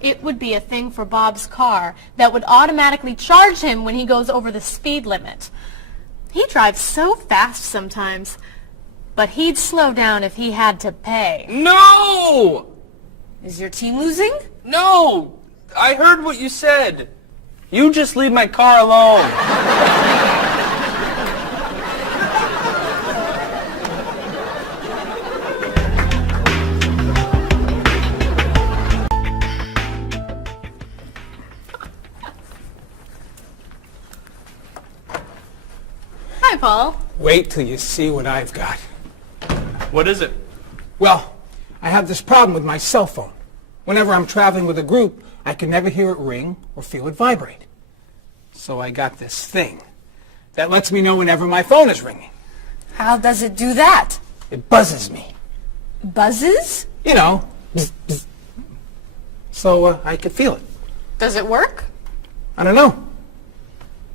it would be a thing for Bob's car that would automatically charge him when he goes over the speed limit. He drives so fast sometimes, but he'd slow down if he had to pay. No! Is your team losing? No! I heard what you said. You just leave my car alone. Hi, Paul. Wait till you see what I've got. What is it? Well, I have this problem with my cell phone. Whenever I'm traveling with a group, I can never hear it ring or feel it vibrate. So I got this thing that lets me know whenever my phone is ringing. How does it do that? It buzzes me. Buzzes? You know, bzz, bzz. So I could feel it. Does it work? I don't know.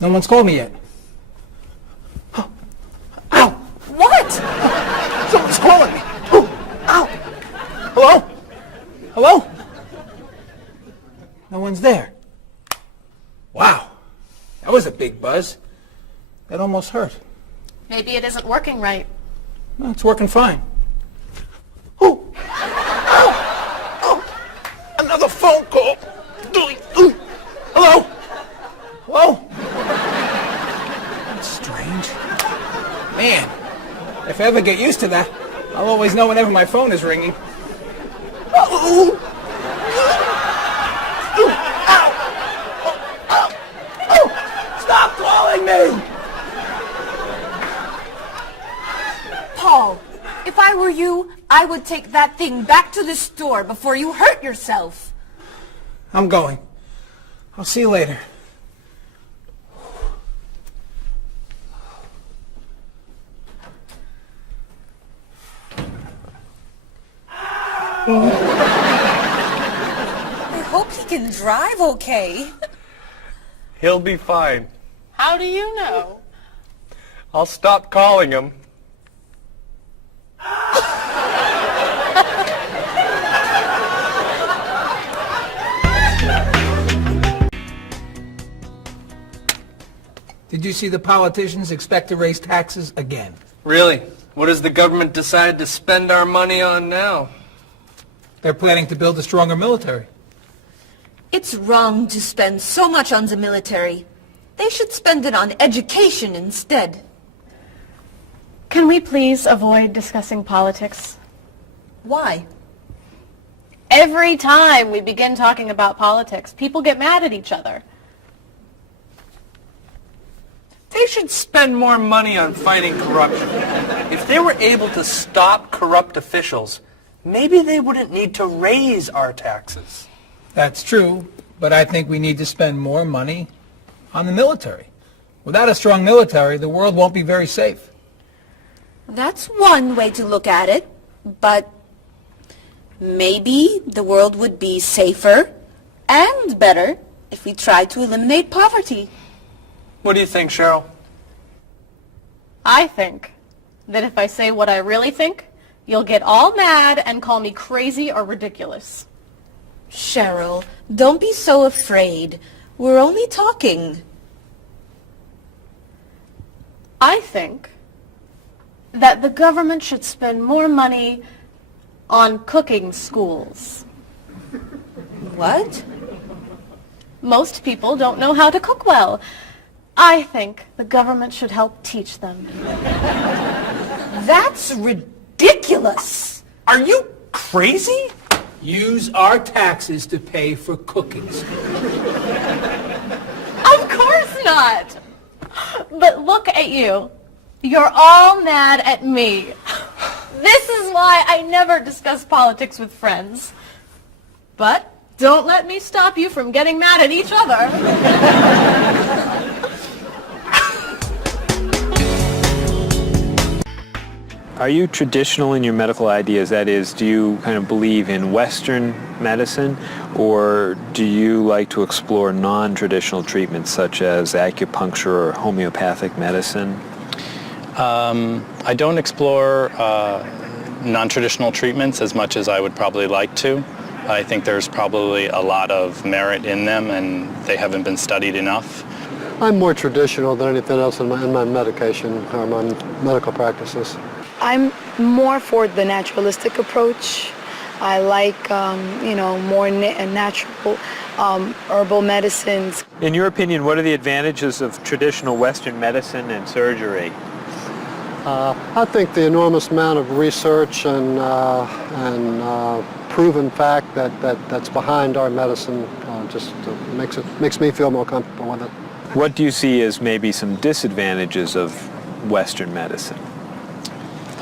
No one's called me yet. Ow! What? Someone's calling me. Oh, ow! Hello? Hello? No one's there. Wow. That was a big buzz. That almost hurt. Maybe it isn't working right. No, it's working fine. Another phone call. Hello? Hello? That's strange. Man, if I ever get used to that, I'll always know whenever my phone is ringing. Stop calling me! Paul, if I were you, I would take that thing back to the store before you hurt yourself. I'm going. I'll see you later. I hope he can drive okay. He'll be fine. How do you know? I'll stop calling him. Did you see the politicians expect to raise taxes again? Really? What does the government decide to spend our money on now? They're planning to build a stronger military. It's wrong to spend so much on the military. They should spend it on education instead. Can we please avoid discussing politics? Why? Every time we begin talking about politics, people get mad at each other. They should spend more money on fighting corruption. If they were able to stop corrupt officials, maybe they wouldn't need to raise our taxes. That's true, but I think we need to spend more money on the military. Without a strong military, the world won't be very safe. That's one way to look at it, but maybe the world would be safer and better if we tried to eliminate poverty. What do you think, Cheryl? I think that if I say what I really think, you'll get all mad and call me crazy or ridiculous. Cheryl, don't be so afraid. We're only talking. I think that the government should spend more money on cooking schools. What? Most people don't know how to cook well. I think the government should help teach them. That's ridiculous. Are you crazy? Use our taxes to pay for cooking school. Of course not. But look at you. You're all mad at me. This is why I never discuss politics with friends. But don't let me stop you from getting mad at each other. Are you traditional in your medical ideas? That is, do you kind of believe in Western medicine, or do you like to explore non-traditional treatments such as acupuncture or homeopathic medicine? I don't explore non-traditional treatments as much as I would probably like to. I think there's probably a lot of merit in them, and they haven't been studied enough. I'm more traditional than anything else in my medication or my medical practices. I'm more for the naturalistic approach. I like, more natural herbal medicines. In your opinion, what are the advantages of traditional Western medicine and surgery? I think the enormous amount of research and proven fact that's behind our medicine just makes me feel more comfortable with it. What do you see as maybe some disadvantages of Western medicine?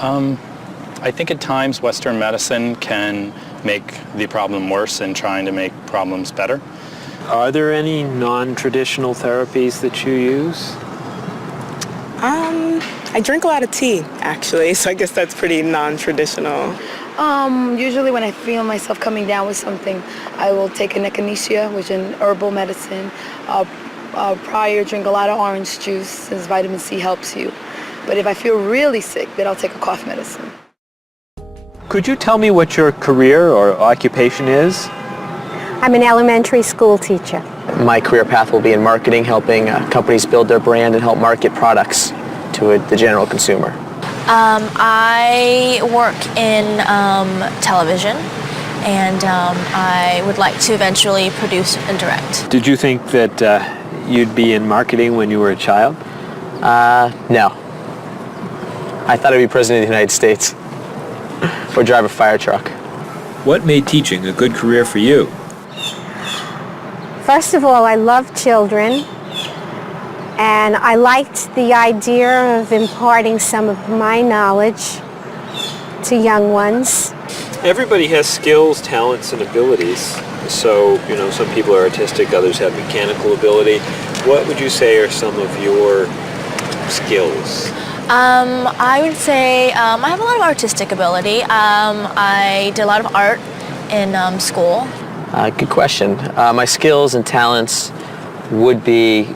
I think at times Western medicine can make the problem worse in trying to make problems better. Are there any non-traditional therapies that you use? I drink a lot of tea, actually, so I guess that's pretty non-traditional. Usually when I feel myself coming down with something, I will take an echinacea, which is an herbal medicine. Prior, drink a lot of orange juice, since vitamin C helps you. But if I feel really sick, then I'll take a cough medicine. Could you tell me what your career or occupation is? I'm an elementary school teacher. My career path will be in marketing, helping companies build their brand and help market products to the general consumer. I work in television, and I would like to eventually produce and direct. Did you think that you'd be in marketing when you were a child? No. I thought I'd be president of the United States or drive a fire truck. What made teaching a good career for you? First of all, I love children, and I liked the idea of imparting some of my knowledge to young ones. Everybody has skills, talents, and abilities. So, some people are artistic, others have mechanical ability. What would you say are some of your skills? I would say I have a lot of artistic ability. I did a lot of art in school. Good question. My skills and talents would be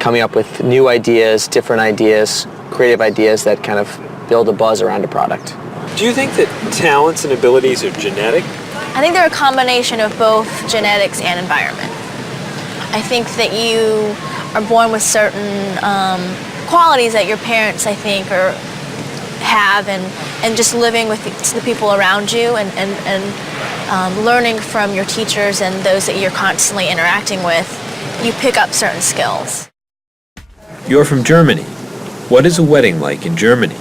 coming up with new ideas, different ideas, creative ideas that kind of build a buzz around a product. Do you think that talents and abilities are genetic? I think they're a combination of both genetics and environment. I think that you are born with certain qualities that your parents, I think, have, and just living with the people around you and learning from your teachers and those that you're constantly interacting with, you pick up certain skills. You're from Germany. What is a wedding like in Germany?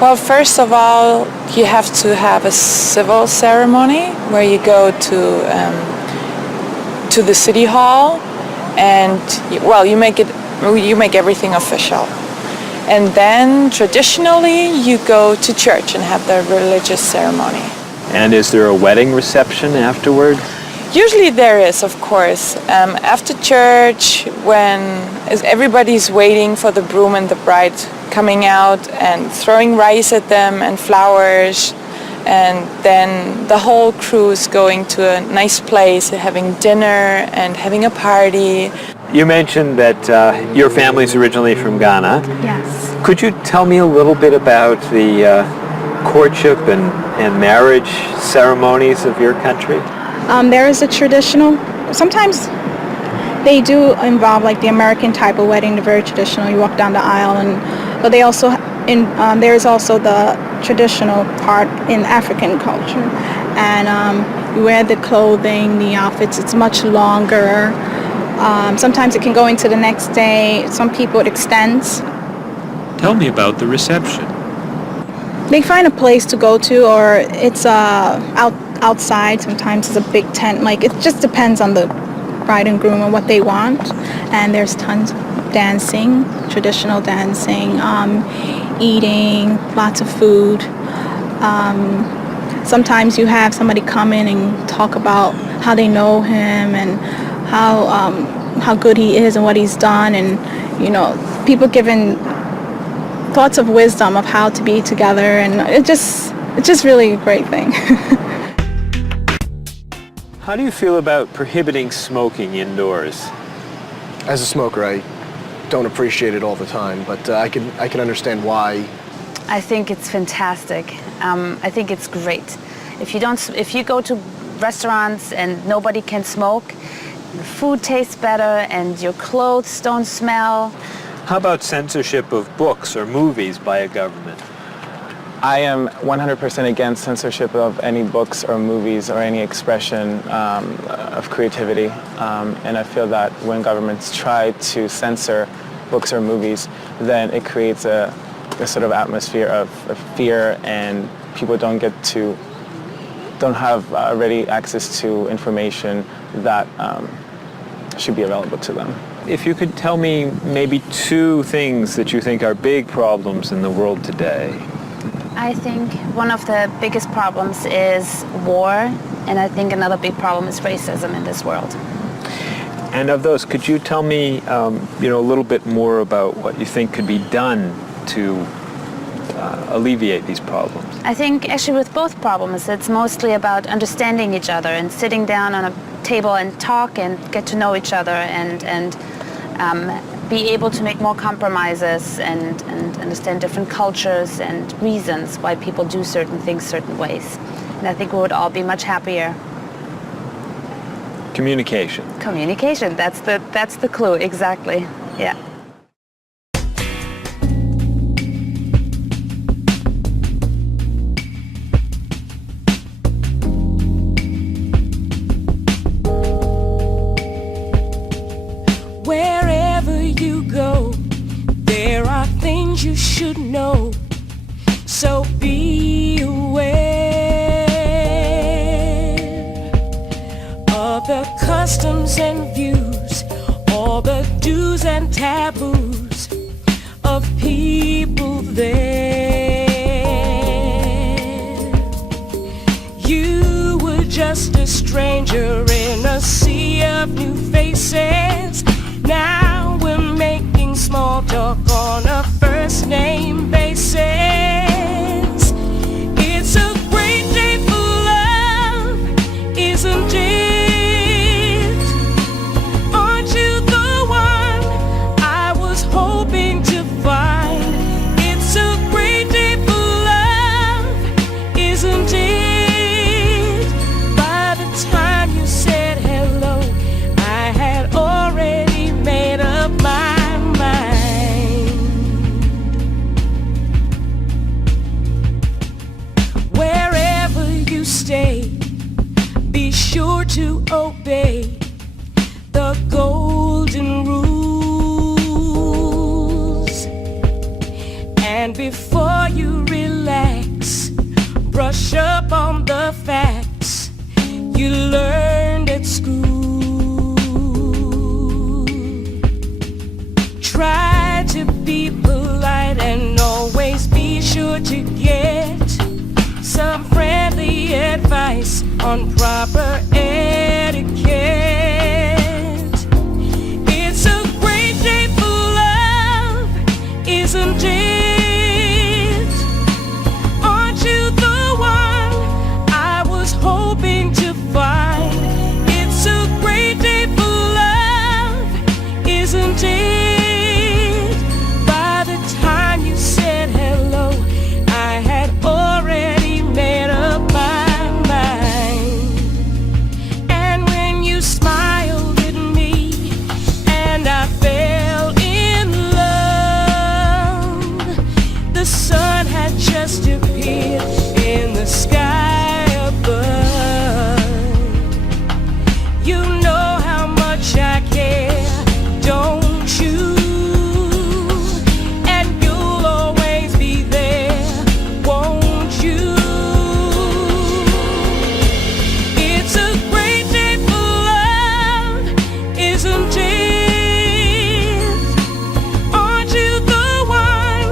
Well, first of all, you have to have a civil ceremony where you go to the city hall, and you make everything official. And then traditionally you go to church and have the religious ceremony. And is there a wedding reception afterward? Usually there is, of course. After church, when everybody's waiting for the groom and the bride coming out and throwing rice at them and flowers, and then the whole crew is going to a nice place, having dinner and having a party. You mentioned that your family's originally from Ghana. Yes. Could you tell me a little bit about the courtship and marriage ceremonies of your country? There is a traditional, sometimes they do involve like the American type of wedding, the very traditional, you walk down the aisle, but they also, there is also the traditional part in African culture. And you wear the clothing, the outfits, it's much longer. Sometimes it can go into the next day. Some people it extends. Tell me about the reception. They find a place to go to, or it's outside. Sometimes it's a big tent. Like, it just depends on the bride and groom and what they want. And there's tons of dancing, traditional dancing, eating, lots of food. Sometimes you have somebody come in and talk about how they know him and how good he is and what he's done, and people giving thoughts of wisdom of how to be together, and it's just really a great thing. How do you feel about prohibiting smoking indoors? As a smoker, I don't appreciate it all the time, but I can understand why. I think it's fantastic. I think it's great. If you go to restaurants and nobody can smoke, the food tastes better and your clothes don't smell. How about censorship of books or movies by a government? I am 100% against censorship of any books or movies or any expression of creativity. And I feel that when governments try to censor books or movies, then it creates a sort of atmosphere of fear, and people don't have ready access to information that should be available to them. If you could tell me maybe two things that you think are big problems in the world today. I think one of the biggest problems is war, and I think another big problem is racism in this world. And of those, could you tell me a little bit more about what you think could be done to alleviate these problems? I think actually with both problems, it's mostly about understanding each other and sitting down on a table and talk and get to know each other and be able to make more compromises and understand different cultures and reasons why people do certain things certain ways. And I think we would all be much happier. Communication. Communication, that's the clue, exactly. Yeah. Wherever you go, there are things you should know. So be aware of the customs and views, all the do's and taboos of people there. You were just a stranger in a sea of new faces. Now we're making small talk on a first name basis. It's a great day for love, isn't it? Aren't you the one I was hoping to find? It's a great day for love, isn't it? By the time you said hello, I had already made up my mind. Wherever you stay, be sure to obey the golden rules. And before you relax, brush up on the facts you learned at school. Try to be polite and always be sure to get some friendly advice on proper etiquette. It's a great day for love, isn't it? Aren't you the one I was hoping to find? It's a great day for love, isn't it? By the time you said hello, I had already made up my mind. And when you smiled at me and I fell in love, the sun had just appeared in the sky above. You know how much I care, don't you? And you'll always be there, won't you? It's a great day for love, isn't it? Aren't you the one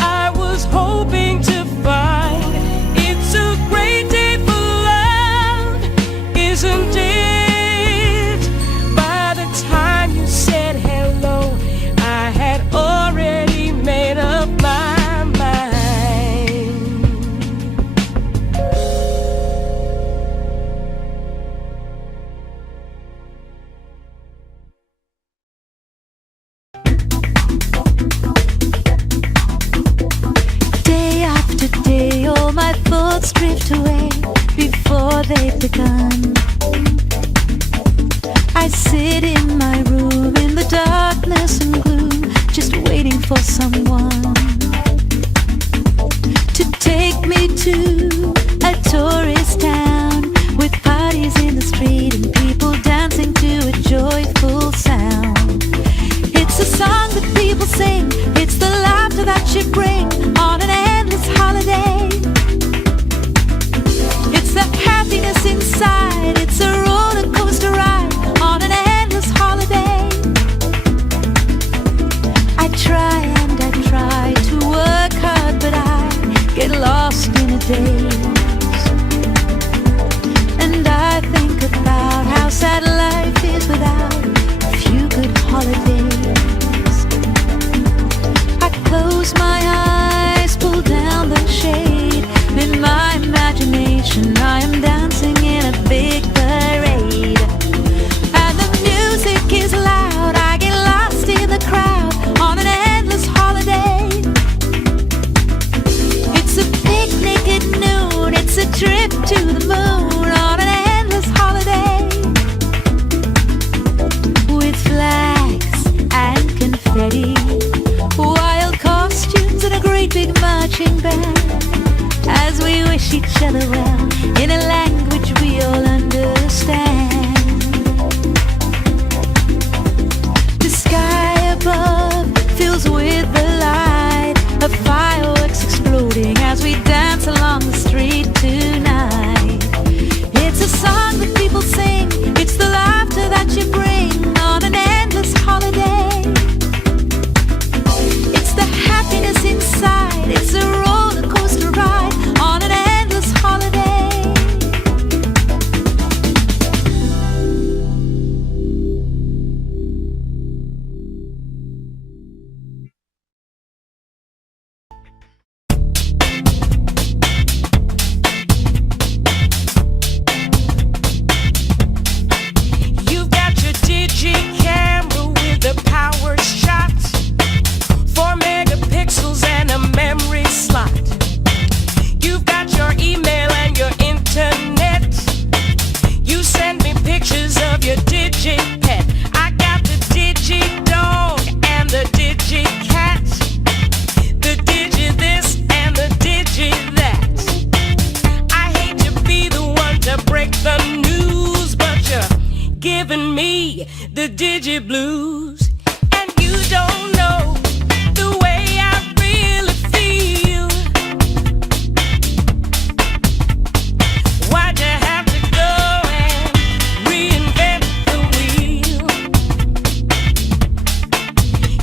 I was hoping to find? It's a great day for love, isn't it? By the time you said hello, I had already made up my mind. Day after day, all my thoughts drift away before they've begun. I sit in my room in the darkness and gloom, just waiting for someone to take me to a tourist town with parties in the street and people dancing to a joyful sound. It's a song that people sing, it's the laughter that you bring on an endless holiday. It's the happiness inside, it's a roller coaster ride on an endless holiday. I try and I try to work hard, but I get lost in a daze. And I think about how sad life is without a few good holidays. I close my eyes big marching band as we wish each other well in a language we all understand. The sky above fills with the light of fireworks exploding as we dance along the street tonight. It's a song that people sing, it's the laughter that you bring on an endless holiday. It's the happiness inside, it's a roller coaster ride on an endless holiday. You've got your digi-camera with a power shot, 4 megapixels and a memory slot. You've got your email and your internet. You send me pictures of your digi-pet. I got the digi-dog and the digi-cat, the digi-this and the digi-that. I hate to be the one to break the news, but you're giving me the digi-blues. And you don't know the way I really feel. Why'd you have to go and reinvent the wheel?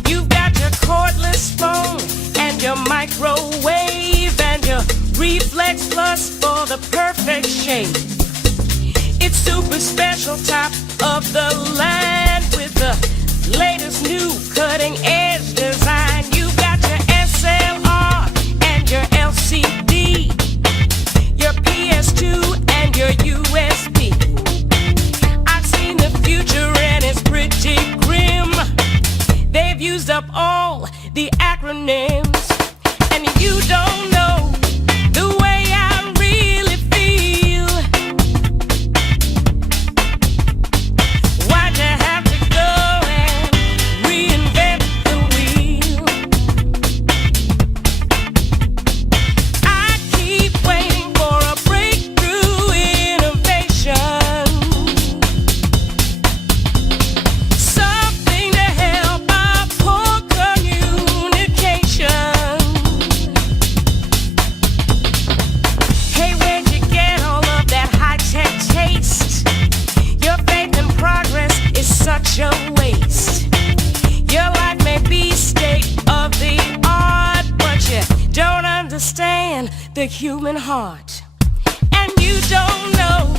You've got your cordless phone and your microwave and your reflex plus for the perfect shape. It's super special, top of the line with the latest new cutting edge design. You got your SLR and your LCD, your PS2 and your USB. I've seen the future and it's pretty grim. They've used up all the acronyms, and you don't know the way I really feel. Why'd you have to go and reinvent the wheel? I keep waiting for a breakthrough innovation, something to help our poor communication. Hey, where'd you get all of that high-tech taste? Your faith in progress is such a waste. Your life may be state of the art, but you don't understand the human heart. And you don't know